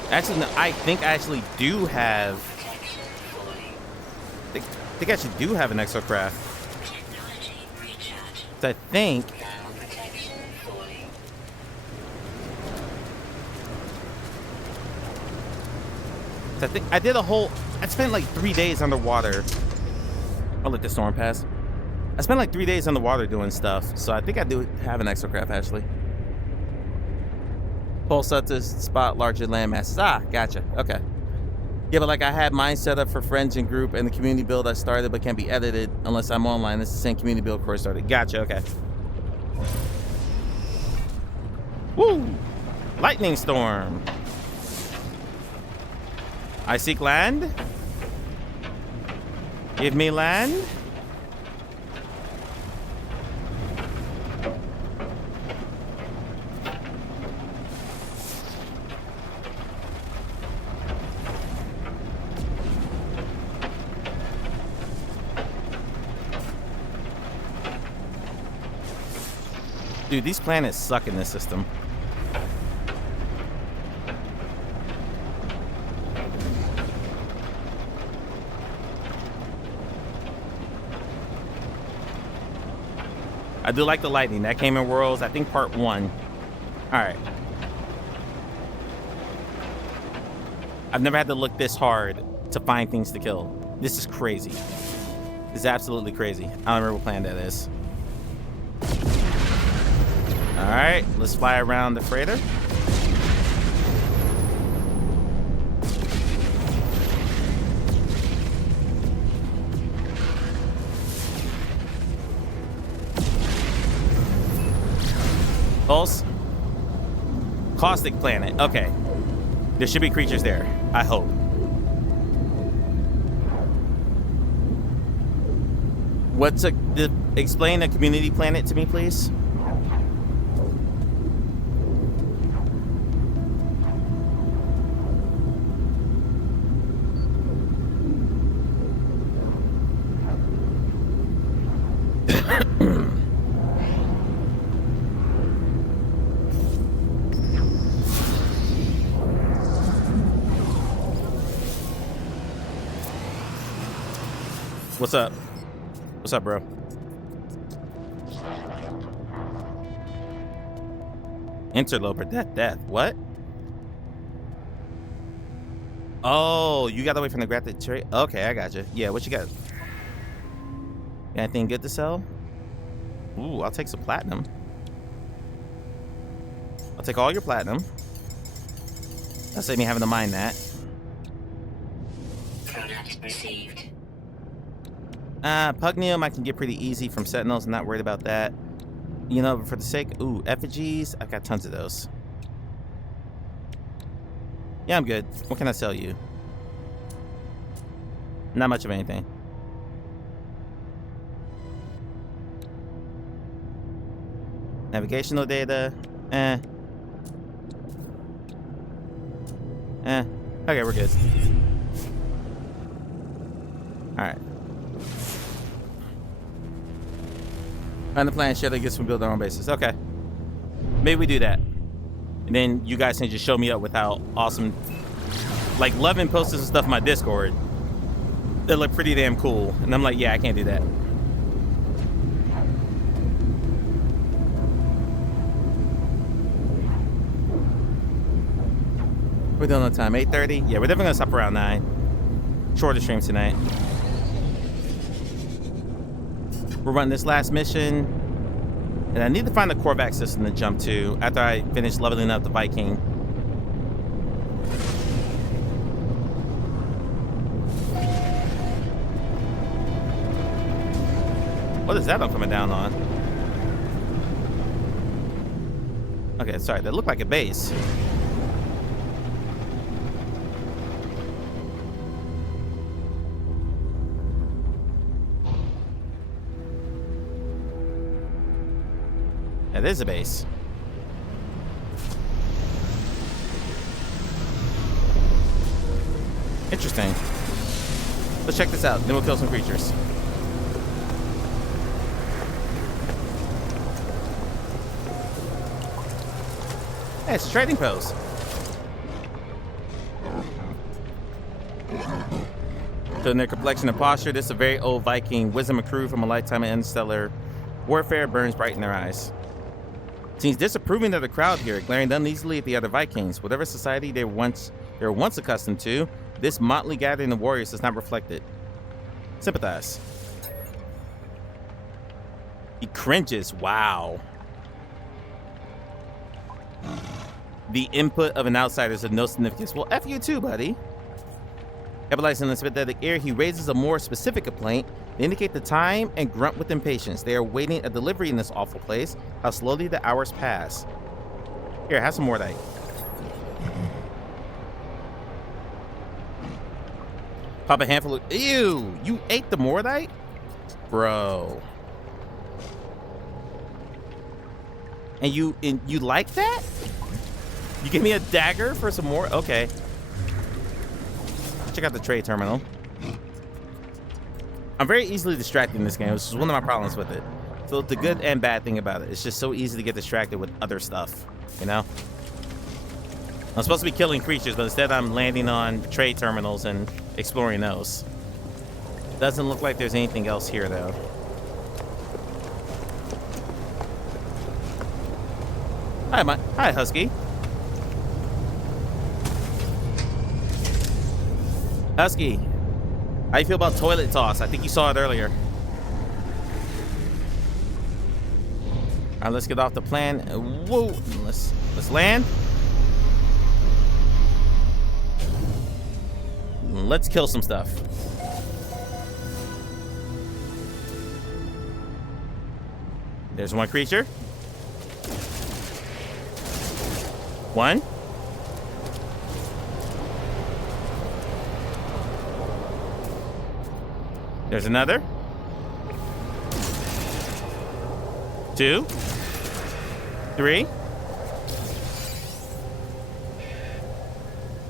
Actually, no, I think I actually do have. I think I actually do have an exocraft. I think. I think I did a whole. I spent like 3 days underwater. I'll let the storm pass. I spent like 3 days underwater doing stuff, so I think I do have an exocraft actually. Pulse up to spot larger land masses. Ah, gotcha. Okay. Yeah, but like I had mine set up for friends and group and the community build I started, but can't be edited unless I'm online. It's the same community build Corey started. Gotcha. Okay. Woo! Lightning storm. I seek land. Give me land. Dude, these planets suck in this system. I do like the lightning. That came in Worlds, I think part 1. Alright. I've never had to look this hard to find things to kill. This is crazy. This is absolutely crazy. I don't remember what planet that is. Alright, let's fly around the freighter. Pulse. Caustic planet. Okay. There should be creatures there. I hope. Explain a community planet to me, please? What's up? What's up, bro? Interloper, death. What? Oh, you got away from the graphic tray? Okay, I got you. Yeah, what you got? Got anything good to sell? Ooh, I'll take some platinum. I'll take all your platinum. That'll save me having to mine that. Product received. Pugnium I can get pretty easy from Sentinels. I'm not worried about that. You know, for the sake... Ooh, effigies. I got tons of those. Yeah, I'm good. What can I sell you? Not much of anything. Navigational data. Okay, we're good. Alright. On the plan, share gets from build our own bases. Okay. Maybe we do that. And then you guys can just show me up with how awesome... Like, Lovin posted some stuff in my Discord that look pretty damn cool. And I'm like, yeah, I can't do that. We're doing on time. 8:30? Yeah, we're definitely going to stop around 9. Shorter stream tonight. We're running this last mission. And I need to find the Korvac system to jump to after I finish leveling up the Viking. What is that I'm coming down on? Okay, sorry, that looked like a base. That is a base. Interesting. Let's check this out, then we'll kill some creatures. Hey, it's a trading post. So in their complexion and posture, this is a very old Viking. Wisdom accrued from a lifetime of interstellar warfare burns bright in their eyes. Seems disapproving of the crowd here, glaring uneasily at the other Vikings. Whatever society they were once accustomed to, this motley gathering of warriors does not reflect it. Sympathize. He cringes. Wow. The input of an outsider is of no significance. Well, F you too, buddy. Capitalizing on the sympathetic ear, he raises a more specific complaint. They indicate the time and grunt with impatience. They are waiting a delivery in this awful place. How slowly the hours pass. Here, have some mordite. Pop a handful of... Ew! You ate the mordite? Bro. And you like that? You give me a dagger for some more? Okay. Check out the trade terminal. I'm very easily distracted in this game, which is one of my problems with it. So the good and bad thing about it, it's just so easy to get distracted with other stuff, you know? I'm supposed to be killing creatures, but instead I'm landing on trade terminals and exploring those. Doesn't look like there's anything else here, though. Hi, Husky. Husky, how you feel about toilet toss? I think you saw it earlier. All right, let's get off the plan. Whoa, let's land. Let's kill some stuff. There's one creature. One. There's another. Two. Three.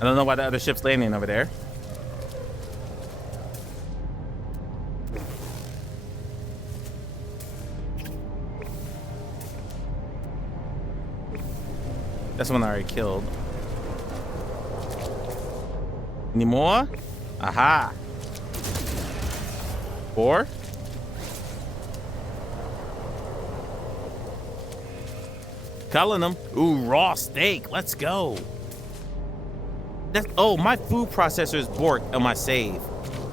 I don't know why the other ship's landing over there. That's one I already killed. Any more? Aha. 4. Culling them. Ooh, raw steak. Let's go. That's, oh, my food processor is borked on my save.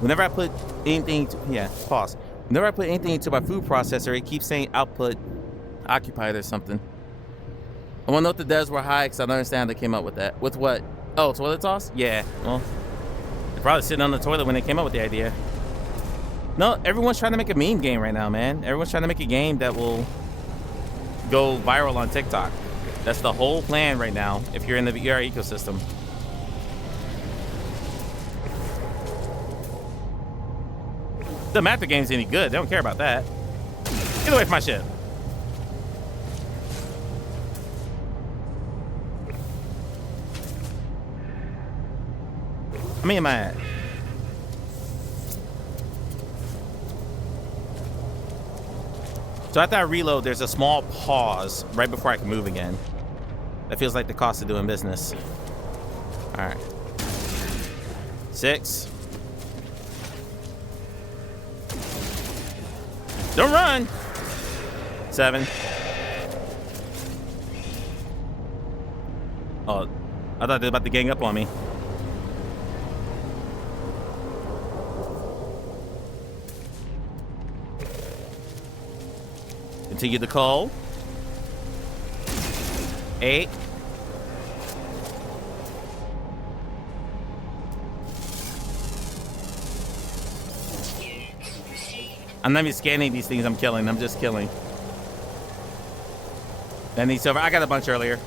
Whenever I put anything to, yeah, pause. Whenever I put anything into my food processor, it keeps saying output occupied or something. I want to know if the devs were high because I don't understand how they came up with that. With what? Oh, toilet toss? Yeah, well, they're probably sitting on the toilet when they came up with the idea. No, everyone's trying to make a meme game right now, man. Everyone's trying to make a game that will go viral on TikTok. That's the whole plan right now if you're in the VR ecosystem. Doesn't matter if the game's any good. They don't care about that. Get away from my ship. How many am I at? So after I reload, there's a small pause right before I can move again. That feels like the cost of doing business. All right. 6. Don't run. 7. Oh, I thought they were about to gang up on me. Continue the call. 8. I'm not even scanning these things I'm killing. I'm just killing. I need silver. I got a bunch earlier.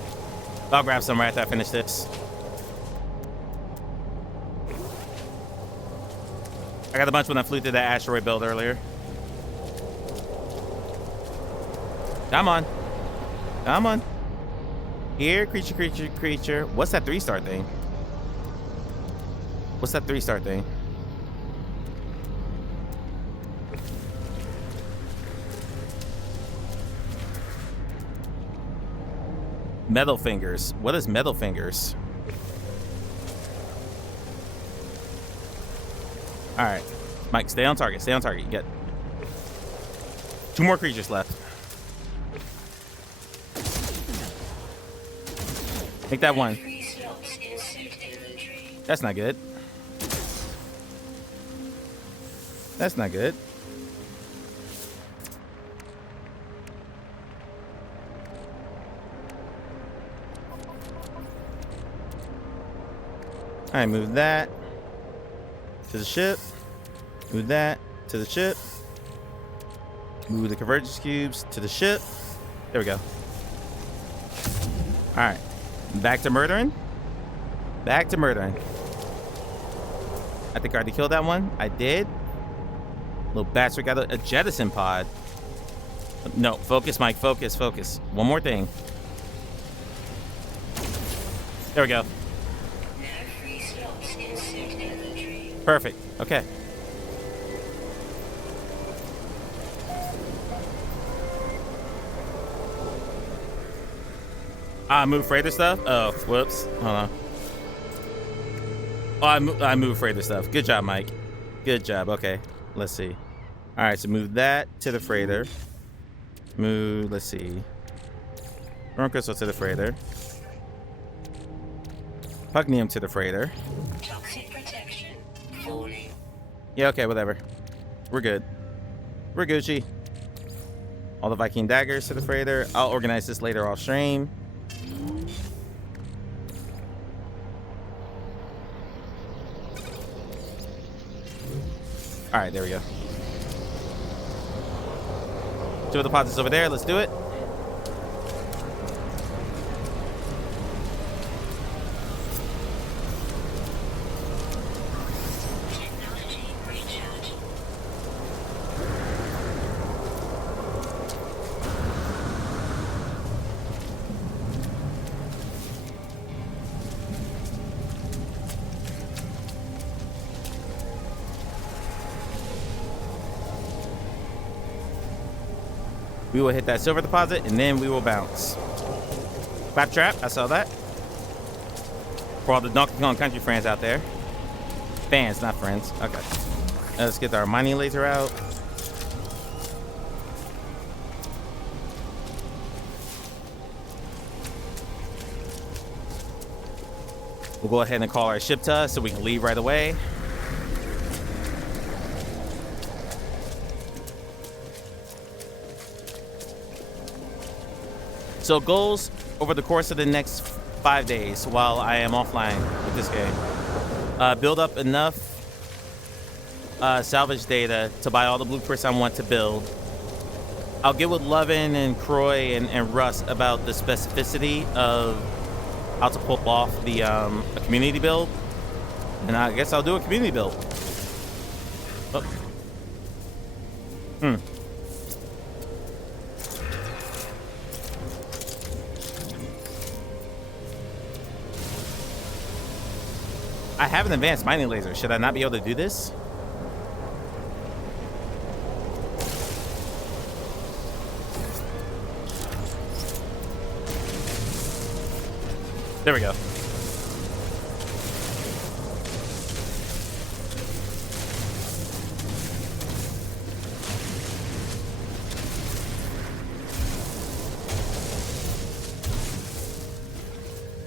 I'll grab some right after I finish this. I got a bunch when I flew through that asteroid build earlier. Come on. Come on. Here, creature, creature, creature. What's that 3-star thing? What's that 3-star thing? Metal fingers. What is metal fingers? All right. Mike, stay on target. Stay on target. You get 2 more creatures left. Make that 1. That's not good. That's not good. All right, move that to the ship. Move that to the ship. Move the convergence cubes to the ship. There we go. All right. Back to murdering. Back to murdering. I think I already killed that one. I did. Little bastard got a jettison pod. No, focus, Mike. Focus, focus. One more thing. There we go. Perfect. Okay. Move freighter stuff? Oh, whoops. Hold on. Oh, I move freighter stuff. Good job, Mike. Good job. Okay. Let's see. All right, so move that to the freighter. Move, let's see. Run crystal to the freighter. Pugnium to the freighter. Toxic protection falling. Yeah, okay, whatever. We're good. We're Gucci. All the Viking daggers to the freighter. I'll organize this later off stream. All right, there we go. 2 of the deposits over there. Let's do it. We will hit that silver deposit, and then we will bounce. Claptrap, I saw that. For all the Donkey Kong Country fans out there. Fans, not friends. Okay. Let's get our mining laser out. We'll go ahead and call our ship to us so we can leave right away. So goals over the course of the next 5 days while I am offline with this game. Build up enough salvage data to buy all the blueprints I want to build. I'll get with Lovin and Croy and Russ about the specificity of how to pull off the a community build. And I guess I'll do a community build. Oh. I have an advanced mining laser. Should I not be able to do this? There we go.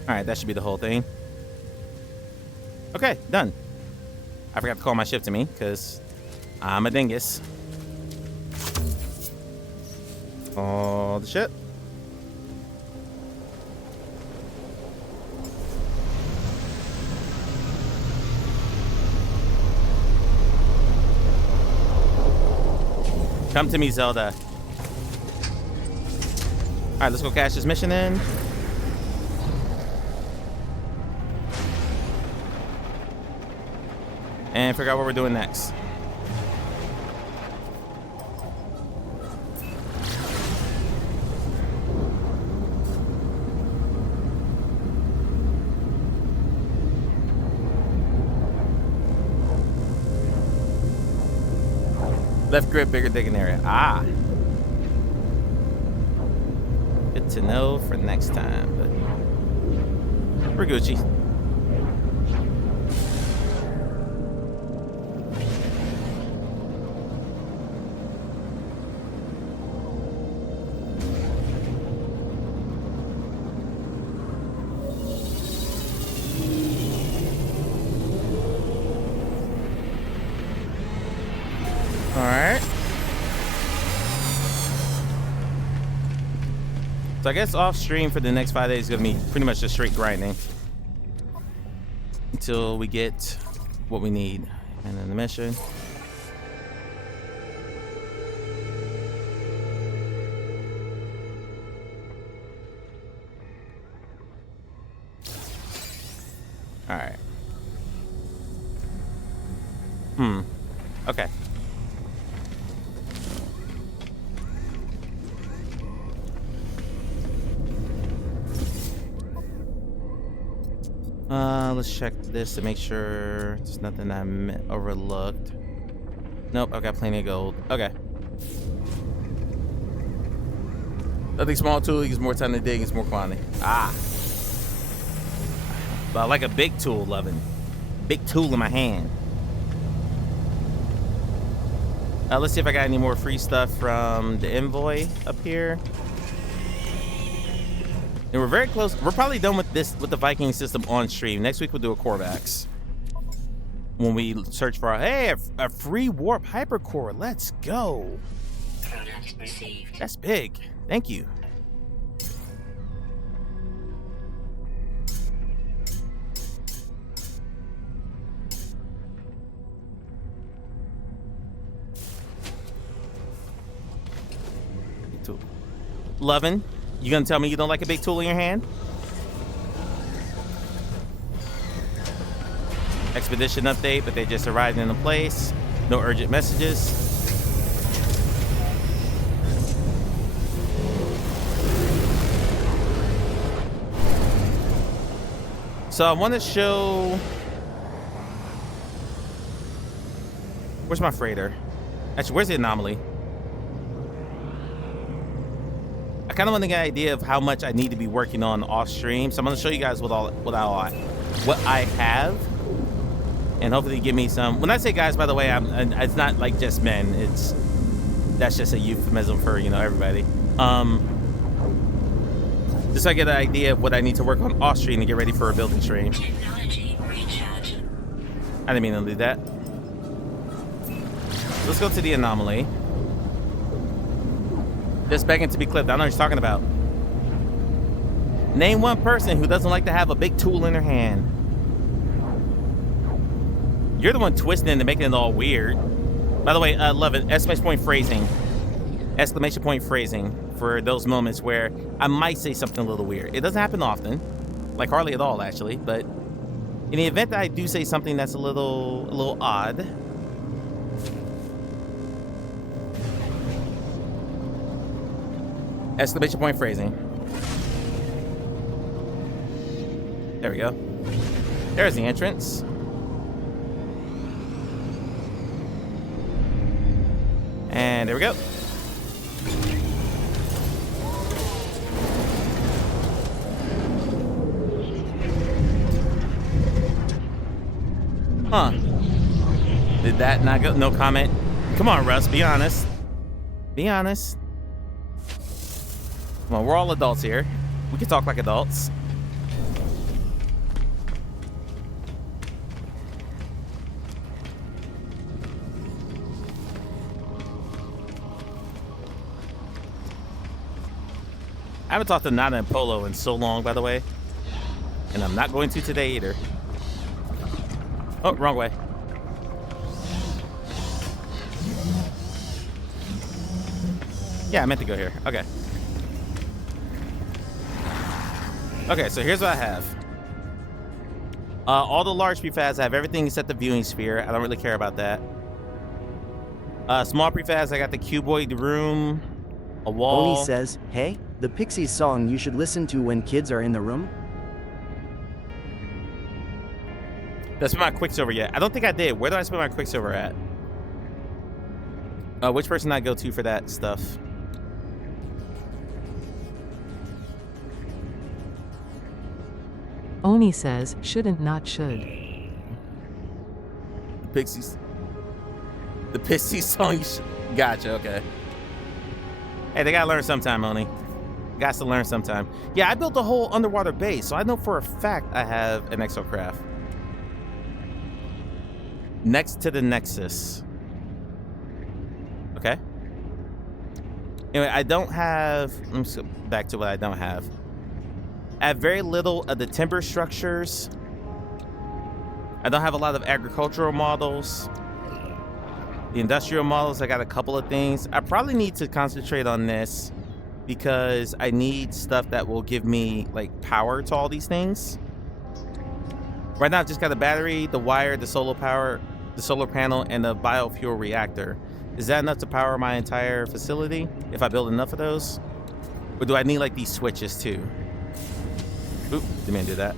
All right, that should be the whole thing. Okay, done. I forgot to call my ship to me because I'm a dingus. All the shit. Come to me, Zelda. All right, let's go cash this mission in. And figure out what we're doing next. Left grip, bigger digging area. Ah. Good to know for next time, but we're Gucci. So I guess off stream for the next 5 days is gonna be pretty much just straight grinding until we get what we need. And then the mission. All right. Okay. Let's check this to make sure there's nothing I overlooked. Nope, I've got plenty of gold. Okay. Nothing small tool gives more time to dig, it's more quantity. Ah. But I like a big tool, loving. Big tool in my hand. Let's see if I got any more free stuff from the envoy up here. And we're very close. We're probably done with this, with the Viking system on stream. Next week we'll do a Corvax. When we search for, a free warp hypercore. Let's go. Product received. That's big. Thank you. Lovin', you gonna tell me you don't like a big tool in your hand? Expedition update, but they just arrived in a place. No urgent messages. So I want to show. Where's my freighter? Actually, where's the anomaly? I kind of want to get an idea of how much I need to be working on off stream. So I'm going to show you guys what I have, and hopefully give me some. When I say guys, by the way, it's not like just men. That's just a euphemism for everybody. The Just so I get an idea of what I need to work on off stream to get ready for a building stream. I didn't mean to do that. Let's go to the anomaly. Just begging to be clipped. I don't know what you're talking about. Name one person who doesn't like to have a big tool in their hand. You're the one twisting and making it all weird. By the way, I love it. Exclamation point phrasing. Exclamation point phrasing for those moments where I might say something a little weird. It doesn't happen often. Like hardly at all, actually. But in the event that I do say something that's a little odd. Exclamation point phrasing. There we go. There's the entrance. And there we go. Huh. Did that not go? No comment? Come on, Russ, be honest. Be honest. Come on, we're all adults here. We can talk like adults. I haven't talked to Nana and Polo in so long, by the way. And I'm not going to today either. Oh, wrong way. Yeah, I meant to go here. Okay. Okay, so here's what I have. All the large prefads, I have everything except the viewing sphere. I don't really care about that. Small prefads, I got the cuboid room, a wall. Oni says, hey, the Pixies song you should listen to when kids are in the room? Did I spend my Quicksilver yet? I don't think I did. Where do I spend my Quicksilver at? Which person I go to for that stuff? Oni says, shouldn't not should. Pixies. The Pixies song you should... Gotcha, okay. Hey, they gotta learn sometime, Oni. Got to learn sometime. Yeah, I built a whole underwater base, so I know for a fact I have an exocraft. Next to the Nexus. Okay. Anyway, I don't have... Let me go back to what I don't have. I have very little of the timber structures. I don't have a lot of agricultural models. The industrial models, I got a couple of things. I probably need to concentrate on this because I need stuff that will give me like power to all these things. Right now I've just got the battery, the wire, the solar power, the solar panel, and the biofuel reactor. Is that enough to power my entire facility if I build enough of those? Or do I need like these switches too? Oop, didn't mean to do that.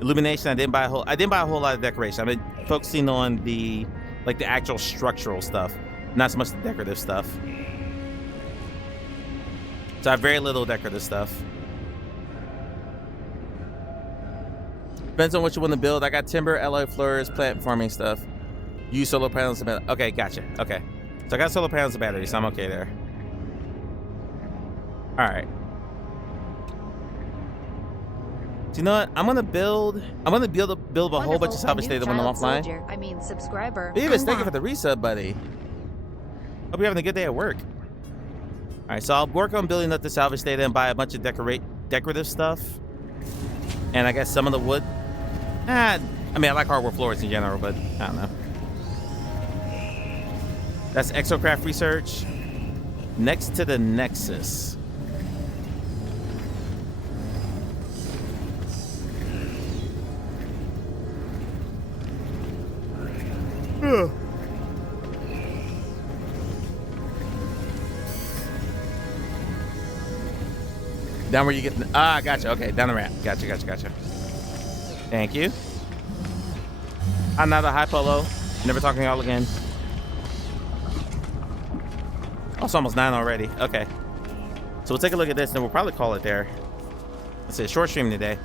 Illumination, I didn't buy a whole lot of decoration. I've been focusing on the actual structural stuff, not so much the decorative stuff. So I have very little decorative stuff. Depends on what you want to build. I got timber, alloy floors, plant farming stuff. Use solar panels and batteries. Okay, gotcha. Okay. So I got solar panels and batteries, so I'm okay there. Alright. So you know what? I'm gonna build a whole bunch of salvage data when I'm offline. Soldier, I mean subscriber. Beavis, thank you for the resub, buddy. Hope you're having a good day at work. Alright, so I'll work on building up the salvage data and buy a bunch of decorative stuff. And I guess some of the wood. I mean, I like hardwood floors in general, but I don't know. That's exocraft research. Next to the Nexus. Down where you get... gotcha. Okay, down the ramp. Gotcha. Thank you. I'm not a high Polo. Never talking to y'all again. Oh, it's almost 9 already. Okay. So we'll take a look at this, and we'll probably call it there. Let's see, short stream today.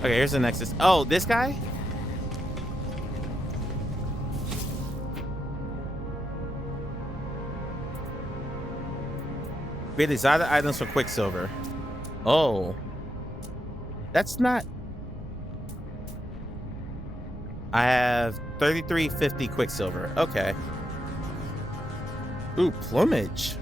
Okay, here's the Nexus. Oh, this guy? Create exotic items for Quicksilver. Oh. That's not... I have 3350 Quicksilver. Okay. Ooh, plumage.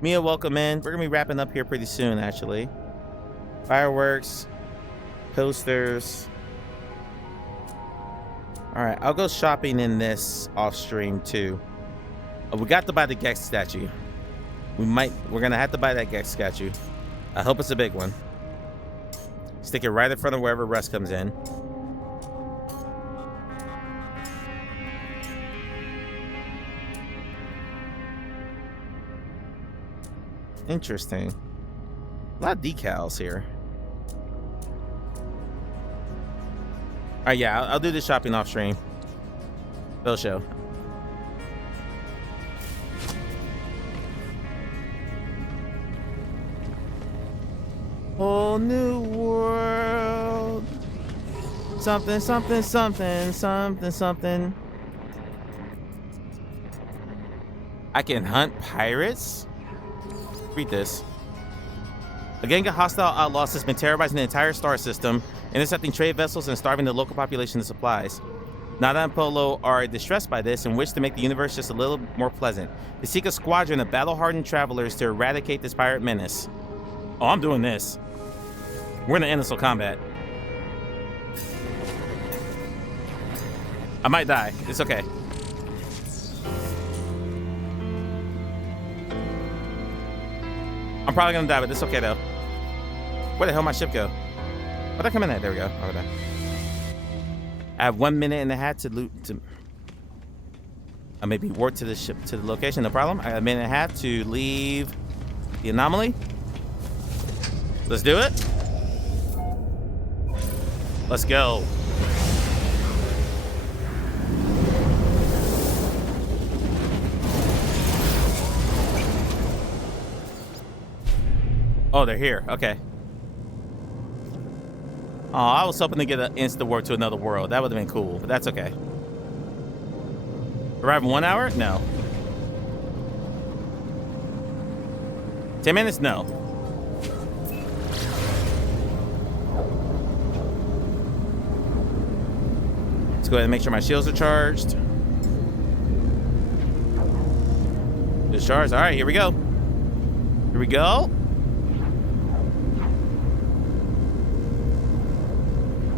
Mia, welcome in. We're gonna be wrapping up here pretty soon, actually. Fireworks, posters. All right, I'll go shopping in this off stream too. Oh, we got to buy the Gex statue. We're gonna have to buy that Gex statue. I hope it's a big one. Stick it right in front of wherever Russ comes in. Interesting. A lot of decals here. All right, yeah, I'll do the shopping off stream. They'll show. Whole new world. Something, something, something, something, something. I can hunt pirates? Read this. A gang of hostile outlaws has been terrorizing the entire star system, intercepting trade vessels and starving the local population of supplies. Nada and Polo are distressed by this and wish to make the universe just a little more pleasant. They seek a squadron of battle-hardened travelers to eradicate this pirate menace. Oh, I'm doing this. We're in the end of combat. I might die. It's okay. I'm probably gonna die, but it's okay though. Where the hell my ship go? Where'd I come in at? There we go. Over there. I have 1 minute and a half to loot. I maybe warp to the ship to the location. No problem. I have 1 minute and a half to leave the anomaly. Let's do it. Let's go. Oh, they're here. Okay. Oh, I was hoping to get an instant warp to another world. That would have been cool, but that's okay. Arrive in 1 hour? No. 10 minutes? No. Let's go ahead and make sure my shields are charged. Discharged. All right, here we go. Here we go.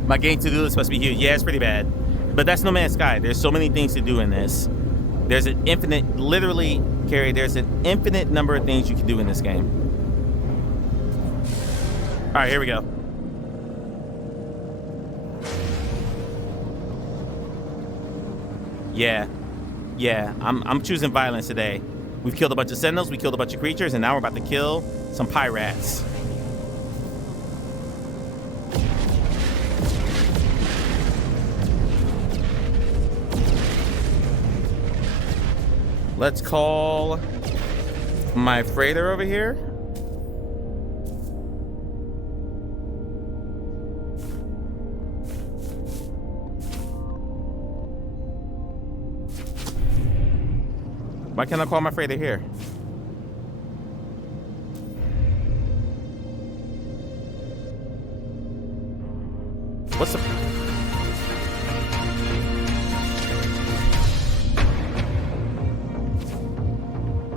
My game to-do list must be huge. Yeah, it's pretty bad. But that's No Man's Sky. There's so many things to do in this. There's an infinite, literally, Carrie, there's an infinite number of things you can do in this game. All right, here we go. Yeah. Yeah, I'm choosing violence today. We've killed a bunch of sentinels, we killed a bunch of creatures, and now we're about to kill some pirates. Let's call my freighter over here. Why can't I call my freighter here? What's the...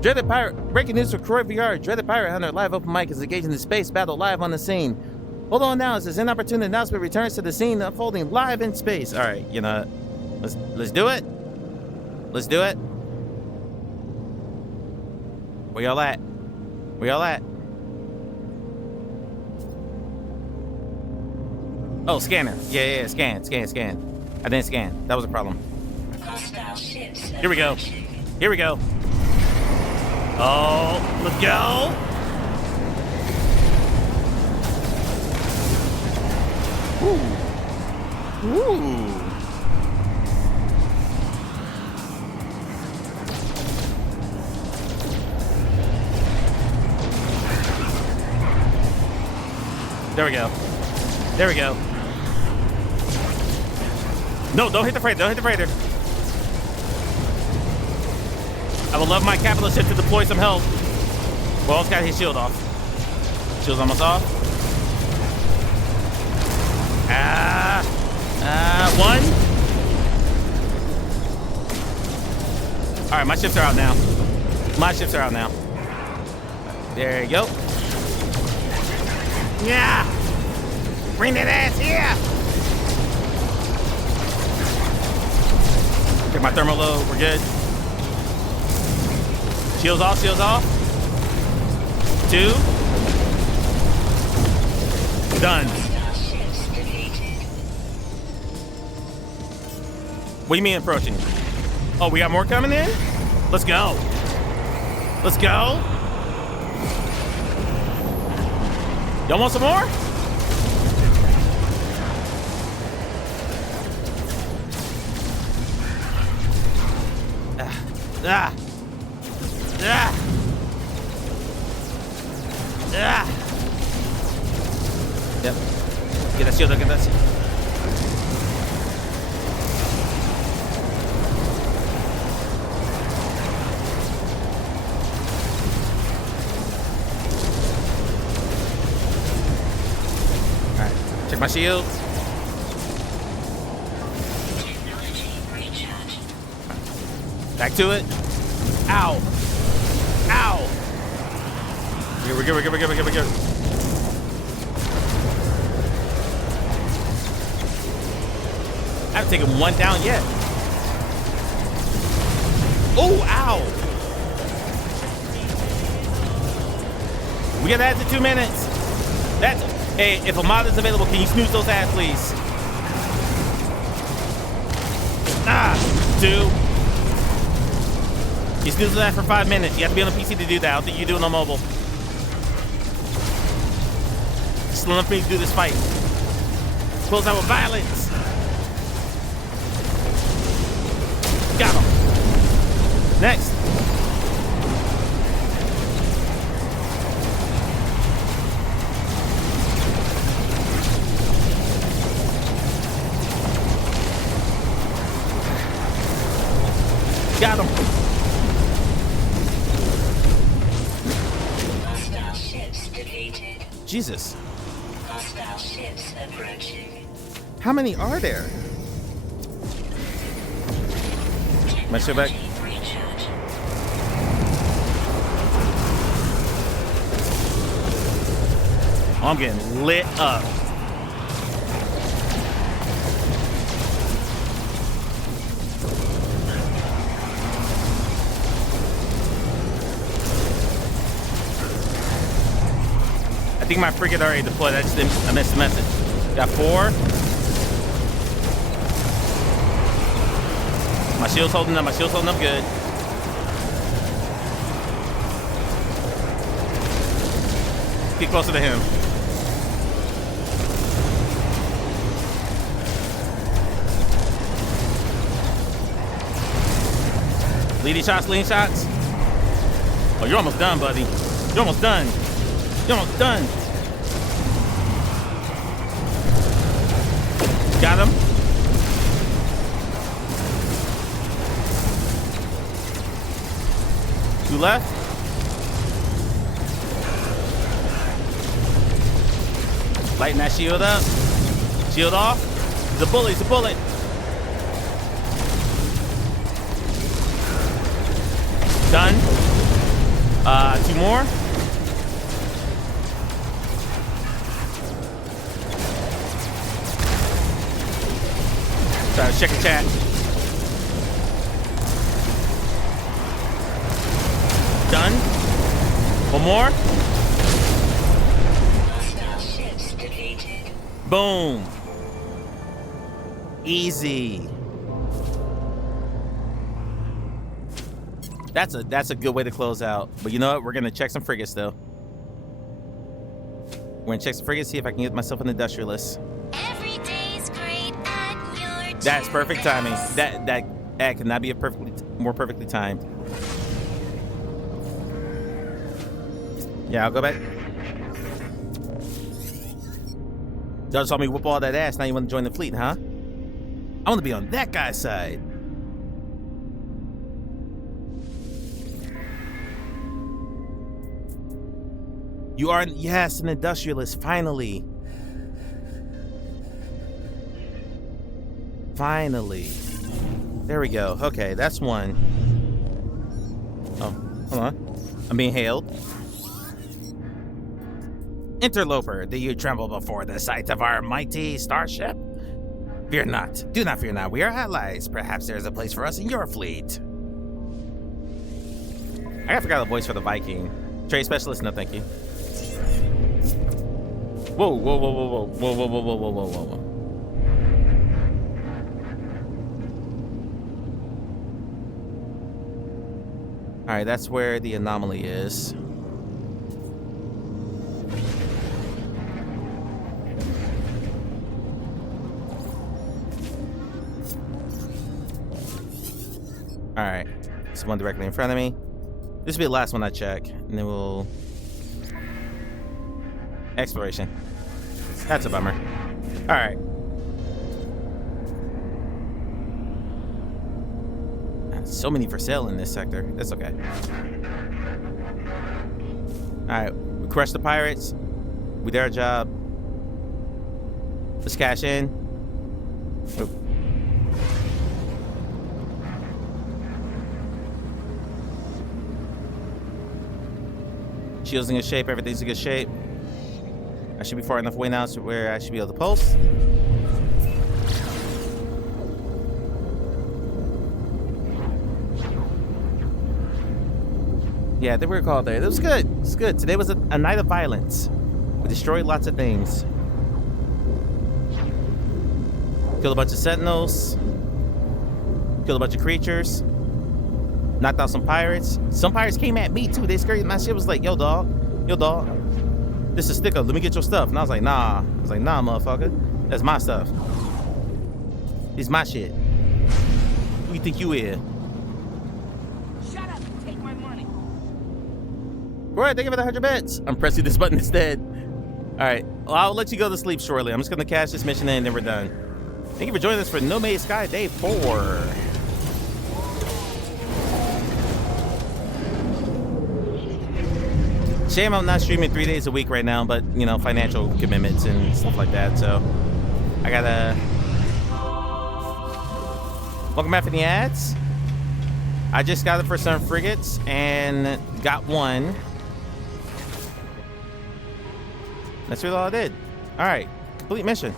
Dreaded Pirate, breaking news for Croy VR. Dreaded Pirate Hunter live open mic is engaged in the space battle live on the scene. Hold on now, as this inopportune announcement returns to the scene unfolding live in space. All right, you know, let's do it. Let's do it. Where y'all at? Where y'all at? Oh, scanner. Yeah, scan. I didn't scan. That was a problem. Here we go. Here we go. Oh, let's go. Ooh. There we go. There we go. No, don't hit the freighter. Don't hit the freighter. I would love my capital ship to deploy some help. Well, it's got his shield off. Shield's almost off. One. All right, my ships are out now. My ships are out now. There you go. Yeah. Bring that ass here. Get my thermal load. We're good. Shields off. Shields off. 2. Done. What do you mean approaching? Oh, we got more coming in? Let's go. Let's go. Y'all want some more? Yep. Get that shield, get that shield. Check my shields. Back to it. Ow. Ow. We're good, we're good, we're good, we're good, we're good. I haven't taken one down yet. Oh, ow. We gotta add to 2 minutes. That's, hey, if a mod is available, can you snooze those ads, please? 2. You snooze that for 5 minutes. You have to be on a PC to do that. I don't think you do it on mobile. Just enough for me to do this fight. Close out with violence. Got him. Next. Got him. Hostile ships defeated. Jesus. Hostile ships approaching. How many are there? My ship back. Oh, I'm getting lit up. I think my frigate already deployed. I missed the message. Got 4. My shield's holding up. My shield's holding up good. Get closer to him. Leading shots, leading shots. Oh, you're almost done, buddy. You're almost done. You're almost done. Got him. Two left. Lighten that shield up. Shield off. It's a bullet. It's a bullet. Done. 2 more. Try to check the chat. Done. One more. Hostile ships defeated. Boom. Easy. That's a good way to close out. But you know what? We're gonna check some frigates though. We're gonna check some frigates, see if I can get myself an industrialist. Every day's great at your That's perfect timing. That ad cannot be more perfectly timed. Yeah, I'll go back. Y'all saw me whoop all that ass. Now you want to join the fleet, huh? I want to be on that guy's side. You are, yes, an industrialist, finally. Finally. There we go. Okay, that's one. Oh, hold on. I'm being hailed. Interloper, do you tremble before the sight of our mighty starship? Fear not. Do not fear not. We are allies. Perhaps there's a place for us in your fleet. I forgot the voice for the Viking. Trade specialist, no thank you. Whoa, whoa, whoa, whoa, whoa, whoa, whoa, whoa, whoa, whoa, whoa, whoa. All right, that's where the anomaly is. All right, there's one directly in front of me. This will be the last one I check, and then we'll... Exploration. That's a bummer. All right. So many for sale in this sector. That's okay. All right, we crushed the pirates. We did our job. Let's cash in. Oop. Shield's in good shape. Everything's in good shape. I should be far enough away now to where I should be able to pulse. Yeah, I think we were called there. It was good. It was good. Today was a night of violence. We destroyed lots of things. Killed a bunch of sentinels. Killed a bunch of creatures. Knocked out some pirates. Some pirates came at me too. They scared. My shit was like, yo, dog. Yo, dog. This is sticker. Let me get your stuff. And I was like, nah. I was like, nah, motherfucker. That's my stuff. It's my shit. Who you think you is? Shut up and take my money. All right, thank you for the 100 bits. I'm pressing this button instead. All right, well, I'll let you go to sleep shortly. I'm just gonna cash this mission in and then we're done. Thank you for joining us for No Man's Sky Day 4. Shame I'm not streaming 3 days a week right now, but you know, financial commitments and stuff like that. So I gotta. Welcome back for the ads. I just got it for some frigates and got one. That's really all I did. All right, complete mission.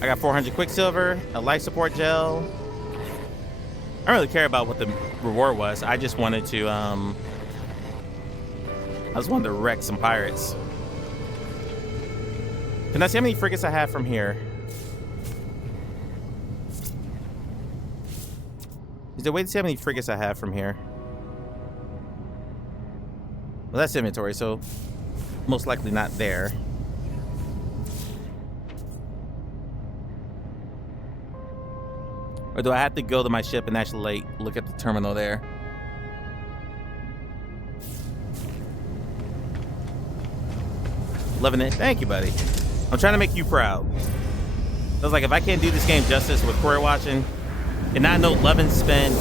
I got 400 Quicksilver, a life support gel. I don't really care about what the reward was. I just wanted to, I just wanted to wreck some pirates. Can I see how many frigates I have from here? Is there a way to see how many frigates I have from here? Well, that's inventory, so most likely not there. Or do I have to go to my ship and actually like look at the terminal there? Loving it. Thank you, buddy. I'm trying to make you proud. I was like, if I can't do this game justice with query watching, and I know Levin spent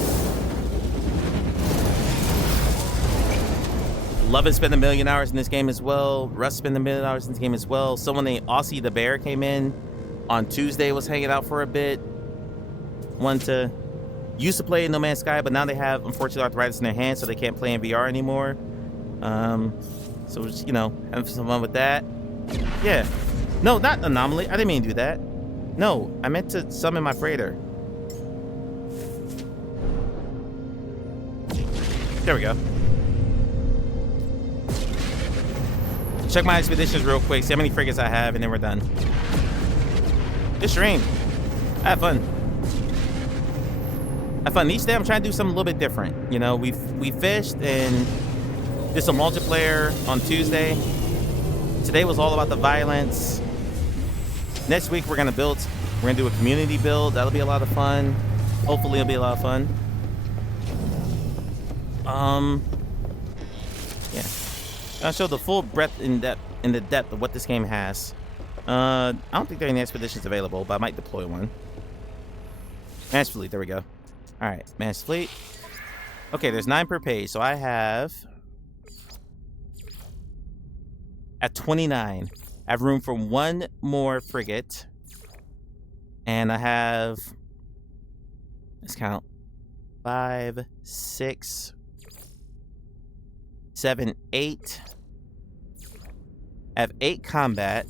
$1 million hours in this game as well. Russ spent $1 million in this game as well. Someone named Aussie the Bear came in on Tuesday, was hanging out for a bit. Used to play in No Man's Sky, but now they have, unfortunately, arthritis in their hands, so they can't play in VR anymore. So just, you know, having some fun with that. Yeah. No, not anomaly. I didn't mean to do that. No, I meant to summon my freighter. There we go. Check my expeditions real quick, see how many frigates I have, and then we're done. Good stream. Have fun. Have fun. Each day I'm trying to do something a little bit different. You know, we fished and did some multiplayer on Tuesday. Today was all about the violence. Next week we're gonna do a community build. That'll be a lot of fun. Hopefully it'll be a lot of fun. Yeah. I'll show the full breadth and depth of what this game has. I don't think there are any expeditions available, but I might deploy one. Managed fleet, there we go. Alright, managed fleet. Okay, there's 9 per page, so I have at 29. I have room for one more frigate. And I have, let's count, 5, 6, 7, 8. I have 8 combat.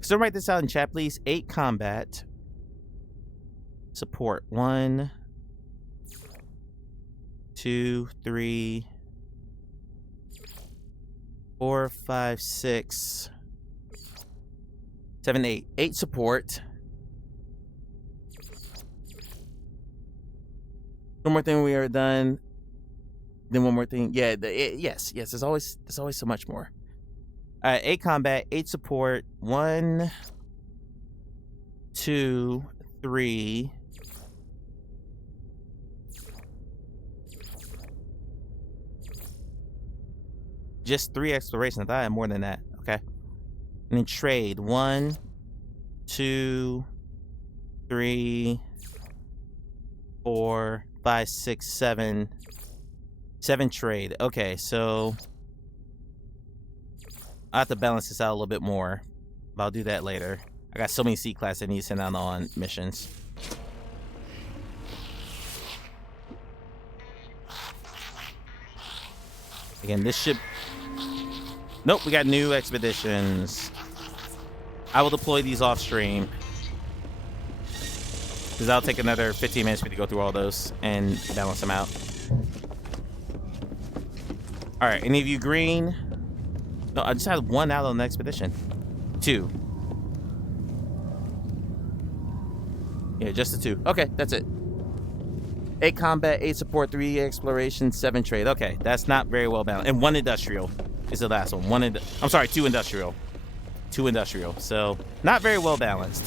So write this out in chat, please. 8 combat. Support. 1, 2, 3, 4, 5, 6, 7, 8. 8 support. One more thing we are done. Then one more thing. Yeah, yes. There's always so much more. All right, 8 combat, 8 support. 1, 2, 3. Just 3 exploration. I thought I had more than that. Okay. And then trade. 1, 2, 3, 4, 5, 6, 7. 7 trade. Okay, so I have to balance this out a little bit more, but I'll do that later. I got so many C-class I need to send out on missions. Again, this ship. Nope, we got new expeditions. I will deploy these off stream, because I'll take another 15 minutes for me to go through all those and balance them out. All right, any of you green? No, I just had 1 out on the expedition. 2. Yeah, just the 2. Okay, that's it. 8 combat, 8 support, 3 exploration, 7 trade. Okay, that's not very well balanced. And 1 industrial is the last one. I'm sorry, 2 industrial. 2 industrial. So not very well balanced.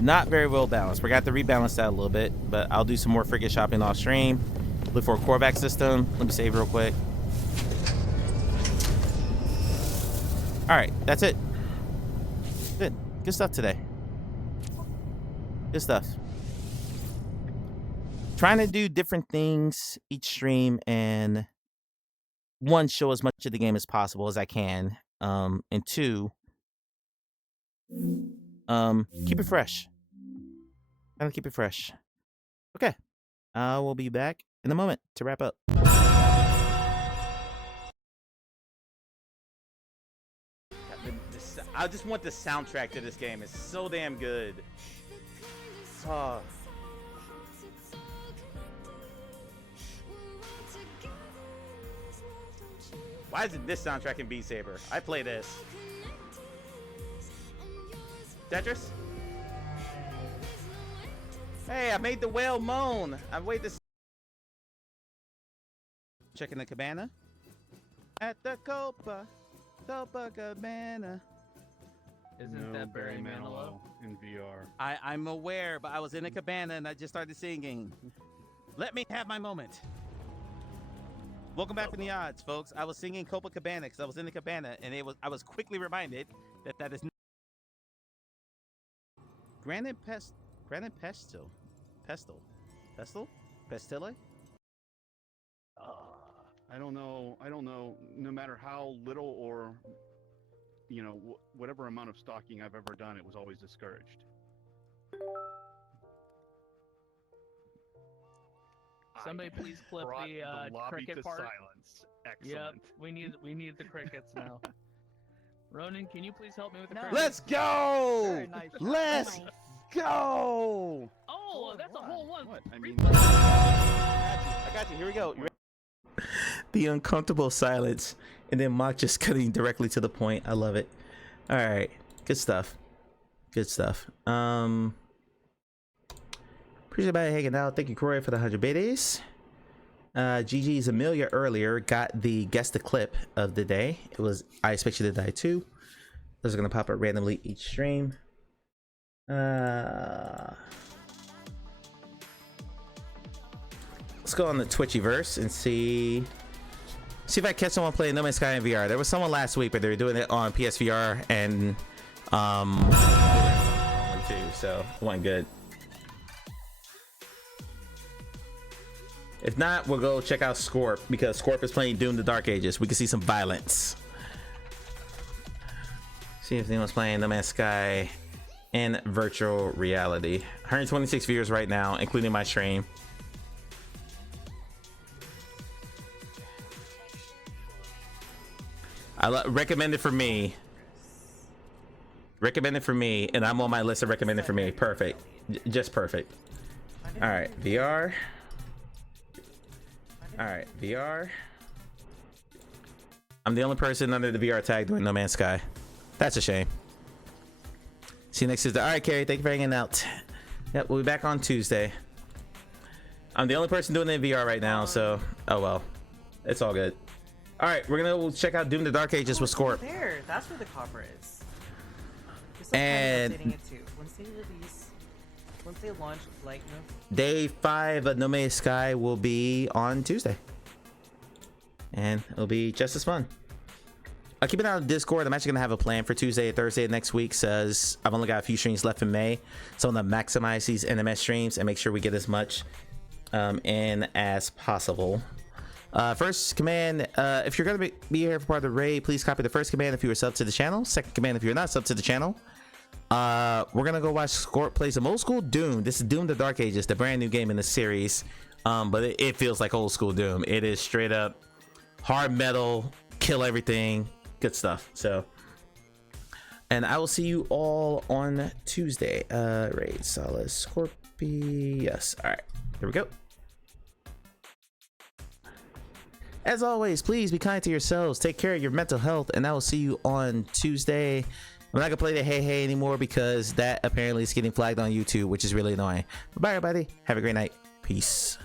Not very well balanced. We're going to have to rebalance that a little bit, but I'll do some more frigate shopping off stream. Look for a Corvax system. Let me save real quick. All right, that's it. Good stuff today. Good stuff. Trying to do different things each stream and 1, show as much of the game as possible as I can. And 2, keep it fresh. Trying to keep it fresh. Okay. I will be back in a moment to wrap up. I just want the soundtrack to this game. It's so damn good. Oh. Why isn't this soundtrack in Beat Saber? I play this. Tetris? Hey, I made the whale moan. I wait this. Checking the cabana. At the Copacabana. Isn't that Barry Manilow in VR? I'm aware, but I was in a cabana and I just started singing. Let me have my moment. Welcome back from the odds, folks. I was singing Copacabana because I was in the cabana, and I was quickly reminded that is Granite Pestle. Pestile? I don't know. No matter how little or, whatever amount of stalking I've ever done, it was always discouraged. Somebody please clip the cricket part. Silence. Excellent. Yep, we need the crickets now. Ronan, can you please help me with the crickets? Let's go! Very nice. Let's go! Oh, that's a whole one. What? I mean, I got you. Here we go. The uncomfortable silence, and then Mock just cutting directly to the point. I love it. All right, good stuff. Good stuff. Appreciate everybody hanging out. Thank you, Corey, for the 100 biddies. GG's Amelia earlier got the guess the clip of the day. It was I Expect You to Die Too. Those are gonna pop up randomly each stream. Let's go on the Twitchiverse and see if I catch someone playing No Man's Sky in VR. There was someone last week, but they were doing it on PSVR and only 2, so it wasn't good. If not, we'll go check out Scorp because Scorp is playing Doom: The Dark Ages. We can see some violence. See if anyone's playing No Man's Sky in virtual reality. 126 viewers right now, including my stream. Recommended for me. Recommended for me, and I'm on my list of recommended for me. Perfect. Just perfect. All right, VR. All right, VR. I'm the only person under the VR tag doing No Man's Sky. That's a shame. See you next Tuesday. All right, Carrie, thank you for hanging out. Yep, we'll be back on Tuesday. I'm the only person doing it in VR right now, so oh well, it's all good. All right, we'll check out Doom: The Dark Ages with Scorp. There, that's where the copper is. And It too. Once they release, once they launch Flight Move. Day 5 of No Man's Sky will be on Tuesday, and it'll be just as fun. Keep an eye on Discord. I'm actually gonna have a plan for Tuesday and Thursday next week. Says I've only got a few streams left in May, so I'm gonna maximize these NMS streams and make sure we get as much in as possible. First command, if you're gonna be here for part of the raid, please copy the first command if you were sub to the channel. Second command if you're not sub to the channel. We're gonna go watch Scorp play some old school Doom. This is Doom: The Dark Ages, the brand new game in the series, but it feels like old school Doom. It is straight up hard metal, kill everything, good stuff. So, and I will see you all on Tuesday. Raid Solace Scorpy. Yes. All right, here we go. As always, please be kind to yourselves, take care of your mental health, and I will see you on Tuesday. I'm not gonna play the hey hey anymore because that apparently is getting flagged on YouTube, which is really annoying. Bye everybody, have a great night, peace.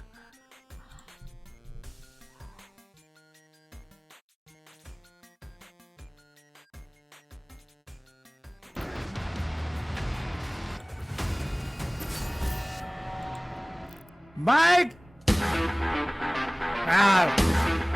Mike! Ah!